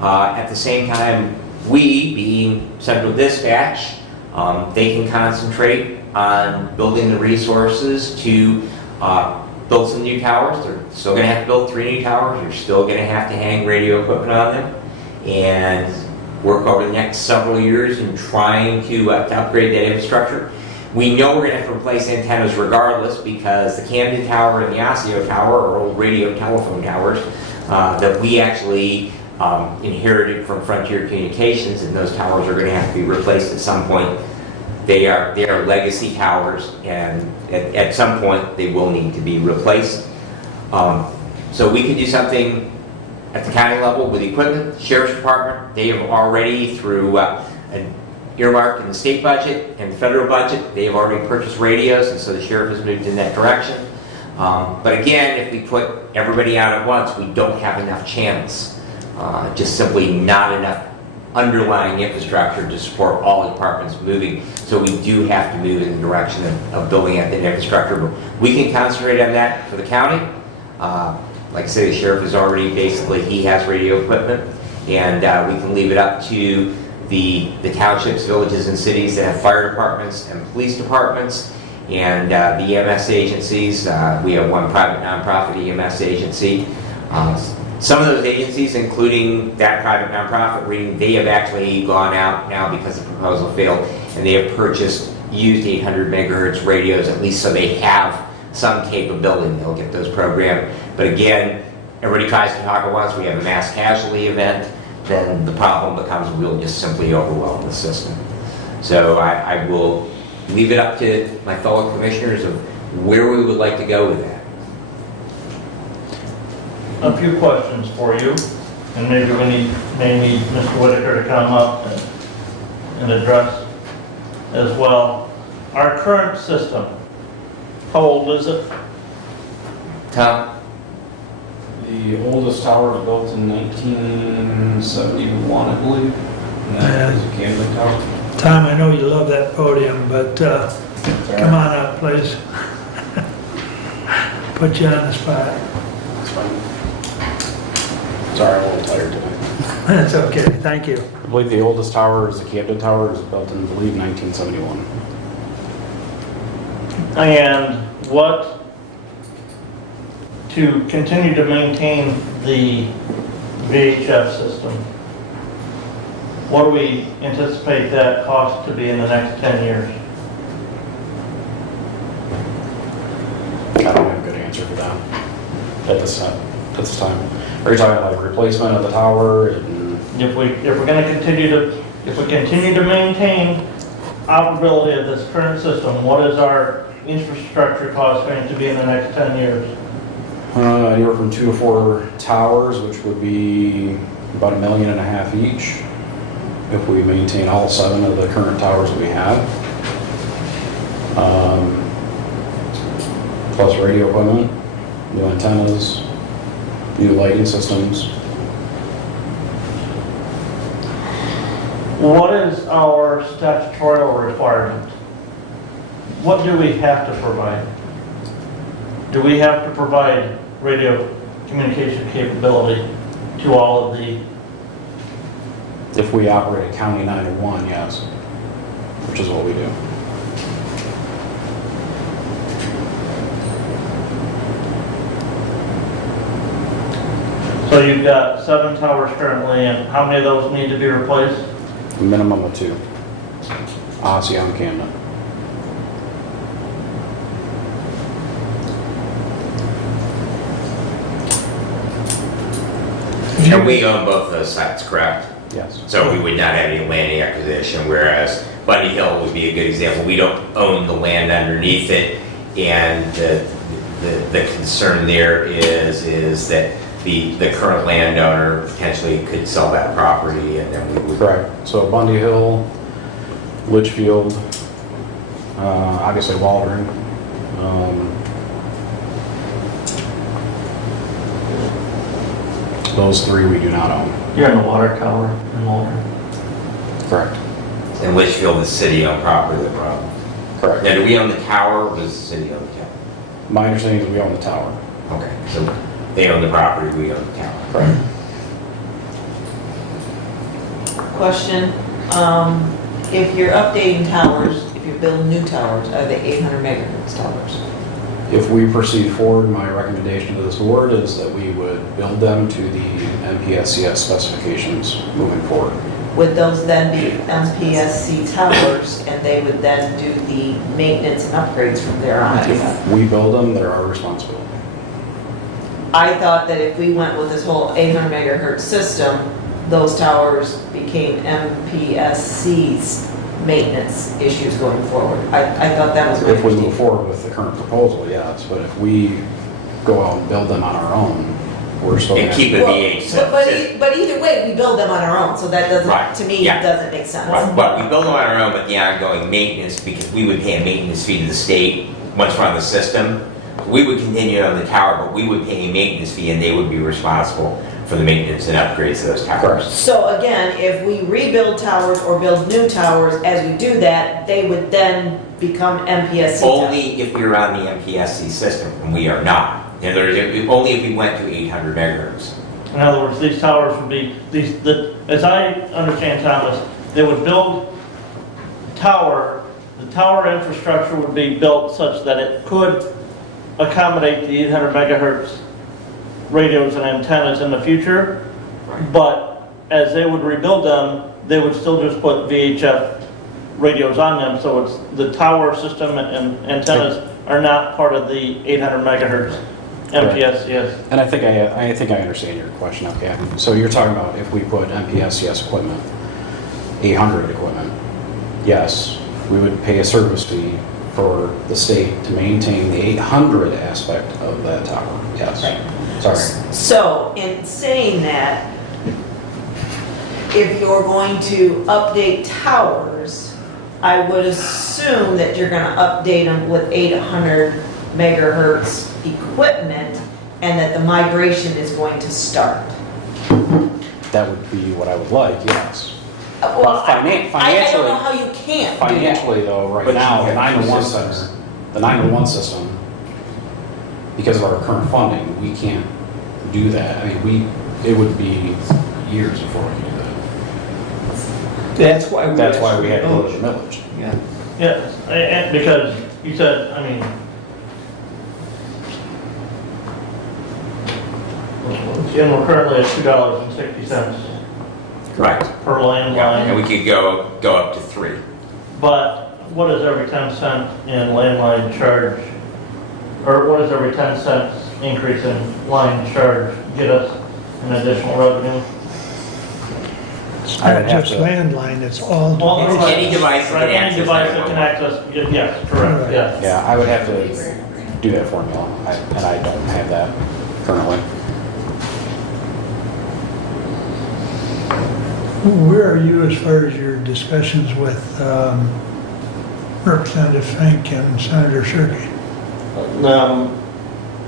At the same time, we, being Central Dispatch, they can concentrate on building the resources to build some new towers. They're still going to have to build 3 new towers. They're still going to have to hang radio equipment on them, and work over the next several years in trying to upgrade that infrastructure. We know we're going to have to replace antennas regardless, because the Camden Tower and the Osseo Tower are old radio telephone towers that we actually inherited from Frontier Communications, and those towers are going to have to be replaced at some point. They are legacy towers, and at some point they will need to be replaced. So we can do something at the county level with equipment. The Sheriff's Department, they have already, through an earmark in the state budget and the federal budget, they have already purchased radios, and so the sheriff has moved in that direction. But again, if we put everybody out at once, we don't have enough channels. Just simply not enough underlying infrastructure to support all the departments moving. So we do have to move in the direction of building out that infrastructure. But we can concentrate on that for the county. Like I say, the sheriff is already, basically, he has radio equipment, and we can leave it up to the townships, villages, and cities that have fire departments and police departments, and the EMS agencies. We have one private nonprofit EMS agency. Some of those agencies, including that private nonprofit Reading, they have actually gone out now because the proposal failed, and they have purchased used 800 megahertz radios, at least so they have some capability, they'll get those programmed. But again, everybody tries to talk at once, we have a mass casualty event, then the problem becomes we'll just simply overwhelm the system. So I will leave it up to my fellow commissioners of where we would like to go with that. A few questions for you, and maybe we may need Mr. Whitaker to come up and address as well. Our current system, how old is it? Tom? The oldest tower was built in 1971, I believe. And that is a Camden tower. Tom, I know you love that podium, but come on up, please. Put you on the spot. It's fine. Sorry, I'm a little tired today. That's okay, thank you. I believe the oldest tower is the Camden Tower. It was built in, I believe, 1971. And what, to continue to maintain the VHF system, what do we anticipate that cost to be in the next 10 years? I don't have a good answer for that at this time. Are you talking about like replacement of the tower? And If we're going to continue to maintain operability of this current system, what is our infrastructure cost going to be in the next 10 years? Anywhere from 2 to 4 towers, which would be about $1.5 million each, if we maintain all 7 of the current towers we have. Plus radio equipment, new antennas, new lighting systems. What is our statutory requirement? What do we have to provide? Do we have to provide radio communication capability to all of the... If we operate a County 901, yes, which is what we do. So you've got 7 towers currently, and how many of those need to be replaced? A minimum of 2. Ossian, Camden. And we own both those sites, correct? Yes. So we would not have any land acquisition, whereas Bundy Hill would be a good example. We don't own the land underneath it, and the concern there is that the current landowner potentially could sell that property, and then we would... Correct. So Bundy Hill, Litchfield, obviously Waldron. Those 3 we do not own. You're in the water tower in Walter. Correct. And Litchfield is city-owned property, the problem. Correct. Now, do we own the tower, or does the city own the tower? My understanding is we own the tower. Okay, so they own the property, we own the tower. Correct. Question, if you're updating towers, if you're building new towers, are they 800 megahertz towers? If we proceed forward, my recommendation to this board is that we would build them to the MPSCS specifications moving forward. Would those then be MPSC towers, and they would then do the maintenance and upgrades from there on? If we build them, they're our responsibility. I thought that if we went with this whole 800 megahertz system, those towers became MPSC's maintenance issues going forward. I thought that was my If we move understanding. forward with the current proposal, yes, but if we go out and build them on our own, we're still And gonna... keep it VH. But either way, we build them on our own, so that Right, doesn't, to me, yeah. doesn't make sense. But we build them on our own, but the ongoing maintenance, because we would pay a maintenance fee to the state once we're on the system. We would continue on the tower, but we would pay a maintenance fee, and they would be responsible for the maintenance and upgrades of those towers. So again, if we rebuild towers or build new towers, as we do that, they would then become MPSC towers. Only if we were on the MPSC system, and we are not. In other words, only if we went to 800 megahertz. In other words, these towers would be, as I understand, Thomas, they would build the tower infrastructure would be built such that it could accommodate the 800 megahertz radios and antennas in the future, but as they would rebuild them, they would still just put VHF radios on them, so it's the tower system and antennas are not part of the 800 megahertz MPSCS. And I think I understand your question, okay. So you're talking about if we put MPSCS equipment, 800 equipment, yes, we would pay a service fee for the state to maintain the 800 aspect of that tower, yes. Sorry. So, in saying that, if you're going to update towers, I would assume that you're gonna update them with 800 megahertz equipment, and that the migration is going to start. That would be what I would like, yes. Well, But I don't financially, know how you can't do that. financially though, right But now, you the have two 911 systems. center, the 911 system, because of our current funding, we can't do that. I mean, it would be years before we could do that. That's why we. That's why asked we had to for go to the millage. Yeah. Yes, and because you said, I mean, and we're currently at $2.60 Correct. per landline. And we could go up to 3. But what does every 10 cent in landline charge, or what does every 10 cents increase in line charge get us in additional revenue? It's I would not have just to- landline, it's all Well, devices. Any device that Right, any access device that 911. connects us, yes, correct, Right. yeah. Yeah, I would have to do that formula, and I don't have that currently. Where are you as far as your discussions with Representative Fink and Senator Shirkey?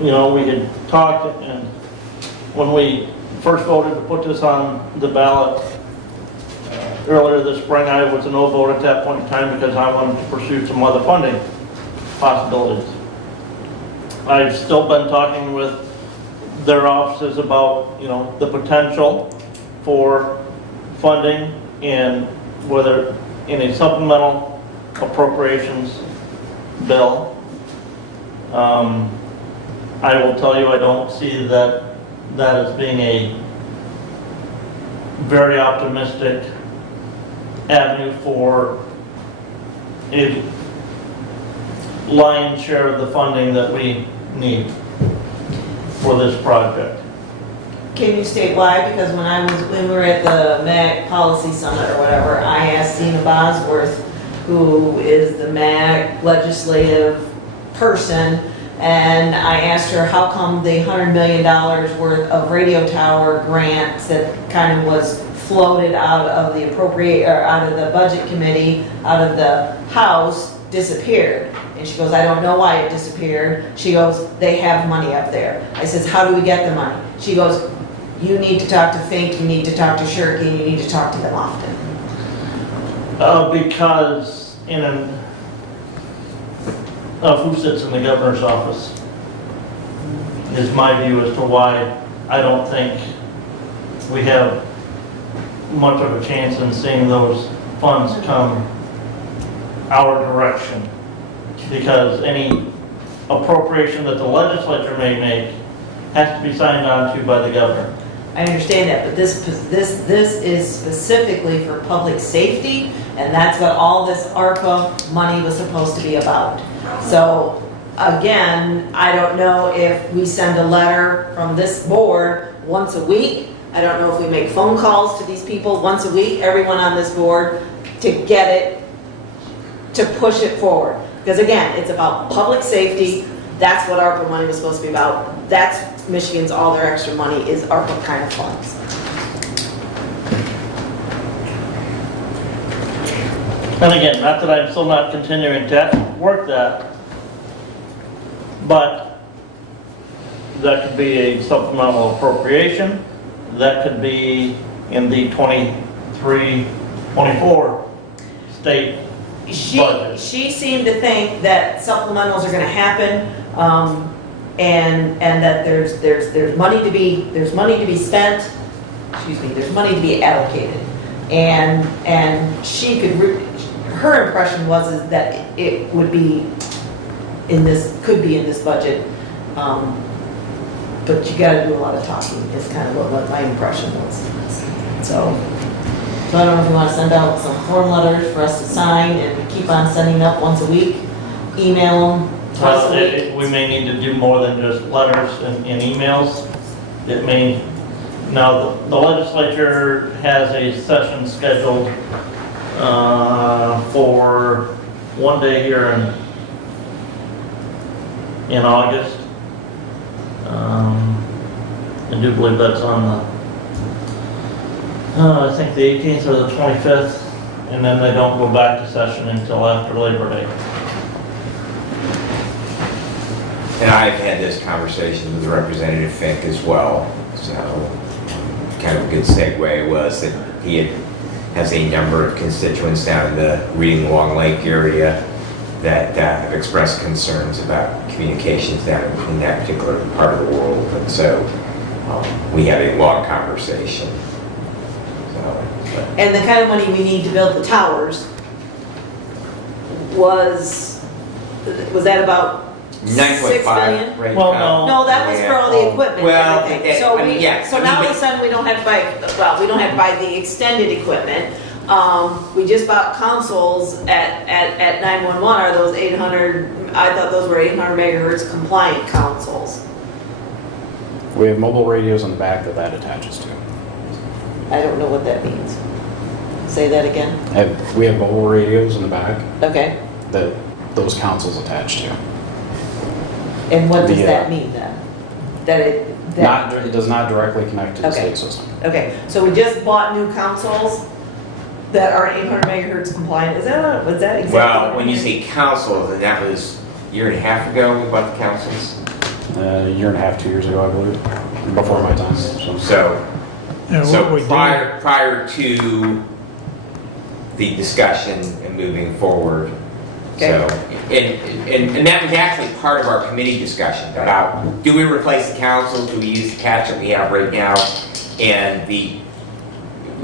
You know, we had talked, and when we first voted to put this on the ballot earlier this spring, I was a no vote at that point in time because I wanted to pursue some other funding possibilities. I've still been talking with their offices about, you know, the potential for funding and whether in a supplemental appropriations bill. I will tell you, I don't see that as being a very optimistic avenue for a lion's share of the funding that we need for this project. Can you state why? Because when we were at the MAC Policy Summit or whatever, I asked Zena Bosworth, who is the MAC legislative person, and I asked her how come the $100 million worth of radio tower grants that kind of was floated out of the out of the budget committee, out of the House, disappeared. And she goes, I don't know why it disappeared. She goes, they have money up there. I says, how do we get the money? She goes, you need to talk to Fink, you need to talk to Shirkey, and you need to talk to them often. Because of who sits in the governor's office is my view as to why I don't think we have much of a chance in seeing those funds come our direction. Because any appropriation that the legislature may make has to be signed on to by the governor. I understand that, but this is specifically for public safety, and that's what all this ARPA money was supposed to be about. So, again, I don't know if we send a letter from this board once a week. I don't know if we make phone calls to these people once a week, everyone on this board, to get it, to push it forward. Because again, it's about public safety. That's what ARPA money was supposed to be about. That's Michigan's, all their extra money is ARPA kind of funds. And again, not that I'm still not continuing to work that, but that could be a supplemental appropriation. That could be in the 23-24 state budget. She seemed to think that supplementals are going to happen, and that there's money to be spent. Excuse me. There's money to be allocated, and she could. Her impression was is that it would be could be in this budget, but you got to do a lot of talking. Is kind of what my impression was. So I don't know if you want to send out some form letters for us to sign and keep on sending up once a week, email them, Twice a Well, week? we may need to do more than just letters and emails. It may, now, the legislature has a session scheduled for one day here in August. I do believe that's on I think the 18th or the 25th, and then they don't go back to session until after Labor Day. And I've had this conversation with Representative Fink as well, so kind of a good segue was that he has a number of constituents down in the Reading Long Lake area that have expressed concerns about communications down in that particular part of the world, and so we had a long conversation. And the kind of money we need to build the towers was that about 6 million? 9.5 right Well, now. No, that was for all the equipment and Well, everything. So I mean, yeah, so I mean, now all of but- a sudden, we don't have to buy, well, we don't have to buy the extended equipment. We just bought consoles at 911. Are those 800, I thought those were 800 megahertz compliant consoles. We have mobile radios in the back that attaches to. I don't know what that means. Say that again? We have mobile radios in the back Okay. that those consoles attach to. And what does The, that mean then? That It does not directly connect to the Okay. state system. Okay, so we just bought new consoles that are 800 megahertz compliant. Was that exactly? Well, when you say council, then that was a year and a half ago we bought the councils. A year and a half, 2 years ago, I believe, before my time. So And So what we do, prior to the discussion and moving forward, so, and that was actually part of our committee discussion about, do we replace the council, do we use the patch that we have right now? And we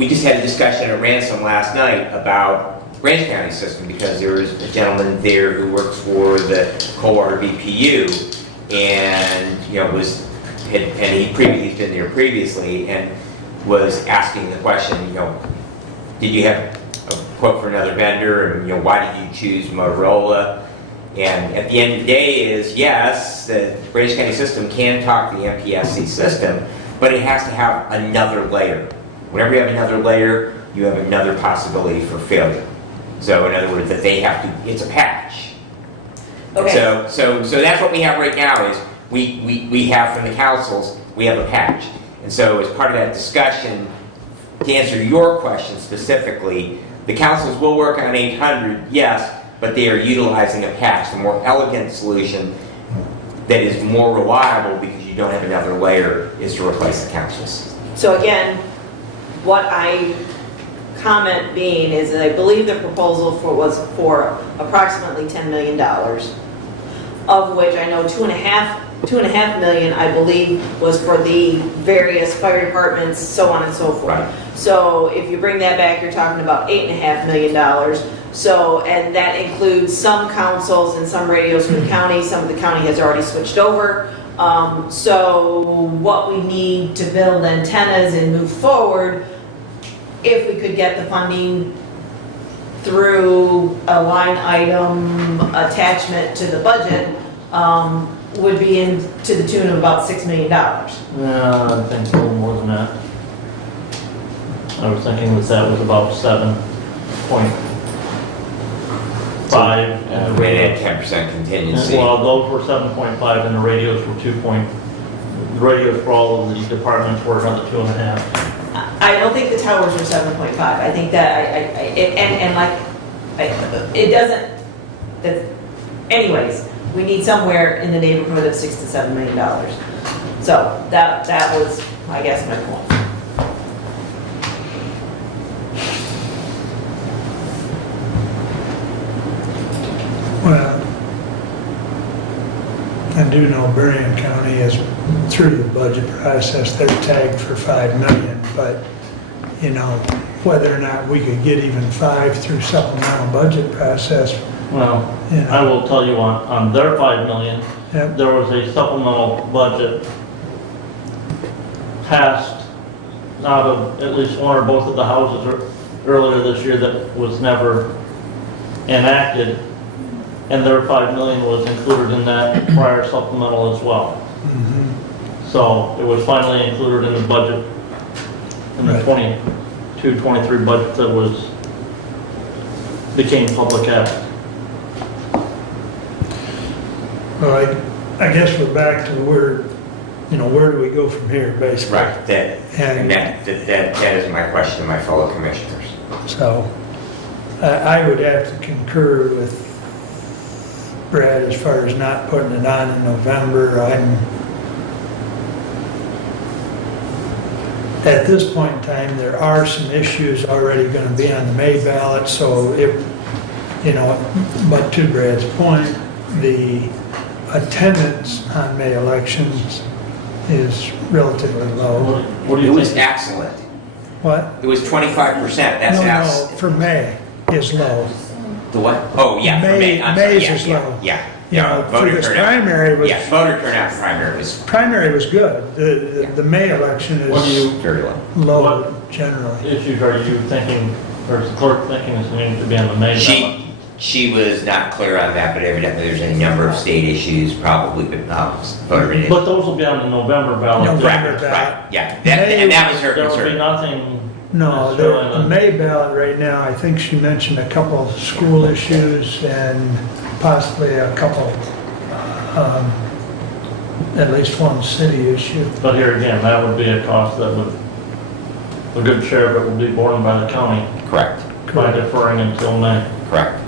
just had a discussion at Ransom last night about Branch County system, because there was a gentleman there who works for the Coldwater BPU, and, you know, he's been there previously, and was asking the question, you know, did you have a quote for another vendor, and, you know, why did you choose Motorola? And at the end of the day is, yes, the Branch County system can talk to the MPSC system, but it has to have another layer. Whenever you have another layer, you have another possibility for failure. So in other words, that they have to, it's a patch. Okay. So that's what we have right now is we have from the councils, we have a patch. And so as part of that discussion, to answer your question specifically, the councils will work on 800, yes, but they are utilizing a patch, a more elegant solution that is more reliable because you don't have another layer is to replace the councils. So again, what I comment being is that I believe the proposal was for approximately $10 million, of which I know $2.5 million, I believe, was for the various fire departments, so on and so forth. Right. So if you bring that back, you're talking about $8.5 million. So, and that includes some councils and some radios from the county. Some of the county has already switched over. So what we need to build antennas and move forward, if we could get the funding through a line item attachment to the budget, would be to the tune of about $6 million. Yeah, I think a little more than that. I was thinking that was about 7.5. And we had 10% contingency. Well, those were 7.5 and the radios were 2. The radios for all of the departments were another 2.5. I don't think the towers are 7.5. I think that it doesn't, anyways, we need somewhere in the neighborhood of $6 to $7 million. So that was, I guess, my point. well, I do know Berrien County is through the budget process, they're tagged for 5 million, but, you know, whether or not we could get even 5 through supplemental budget process, Well, you know. I will tell you on their 5 million, Yep. there was a supplemental budget passed out of at least one or both of the houses earlier this year that was never enacted. And their 5 million was included in that prior supplemental as well. So it was finally included in the budget, in the Right. 22-23 budget that became public act. Well, I guess we're back to where, where do we go from here, basically? Right, and that is my question to my fellow commissioners. So I would have to concur with Brad as far as not putting it on in November. At this point in time, there are some issues already going to be on the May ballot, so but to Brad's point, the attendance on May elections is relatively low. What do It you was think? excellent. What? It was 25%, that's No, excellent. for May is low. The what? Oh, yeah, for May, I'm sorry, May's yeah, is yeah, low. yeah. You know, for Voter this turnout. primary was, Yeah, voter turnout for primary was primary was good. The May election What do is you, very low. low generally. issues are you thinking, or is the clerk thinking is needing to be on the May ballot? She was not clear on that, but evidently there's a number of state issues, probably, but voter issues. But those will be on the November ballot. November Right, ballot. yeah. May- And that was her There will be concern. nothing. No, necessarily the May ballot right now, I think she mentioned a couple of school issues and possibly a couple, at least one city issue. But here again, that would be a cost that would, a good share of it will be borne by the county Correct, by deferring until May. correct.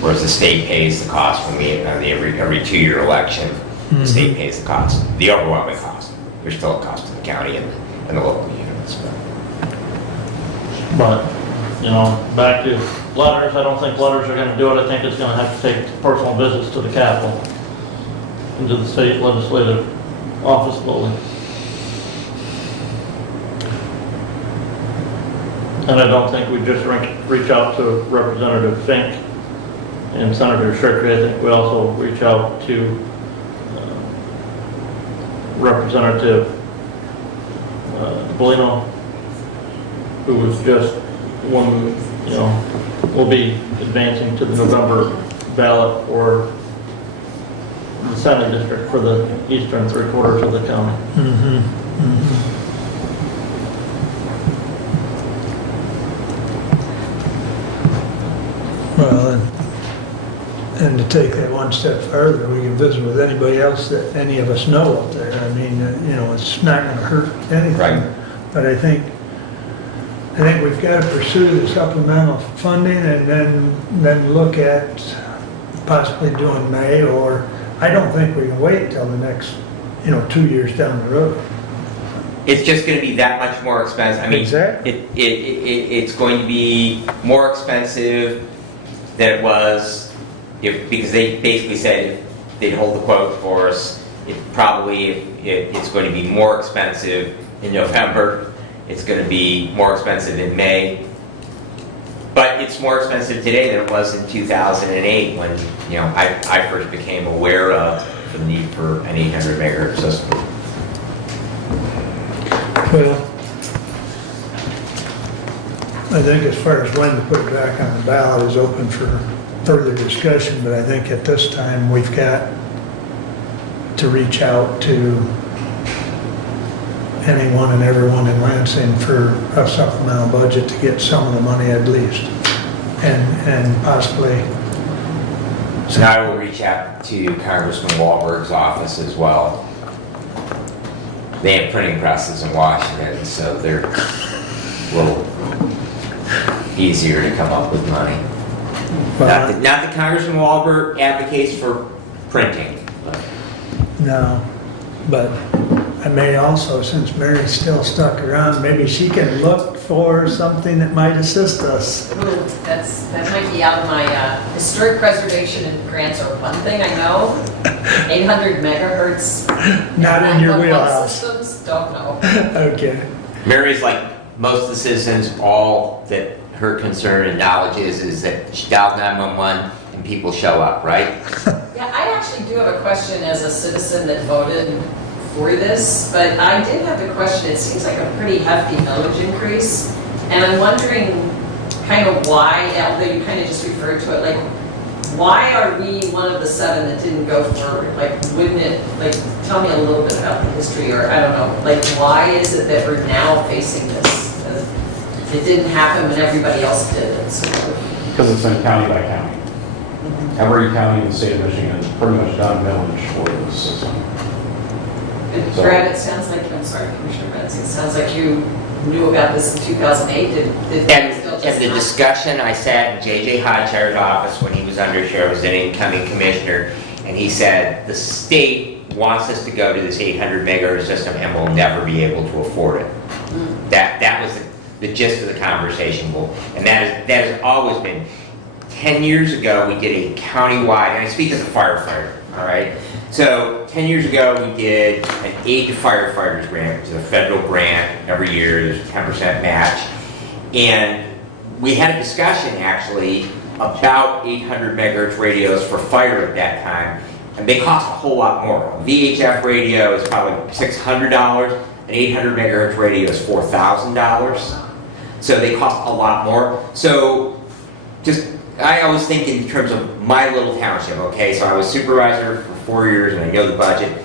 Whereas the state pays the cost when we, every 2-year election, the state pays the cost, the overwhelming cost. There's still a cost to the county and the local units. But, back to letters, I don't think letters are gonna do it. I think it's gonna have to take personal visits to the Capitol, into the state legislative office building. And I don't think we just reach out to Representative Fink and Senator Shirkley. I think we also reach out to Representative Bolino, who was just one, will be advancing to the November ballot for the Senate district for the eastern 3/4 of the county. Well, and to take that one step further, we can visit with anybody else that any of us know up there. I mean, it's not going to hurt anything. Right. But I think we've got to pursue the supplemental funding and then look at possibly doing May, or I don't think we can wait until the next, 2 years down the road. It's just going to be that much more expensive. I mean, Exactly. it's going to be more expensive than it was because they basically said if they'd hold the quote for us, it's going to be more expensive in November. It's going to be more expensive in May. But it's more expensive today than it was in 2008 when, I first became aware of the need for an 800 megahertz system. Well, I think as far as when to put it back on the ballot is open for further discussion, but I think at this time, we've got to reach out to anyone and everyone in Lansing for a supplemental budget to get some of the money at least, and possibly. So now I will reach out to Congressman Wahlberg's office as well. They have printing presses in Washington, so they're a little easier to come up with money. Not that Congressman Wahlberg advocates for printing. But No, but I may also, since Mary's still stuck around, maybe she can look for something that might assist us. Ooh, that might be out of my, historic preservation and grants are one thing I know. 800 megahertz. Not in your 911 wheelhouse. systems, don't know. Okay. Mary's like most of the citizens, all that her concern and knowledge is that she dials 911 and people show up, right? Yeah, I actually do have a question as a citizen that voted for this, but I did have a question. It seems like a pretty hefty millage increase, and I'm wondering kind of why, although you kind of just referred to it, like Why are we one of the 7 that didn't go forward? Like, wouldn't it, like, tell me a little bit about the history, or I don't know, like, why is it that we're now facing this? It didn't happen when everybody else did it, so. Because it's been county by county. Every county in the state of Michigan has pretty much done millage for this system. And So- Brad, it sounds like, I'm sorry, Commissioner Benz, it sounds like you knew about this in 2008, did you still just And the not- discussion, I sat in J.J. Hodshire's office when he was under sheriff, was an incoming commissioner, and he said, the state wants us to go to this 800 megahertz system and we'll never be able to afford it. That was the gist of the conversation. And that has always been. 10 years ago, we did a countywide, and I speak as a firefighter, all right? So 10 years ago, we did an Aid to Firefighters grant, which is a federal grant every year. There's a 10% match. And we had a discussion, actually, about 800 megahertz radios for fire at that time, and they cost a whole lot more. A VHF radio is probably $600. An 800 megahertz radio is $4,000. So they cost a lot more. So I always think in terms of my little township, okay? So I was supervisor for 4 years and I know the budget.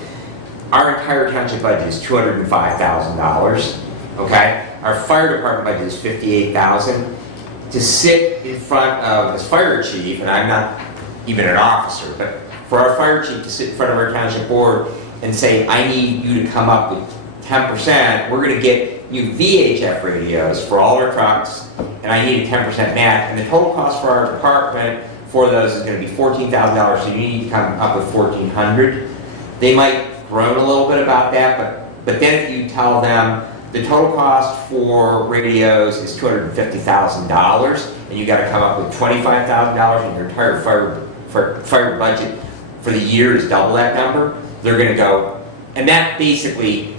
Our entire township budget is $205,000, okay? Our fire department budget is $58,000. To sit in front of this fire chief, and I'm not even an officer, but for our fire chief to sit in front of our township board and say, I need you to come up with 10%, we're gonna get you VHF radios for all our trucks, and I need a 10% match, and the total cost for our department for those is going to be $14,000, so you need to come up with $1,400. They might groan a little bit about that, but then if you tell them the total cost for radios is $250,000, and you got to come up with $25,000, and your entire fire budget for the year is double that number, they're going to go, and that basically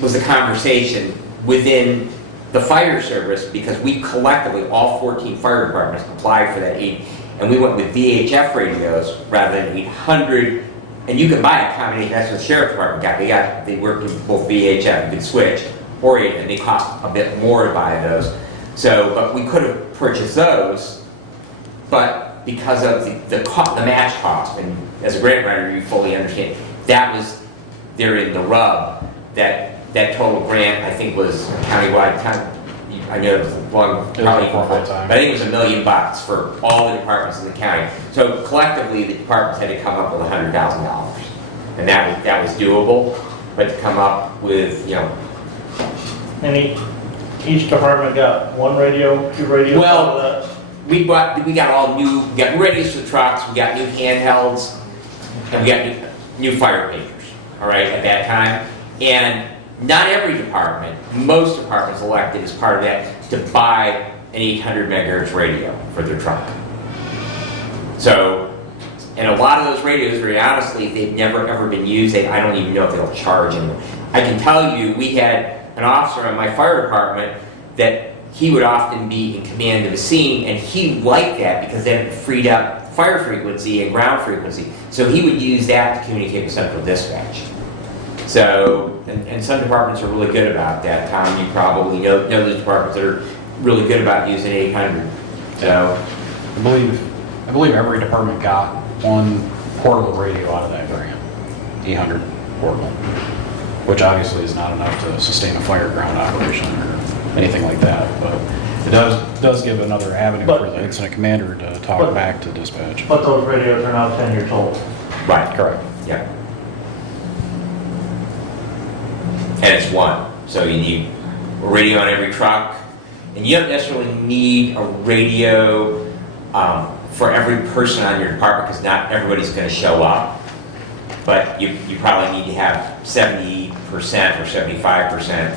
was the conversation within the fire service, because we collectively, all 14 fire departments, applied for that 8, and we went with VHF radios rather than 800. And you can buy a combination. That's what the sheriff department got. They worked with both VHF, you could switch, or 8, and they cost a bit more to buy those. So, but we could have purchased those, but because of the match cost, and as a grant writer, you fully understand, that was therein the rub. That total grant, I think, was countywide. I know it was long, probably but I think it was $1 million for all the departments in the county. So collectively, the departments had to come up with $100,000, and that was doable. But to come up with, And each department got 1 radio, 2 radios? Well, we got all new. We got radios for trucks. We got new handhelds, and we got new fire pagers. All right, at that time, and not every department, most departments elected as part of that to buy an 800 megahertz radio for their truck. So, and a lot of those radios, very honestly, they've never ever been used. I don't even know if they'll charge them. I can tell you, we had an officer in my fire department that he would often be in command of a scene, and he liked that because then it freed up fire frequency and ground frequency. So he would use that to communicate with central dispatch. So, and some departments are really good about that. Tom, you probably know those departments that are really good about using 800. So, I believe every department got 1 portable radio out of that grant, 800 portable, which obviously is not enough to sustain a fire ground operation or anything like that, but it does give another avenue for the incident commander to talk back to dispatch. But those radios are now 10 years old. right, Correct. yeah. And it's 1. So you need a radio on every truck. And you don't necessarily need a radio for every person on your department, because not everybody's going to show up. But you probably need to have 70% or 75%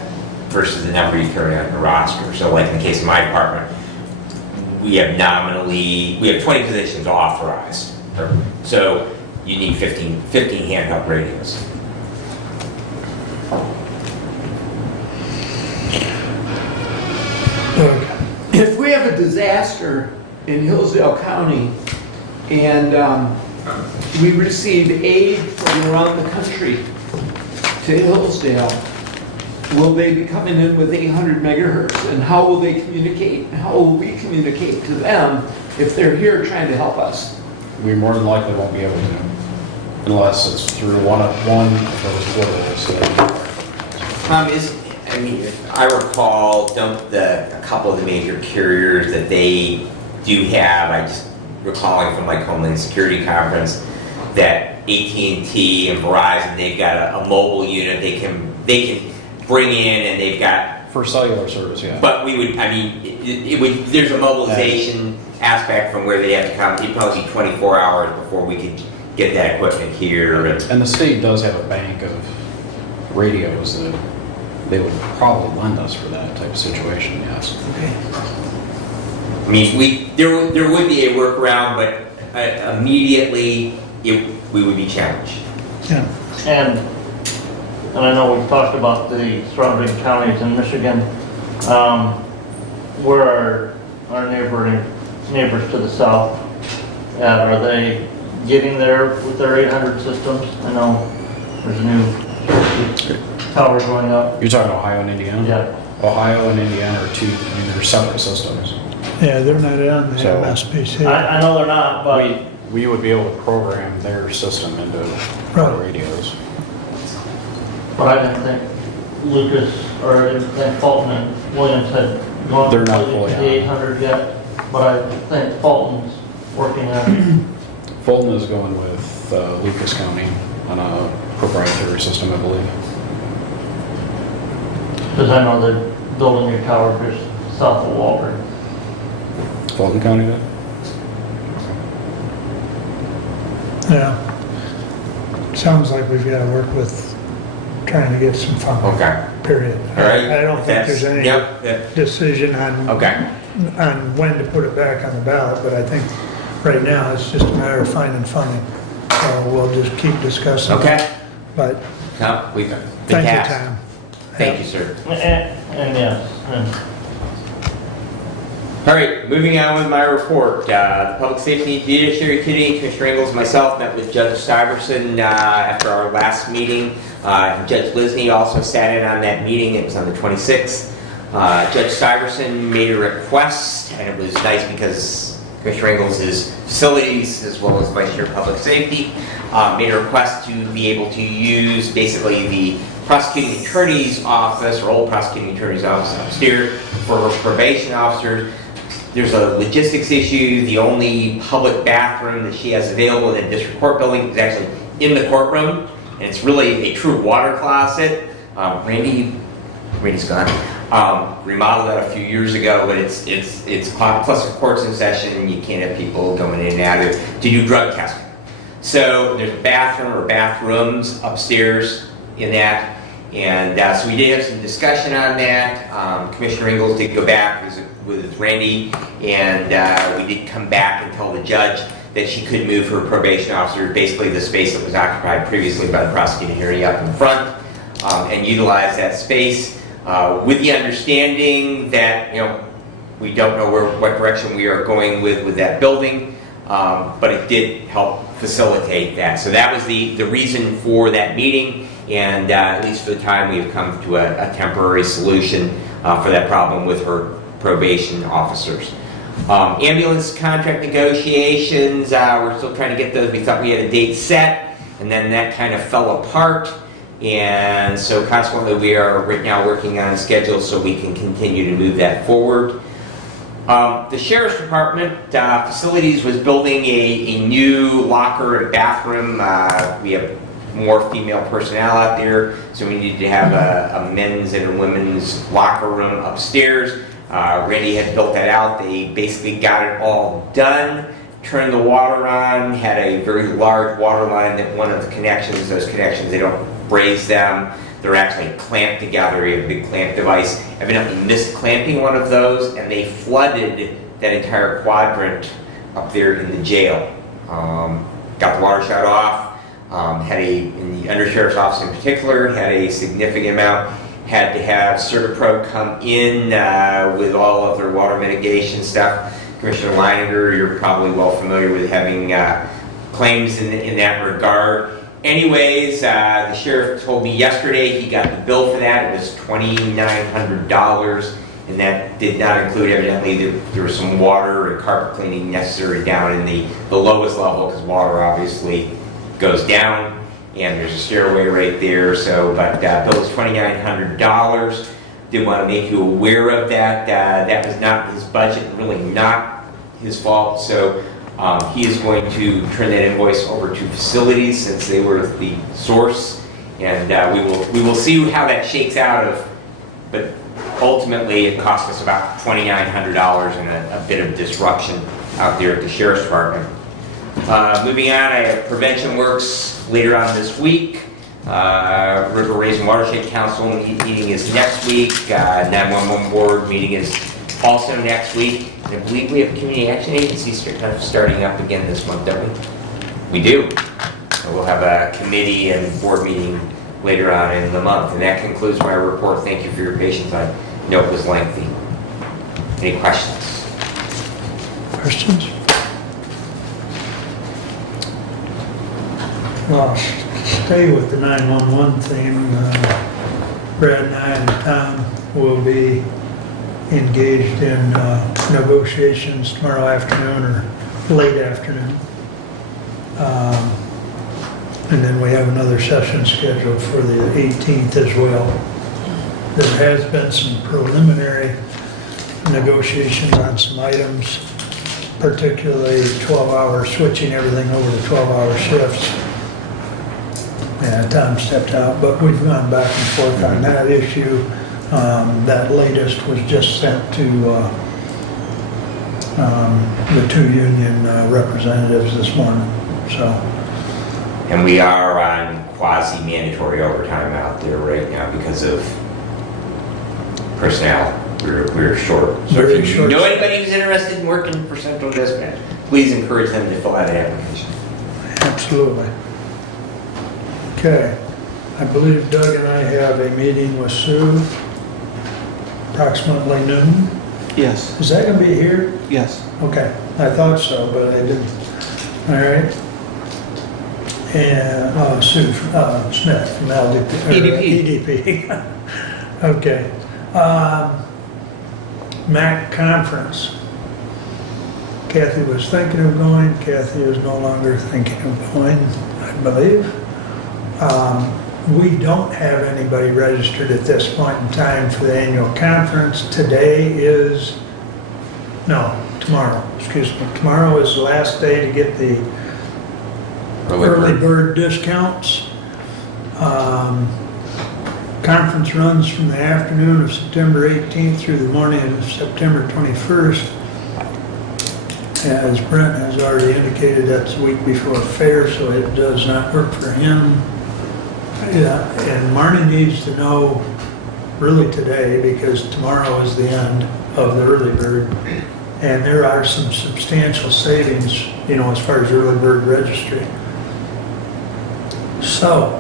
versus the number you carry on your roster. So like in the case of my department, we have 20 positions authorized. So you need 15 handheld radios. If we have a disaster in Hillsdale County and we receive aid from around the country to Hillsdale, will they be coming in with 800 megahertz? And how will they communicate? How will we communicate to them if they're here trying to help us? we more than likely won't be able to, unless it's through one of those portals. I mean, if I recall, don't a couple of the major carriers that they do have, I just recalling from like Homeland Security Conference, that AT&T and Verizon, they've got a mobile unit they can bring in, and they've got, For cellular service, yeah. but we would, I mean, it would, there's a mobilization aspect from where they have to come, it'd probably be 24 hours before we could get that equipment here. And the state does have a bank of radios that they would probably lend us for that type of situation, yes. I mean, there would be a workaround, but immediately we would be challenged. Yeah. And I know we've talked about the surrounding counties in Michigan, where are our neighbors to the south at? Are they getting there with their 800 systems? I know there's a new tower going up. You're talking Ohio and Indiana? Yeah. Ohio and Indiana are two, I mean, they're separate systems. Yeah, they're not on the So- MSPC. I know they're not, but We would be able to program their system into the Right. radios. I didn't think Lucas, or I didn't think Fulton and Williams had gone They're not completely to fully the on. 800 yet, but I think Fulton's working on it. Fulton is going with Lucas County on a proprietary system, I believe. Because I know they're building a tower just south of Walker. Fulton County did? Yeah. Sounds like we've got to work with trying to get some funding. Okay. Period. All right. I don't think there's any Yep. decision on Okay. when to put it back on the ballot, but I think right now it's just a matter of finding funding. So we'll just keep discussing. Okay. But No, we've been thank you, tasked. Tom. Thank you, sir. And yes, and All right, moving on with my report. The Public Safety and Judiciary Committee, Commissioner Ingalls and myself met with Judge Stuyvesant after our last meeting. Judge Lisney also sat in on that meeting. It was on the 26th. Judge Stuyvesant made a request, and it was nice because Commissioner Ingalls is facilities as well as Vice Chair of Public Safety, made a request to be able to use basically the prosecuting attorney's office, or old prosecuting attorney's office upstairs for probation officers. There's a logistics issue. The only public bathroom that she has available in the district court building is actually in the courtroom, and it's really a true water closet. Randy's gone. Remodeled that a few years ago, but it's plus the court's in session, and you can't have people going in and out of to do drug testing. So there's a bathroom or bathrooms upstairs in that. And so we did have some discussion on that. Commissioner Ingalls did go back with Randy, and we did come back and tell the judge that she could move her probation officer, basically the space that was occupied previously by the prosecuting attorney up in front, and utilize that space with the understanding that, we don't know what direction we are going with that building, but it did help facilitate that. So that was the reason for that meeting. And at least for the time, we've come to a temporary solution for that problem with her probation officers. Ambulance contract negotiations, we're still trying to get those. We thought we had a date set, and then that kind of fell apart. And so consequently, we are right now working on a schedule so we can continue to move that forward. The Sheriff's Department facilities was building a new locker and bathroom. We have more female personnel out there, so we needed to have a men's and a women's locker room upstairs. Randy had built that out. They basically got it all done, turned the water on, had a very large water line that one of the connections, those connections, they don't braze them. They're actually clamped together. You have a big clamp device. Evidently missed clamping one of those, and they flooded that entire quadrant up there in the jail. Got the water shut off. In the undersheriff's office in particular, had a significant amount. Had to have CertaPro come in with all of their water mitigation stuff. Commissioner Leininger, you're probably well familiar with having claims in that regard. Anyways, the sheriff told me yesterday he got the bill for that. It was $2,900. And that did not include, evidently, there was some water and carpet cleaning necessary down in the lowest level, because water obviously goes down, and there's a stairway right there, so, but bill was $2,900. Did want to make you aware of that. That was not his budget, really not his fault, so he is going to turn that invoice over to facilities, since they were the source, and we will see how that shakes out, but ultimately it cost us about $2,900 and a bit of disruption out there at the Sheriff's Department. Moving on, I have Prevention Works later on this week. River Raisin Watershed Council meeting is next week. 911 Board meeting is also next week. And I believe we have Community Action Agency kind of starting up again this month, don't we? We do. So we'll have a committee and board meeting later on in the month. And that concludes my report. Thank you for your patience. I know it was lengthy. Any questions? Questions? Well, stay with the 911 theme. Brad and I and Tom will be engaged in negotiations tomorrow afternoon or late afternoon. And then we have another session scheduled for the 18th as well. There has been some preliminary negotiations on some items, particularly 12-hour, switching everything over to 12-hour shifts. Yeah, Tom stepped out, but we've gone back and forth on that issue. That latest was just sent to the two union representatives this morning, so. And we are on quasi-mandatory overtime out there right now because of personnel. We're short. So Very if you short. know anybody who's interested in working for Central Dispatch, please encourage them to fill out an application. Absolutely. Okay, I believe Doug and I have a meeting with Sue, approximately noon. Yes, Is that gonna be here? yes. Okay, I thought so, but I didn't. All right. And, Sue, Smith from LDP. or EDP. Okay. MAC conference. Kathy was thinking of going, Kathy is no longer thinking of going, I believe. We don't have anybody registered at this point in time for the annual conference. Tomorrow, excuse me. Tomorrow is the last day to get the early bird discounts. Conference runs from the afternoon of September 18th through the morning of September 21st. As Brent has already indicated, that's the week before fair, so it does not work for him. Yeah, and Marnie needs to know really today, because tomorrow is the end of the early bird. And there are some substantial savings, as far as early bird registry. So,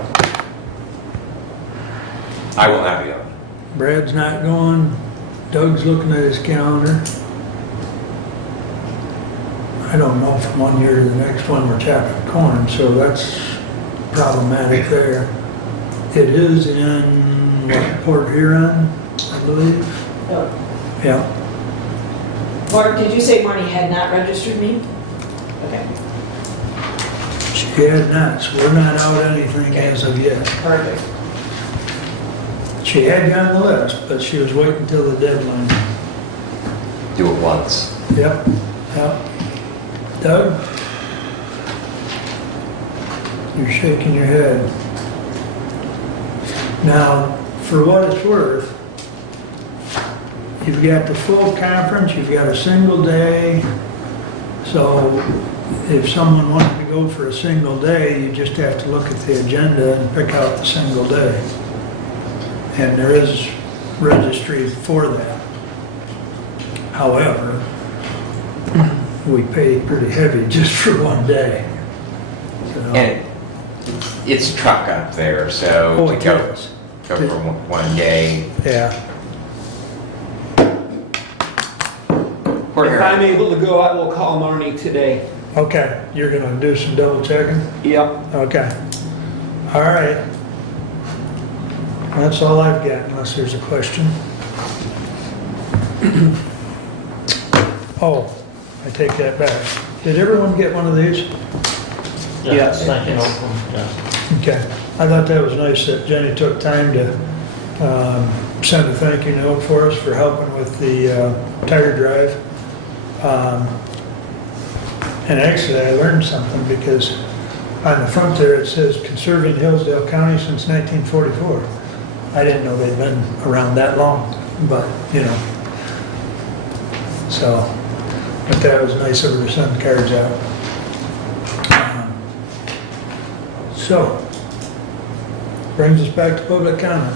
I will not be going. Brad's not going, Doug's looking at his calendar. I don't know from one year to the next one we're chopping corn, so that's problematic there. It is in Port Huron, I believe. Oh. Yeah. Mark, did you say Marnie had not registered me? Okay, She had not, so we're not out anything as of yet. perfect. She had you on the list, but she was waiting until the deadline. Do it once. Yep, yep. Doug? You're shaking your head. Now, for what it's worth, you've got the full conference, you've got a single day. So if someone wanted to go for a single day, you just have to look at the agenda and pick out the single day. And there is registry for that. However, we pay pretty heavy just for one day. So, And it's truck up there, so Oh, to it go is. for one day. yeah. Port If Huron. I'm able to go, I will call Marnie today. Okay, you're gonna do some double checking? Yep. Okay. All right. That's all I've got, unless there's a question. Oh, I take that back. Did everyone get one of these? Yes. Thank you, Oakland, yes. Okay. I thought that was nice that Jenny took time to send a thank you note for us for helping with the tire drive. And actually, I learned something because on the front there, it says conserving Hillsdale County since 1944. I didn't know they'd been around that long, but, you know. So, but that was nice of her to send cards out. So, brings us back to public comment.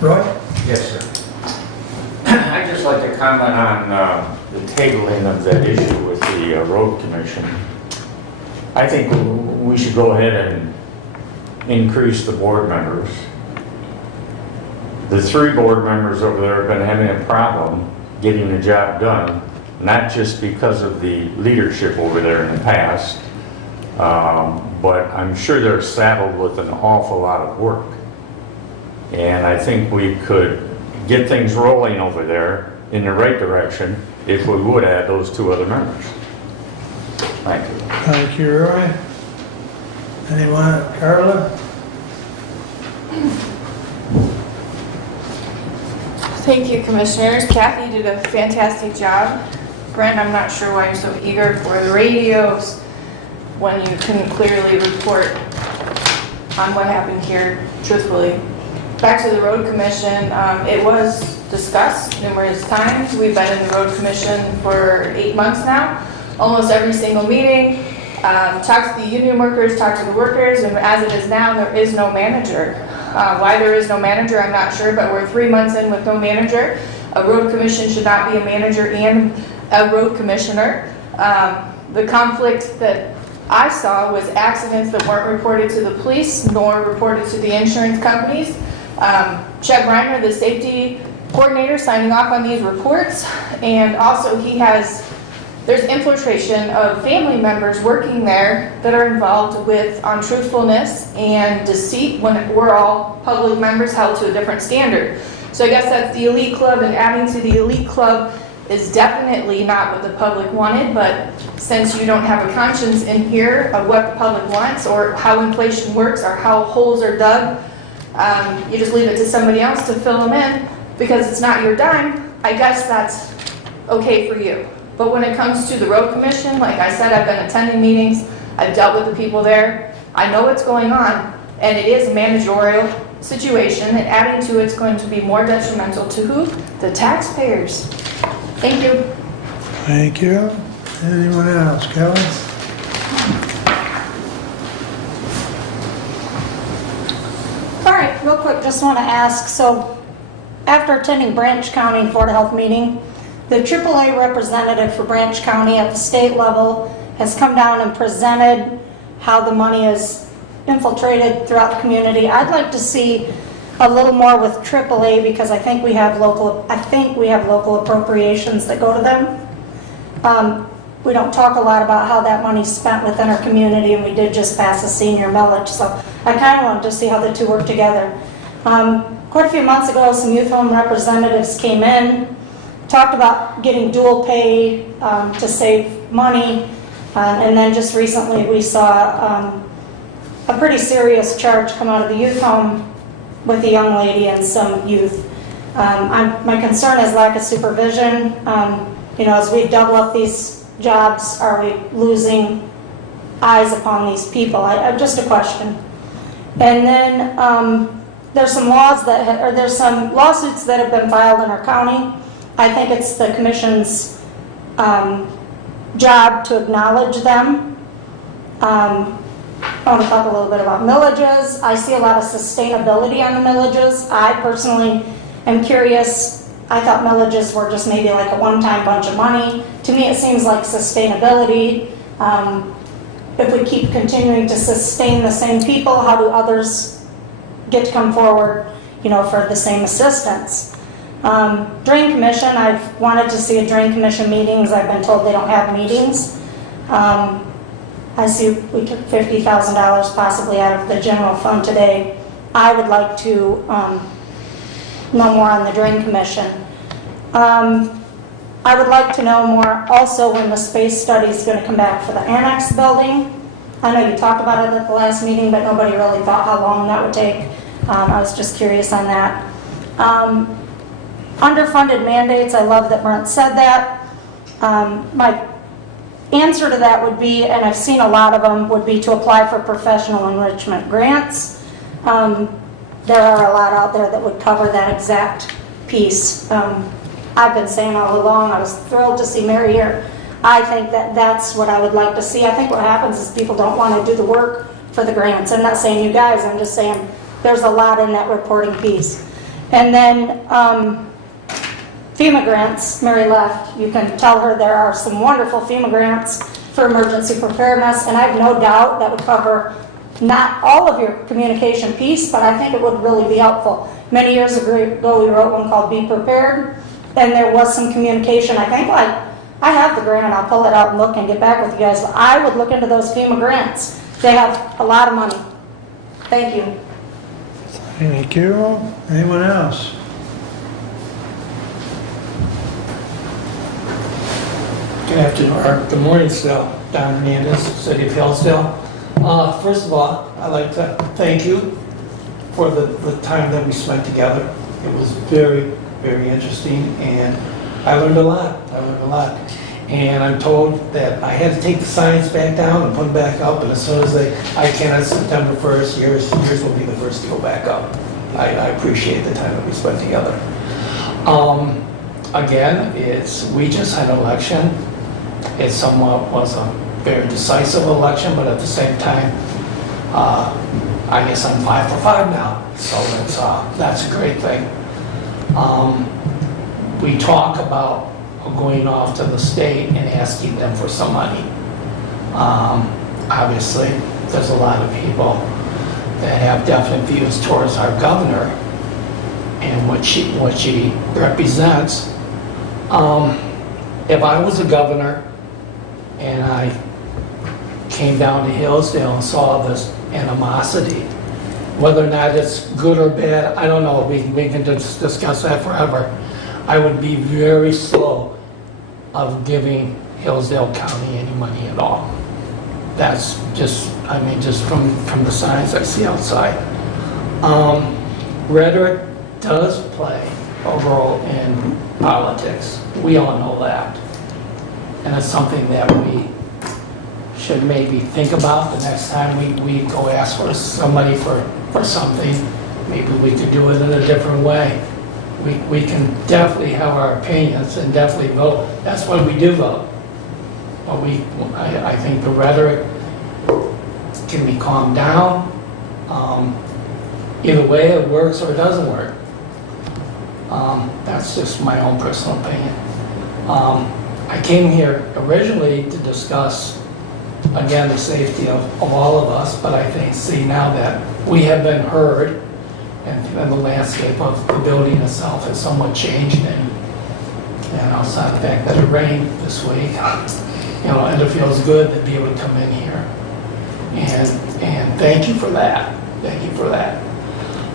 Roy? Yes, sir. I'd just like to comment on the tabling of that issue with the road commission. I think we should go ahead and increase the board members. The 3 board members over there have been having a problem getting the job done, not just because of the leadership over there in the past, but I'm sure they're saddled with an awful lot of work. And I think we could get things rolling over there in the right direction if we would add those 2 other members. Thank you. Thank you, Roy. Anyone? Carla? Thank you, Commissioners. Kathy did a fantastic job. Brent, I'm not sure why you're so eager for the radios when you couldn't clearly report on what happened here, truthfully. Back to the road commission, it was discussed numerous times. We've been in the road commission for 8 months now, almost every single meeting. Talked to the union workers, talked to the workers, and as it is now, there is no manager. Why there is no manager, I'm not sure, but we're 3 months in with no manager. A road commission should not be a manager and a road commissioner. The conflict that I saw was accidents that weren't reported to the police nor reported to the insurance companies. Chuck Reiner, the safety coordinator, signing off on these reports, and also there's infiltration of family members working there that are involved with untruthfulness and deceit when we're all public members held to a different standard. So I guess that's the elite club, and adding to the elite club is definitely not what the public wanted, but since you don't have a conscience in here of what the public wants or how inflation works or how holes are dug, you just leave it to somebody else to fill them in because it's not your dime. I guess that's okay for you. But when it comes to the road commission, like I said, I've been attending meetings, I've dealt with the people there, I know what's going on, and it is a managerial situation, and adding to it's going to be more detrimental to who? The taxpayers. Thank you. Thank you. Anyone else? Kelly? All right, real quick, just want to ask, so after attending Branch County Board of Health meeting, the AAA representative for Branch County at the state level has come down and presented how the money is infiltrated throughout the community. I'd like to see a little more with AAA because I think we have local appropriations that go to them. We don't talk a lot about how that money's spent within our community, and we did just pass a senior millage, so I kind of wanted to see how the 2 work together. Quite a few months ago, some youth home representatives came in, talked about getting dual pay to save money, and then just recently we saw a pretty serious charge come out of the youth home with a young lady and some youth. My concern is lack of supervision. As we double up these jobs, are we losing eyes upon these people? Just a question. And then there's some there's some lawsuits that have been filed in our county. I think it's the commission's job to acknowledge them. I want to talk a little bit about millages. I see a lot of sustainability on the millages. I personally am curious. I thought millages were just maybe like a one-time bunch of money. To me, it seems like sustainability. If we keep continuing to sustain the same people, how do others get to come forward, for the same assistance? Drain Commission, I've wanted to see a Drain Commission meetings. I've been told they don't have meetings. I see we took $50,000 possibly out of the general fund today. I would like to know more on the Drain Commission. I would like to know more also when the space study is going to come back for the annex building. I know you talked about it at the last meeting, but nobody really thought how long that would take. I was just curious on that. Underfunded mandates, I love that Brent said that. My answer to that would be, and I've seen a lot of them, would be to apply for professional enrichment grants. There are a lot out there that would cover that exact piece. I've been saying all along, I was thrilled to see Mary here. I think that that's what I would like to see. I think what happens is people don't want to do the work for the grants. I'm not saying you guys, I'm just saying there's a lot in that reporting piece. And then FEMA grants, Mary left. You can tell her there are some wonderful FEMA grants for emergency preparedness, and I have no doubt that would cover not all of your communication piece, but I think it would really be helpful. Many years ago, we wrote one called Be Prepared, and there was some communication. I think I have the grant, I'll pull it out and look and get back with you guys, but I would look into those FEMA grants. They have a lot of money. Thank you. Thank you. Anyone else? Good afternoon, or good morning still. Don Hernandez, City of Hillsdale. First of all, I'd like to thank you for the time that we spent together. It was very, very interesting, and I learned a lot. And I'm told that I had to take the signs back down and put them back up, and as soon as I can on September 1st, yours will be the first to go back up. I appreciate the time that we spent together. Again, we just had an election. It somewhat was a very decisive election, but at the same time, I guess I'm 5 for 5 now, so that's a great thing. We talk about going off to the state and asking them for some money. Obviously, there's a lot of people that have definite views towards our governor and what she represents. If I was a governor and I came down to Hillsdale and saw this animosity, whether or not it's good or bad, I don't know, we can just discuss that forever. I would be very slow of giving Hillsdale County any money at all. That's just, just from the signs I see outside. Rhetoric does play a role in politics. We all know that. And it's something that we should maybe think about the next time we go ask for somebody for something. Maybe we could do it in a different way. We can definitely have our opinions and definitely vote. That's why we do vote. But I think the rhetoric can be calmed down. Either way, it works or it doesn't work. That's just my own personal opinion. I came here originally to discuss, again, the safety of all of us, but I think, see now that we have been heard and the landscape of the building itself has somewhat changed, and outside the fact that it rained this week, and it feels good to be able to come in here. And thank you for that. Thank you for that.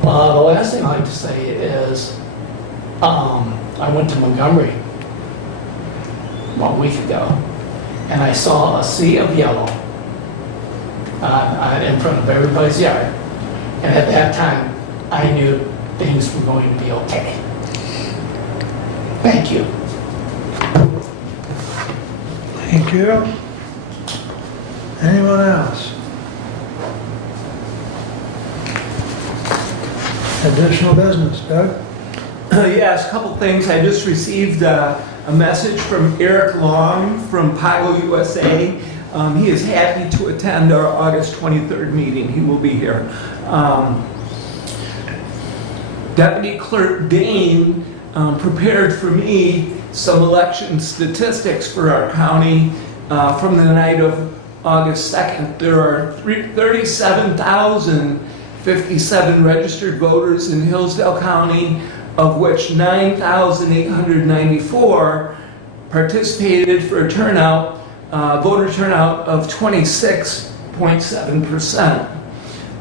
The last thing I'd like to say is, I went to Montgomery 1 week ago, and I saw a sea of yellow in front of everybody's yard. And at that time, I knew things were going to be okay. Thank you. Thank you. Anyone else? Additional business, Doug? Yes, a couple things. I just received a message from Eric Long from Pago USA. He is happy to attend our August 23rd meeting. He will be here. Deputy Clerk Dane prepared for me some election statistics for our county from the night of August 2nd. There are 37,057 registered voters in Hillsdale County, of which 9,894 participated for a turnout, voter turnout of 26.7%.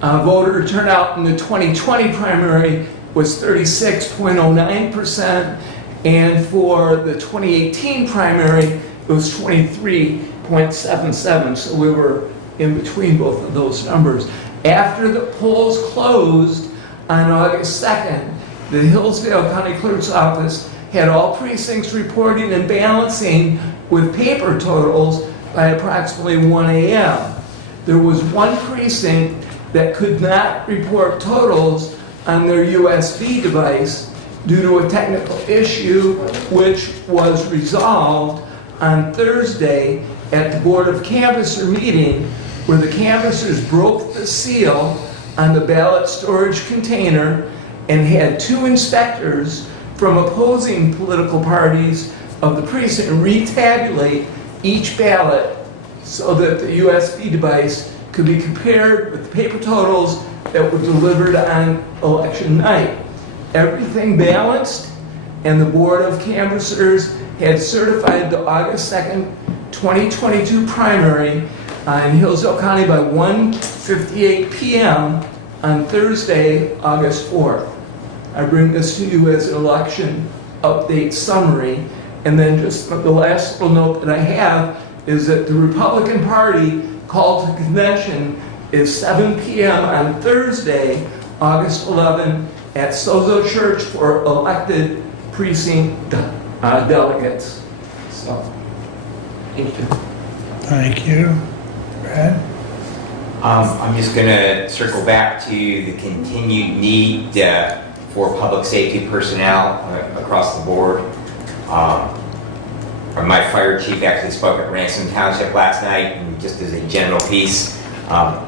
Voter turnout in the 2020 primary was 36.09%, and for the 2018 primary, it was 23.77, so we were in between both of those numbers. After the polls closed on August 2nd, the Hillsdale County Clerk's Office had all precincts reporting and balancing with paper totals by approximately 1 a.m. There was one precinct that could not report totals on their USB device due to a technical issue, which was resolved on Thursday at the Board of Canvasser meeting, where the canvassers broke the seal on the ballot storage container and had 2 inspectors from opposing political parties of the precinct retabulate each ballot so that the USB device could be compared with the paper totals that were delivered on election night. Everything balanced, and the Board of Canvassers had certified the August 2nd, 2022 primary in Hillsdale County by 1:58 p.m. on Thursday, August 4th. I bring this to you as an election update summary. And then just the last little note that I have is that the Republican Party call to convention is 7 p.m. on Thursday, August 11, at Sozo Church for elected precinct delegates. So, thank you. Thank you. Brad? I'm just going to circle back to the continued need for public safety personnel across the board. My fire chief actually spoke at Ransom Township last night, and just as a general piece,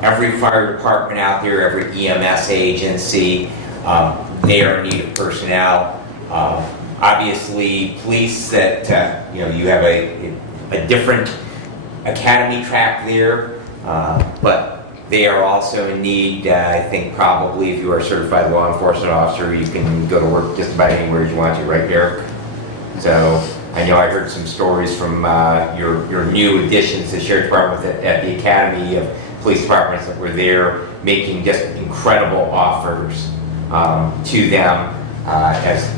every fire department out there, every EMS agency, they are in need of personnel. Obviously, police that you have a different academy track there, but they are also in need. I think probably if you are a certified law enforcement officer, you can go to work just about anywhere you want to, right, Derek? So I know I heard some stories from your new additions to the Sheriff's Department at the Academy of Police Departments that were there making just incredible offers to them as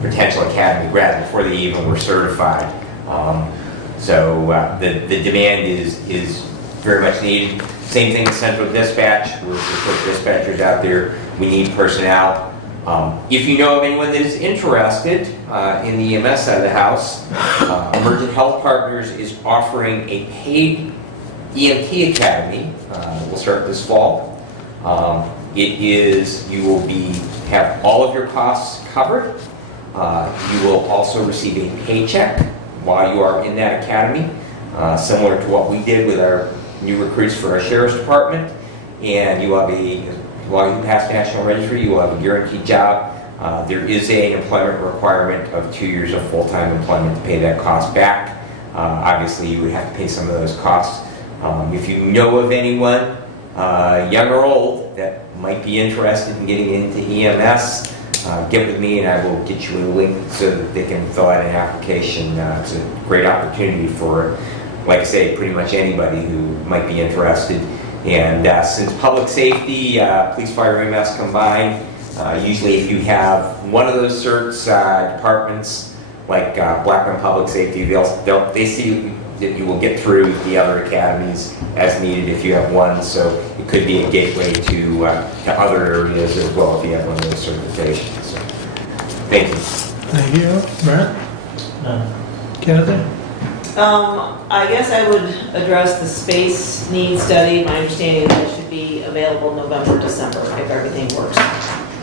potential Academy grads before they even were certified. So the demand is very much needed. Same thing with Central Dispatch. We're dispatchers out there. We need personnel. If you know of anyone that is interested in the EMS side of the house, Emergent Health Partners is offering a paid EMT academy. We'll start this fall. You will have all of your costs covered. You will also receive a paycheck while you are in that academy, similar to what we did with our new recruits for our Sheriff's Department. And you will while you pass National Registry, you will have a guaranteed job. There is an employment requirement of 2 years of full-time employment to pay that cost back. Obviously, you would have to pay some of those costs. If you know of anyone, young or old, that might be interested in getting into EMS, get with me and I will get you a link so that they can fill out an application. It's a great opportunity for, like I say, pretty much anybody who might be interested. And since public safety, police, fire, EMS combined, usually if you have one of those certs, departments like Blackman Public Safety, they see that you will get through the other academies as needed if you have one. So it could be a gateway to other areas as well if you have one of those certifications. So, thank you. Thank you. Brent? Kennedy? I guess I would address the space needs study. My understanding is it should be available November, December, if everything works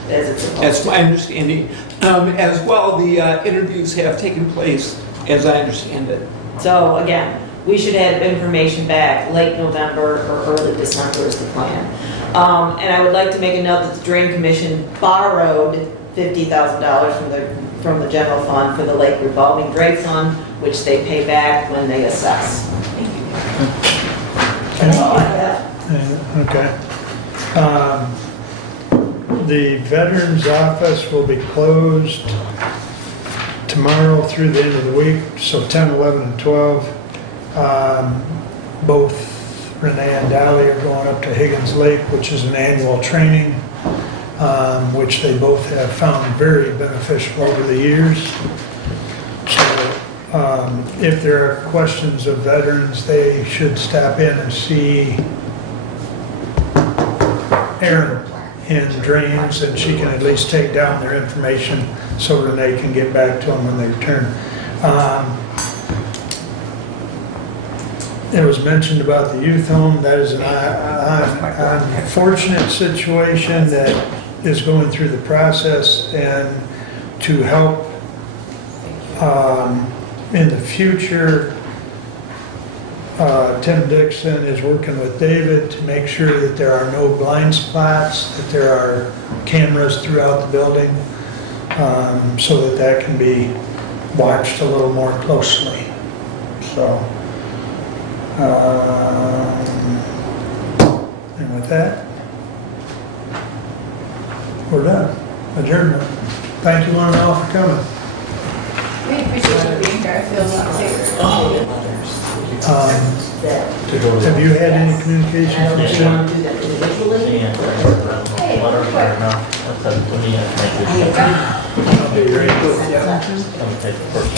as it's supposed to. That's my understanding. As well, the interviews have taken place, as I understand it. So again, we should have information back late November or early December is the plan. And I would like to make a note that the Drain Commission borrowed $50,000 from the general fund for the Lake Revolving Drain Fund, which they pay back when they assess. Thank you. That's all I have. Okay. The Veterans Office will be closed tomorrow through the end of the week, so 10, 11, and 12. Both Renee and Dolly are going up to Higgins Lake, which is an annual training. which they both have found very beneficial over the years. So if there are questions of veterans, they should stop in and see Erin in Drains, and she can at least take down their information so that they can get back to them when they return. It was mentioned about the youth home. That is an unfortunate situation that is going through the process, and to help in the future, Tim Dixon is working with David to make sure that there are no blind spots, that there are cameras throughout the building, so that that can be watched a little more closely. So, and with that, we're done. Adjournment. Thank you one and all for coming. We appreciate you being here. I feel safe. Have you had any communication from Tim? I'll be ready. Come take the first.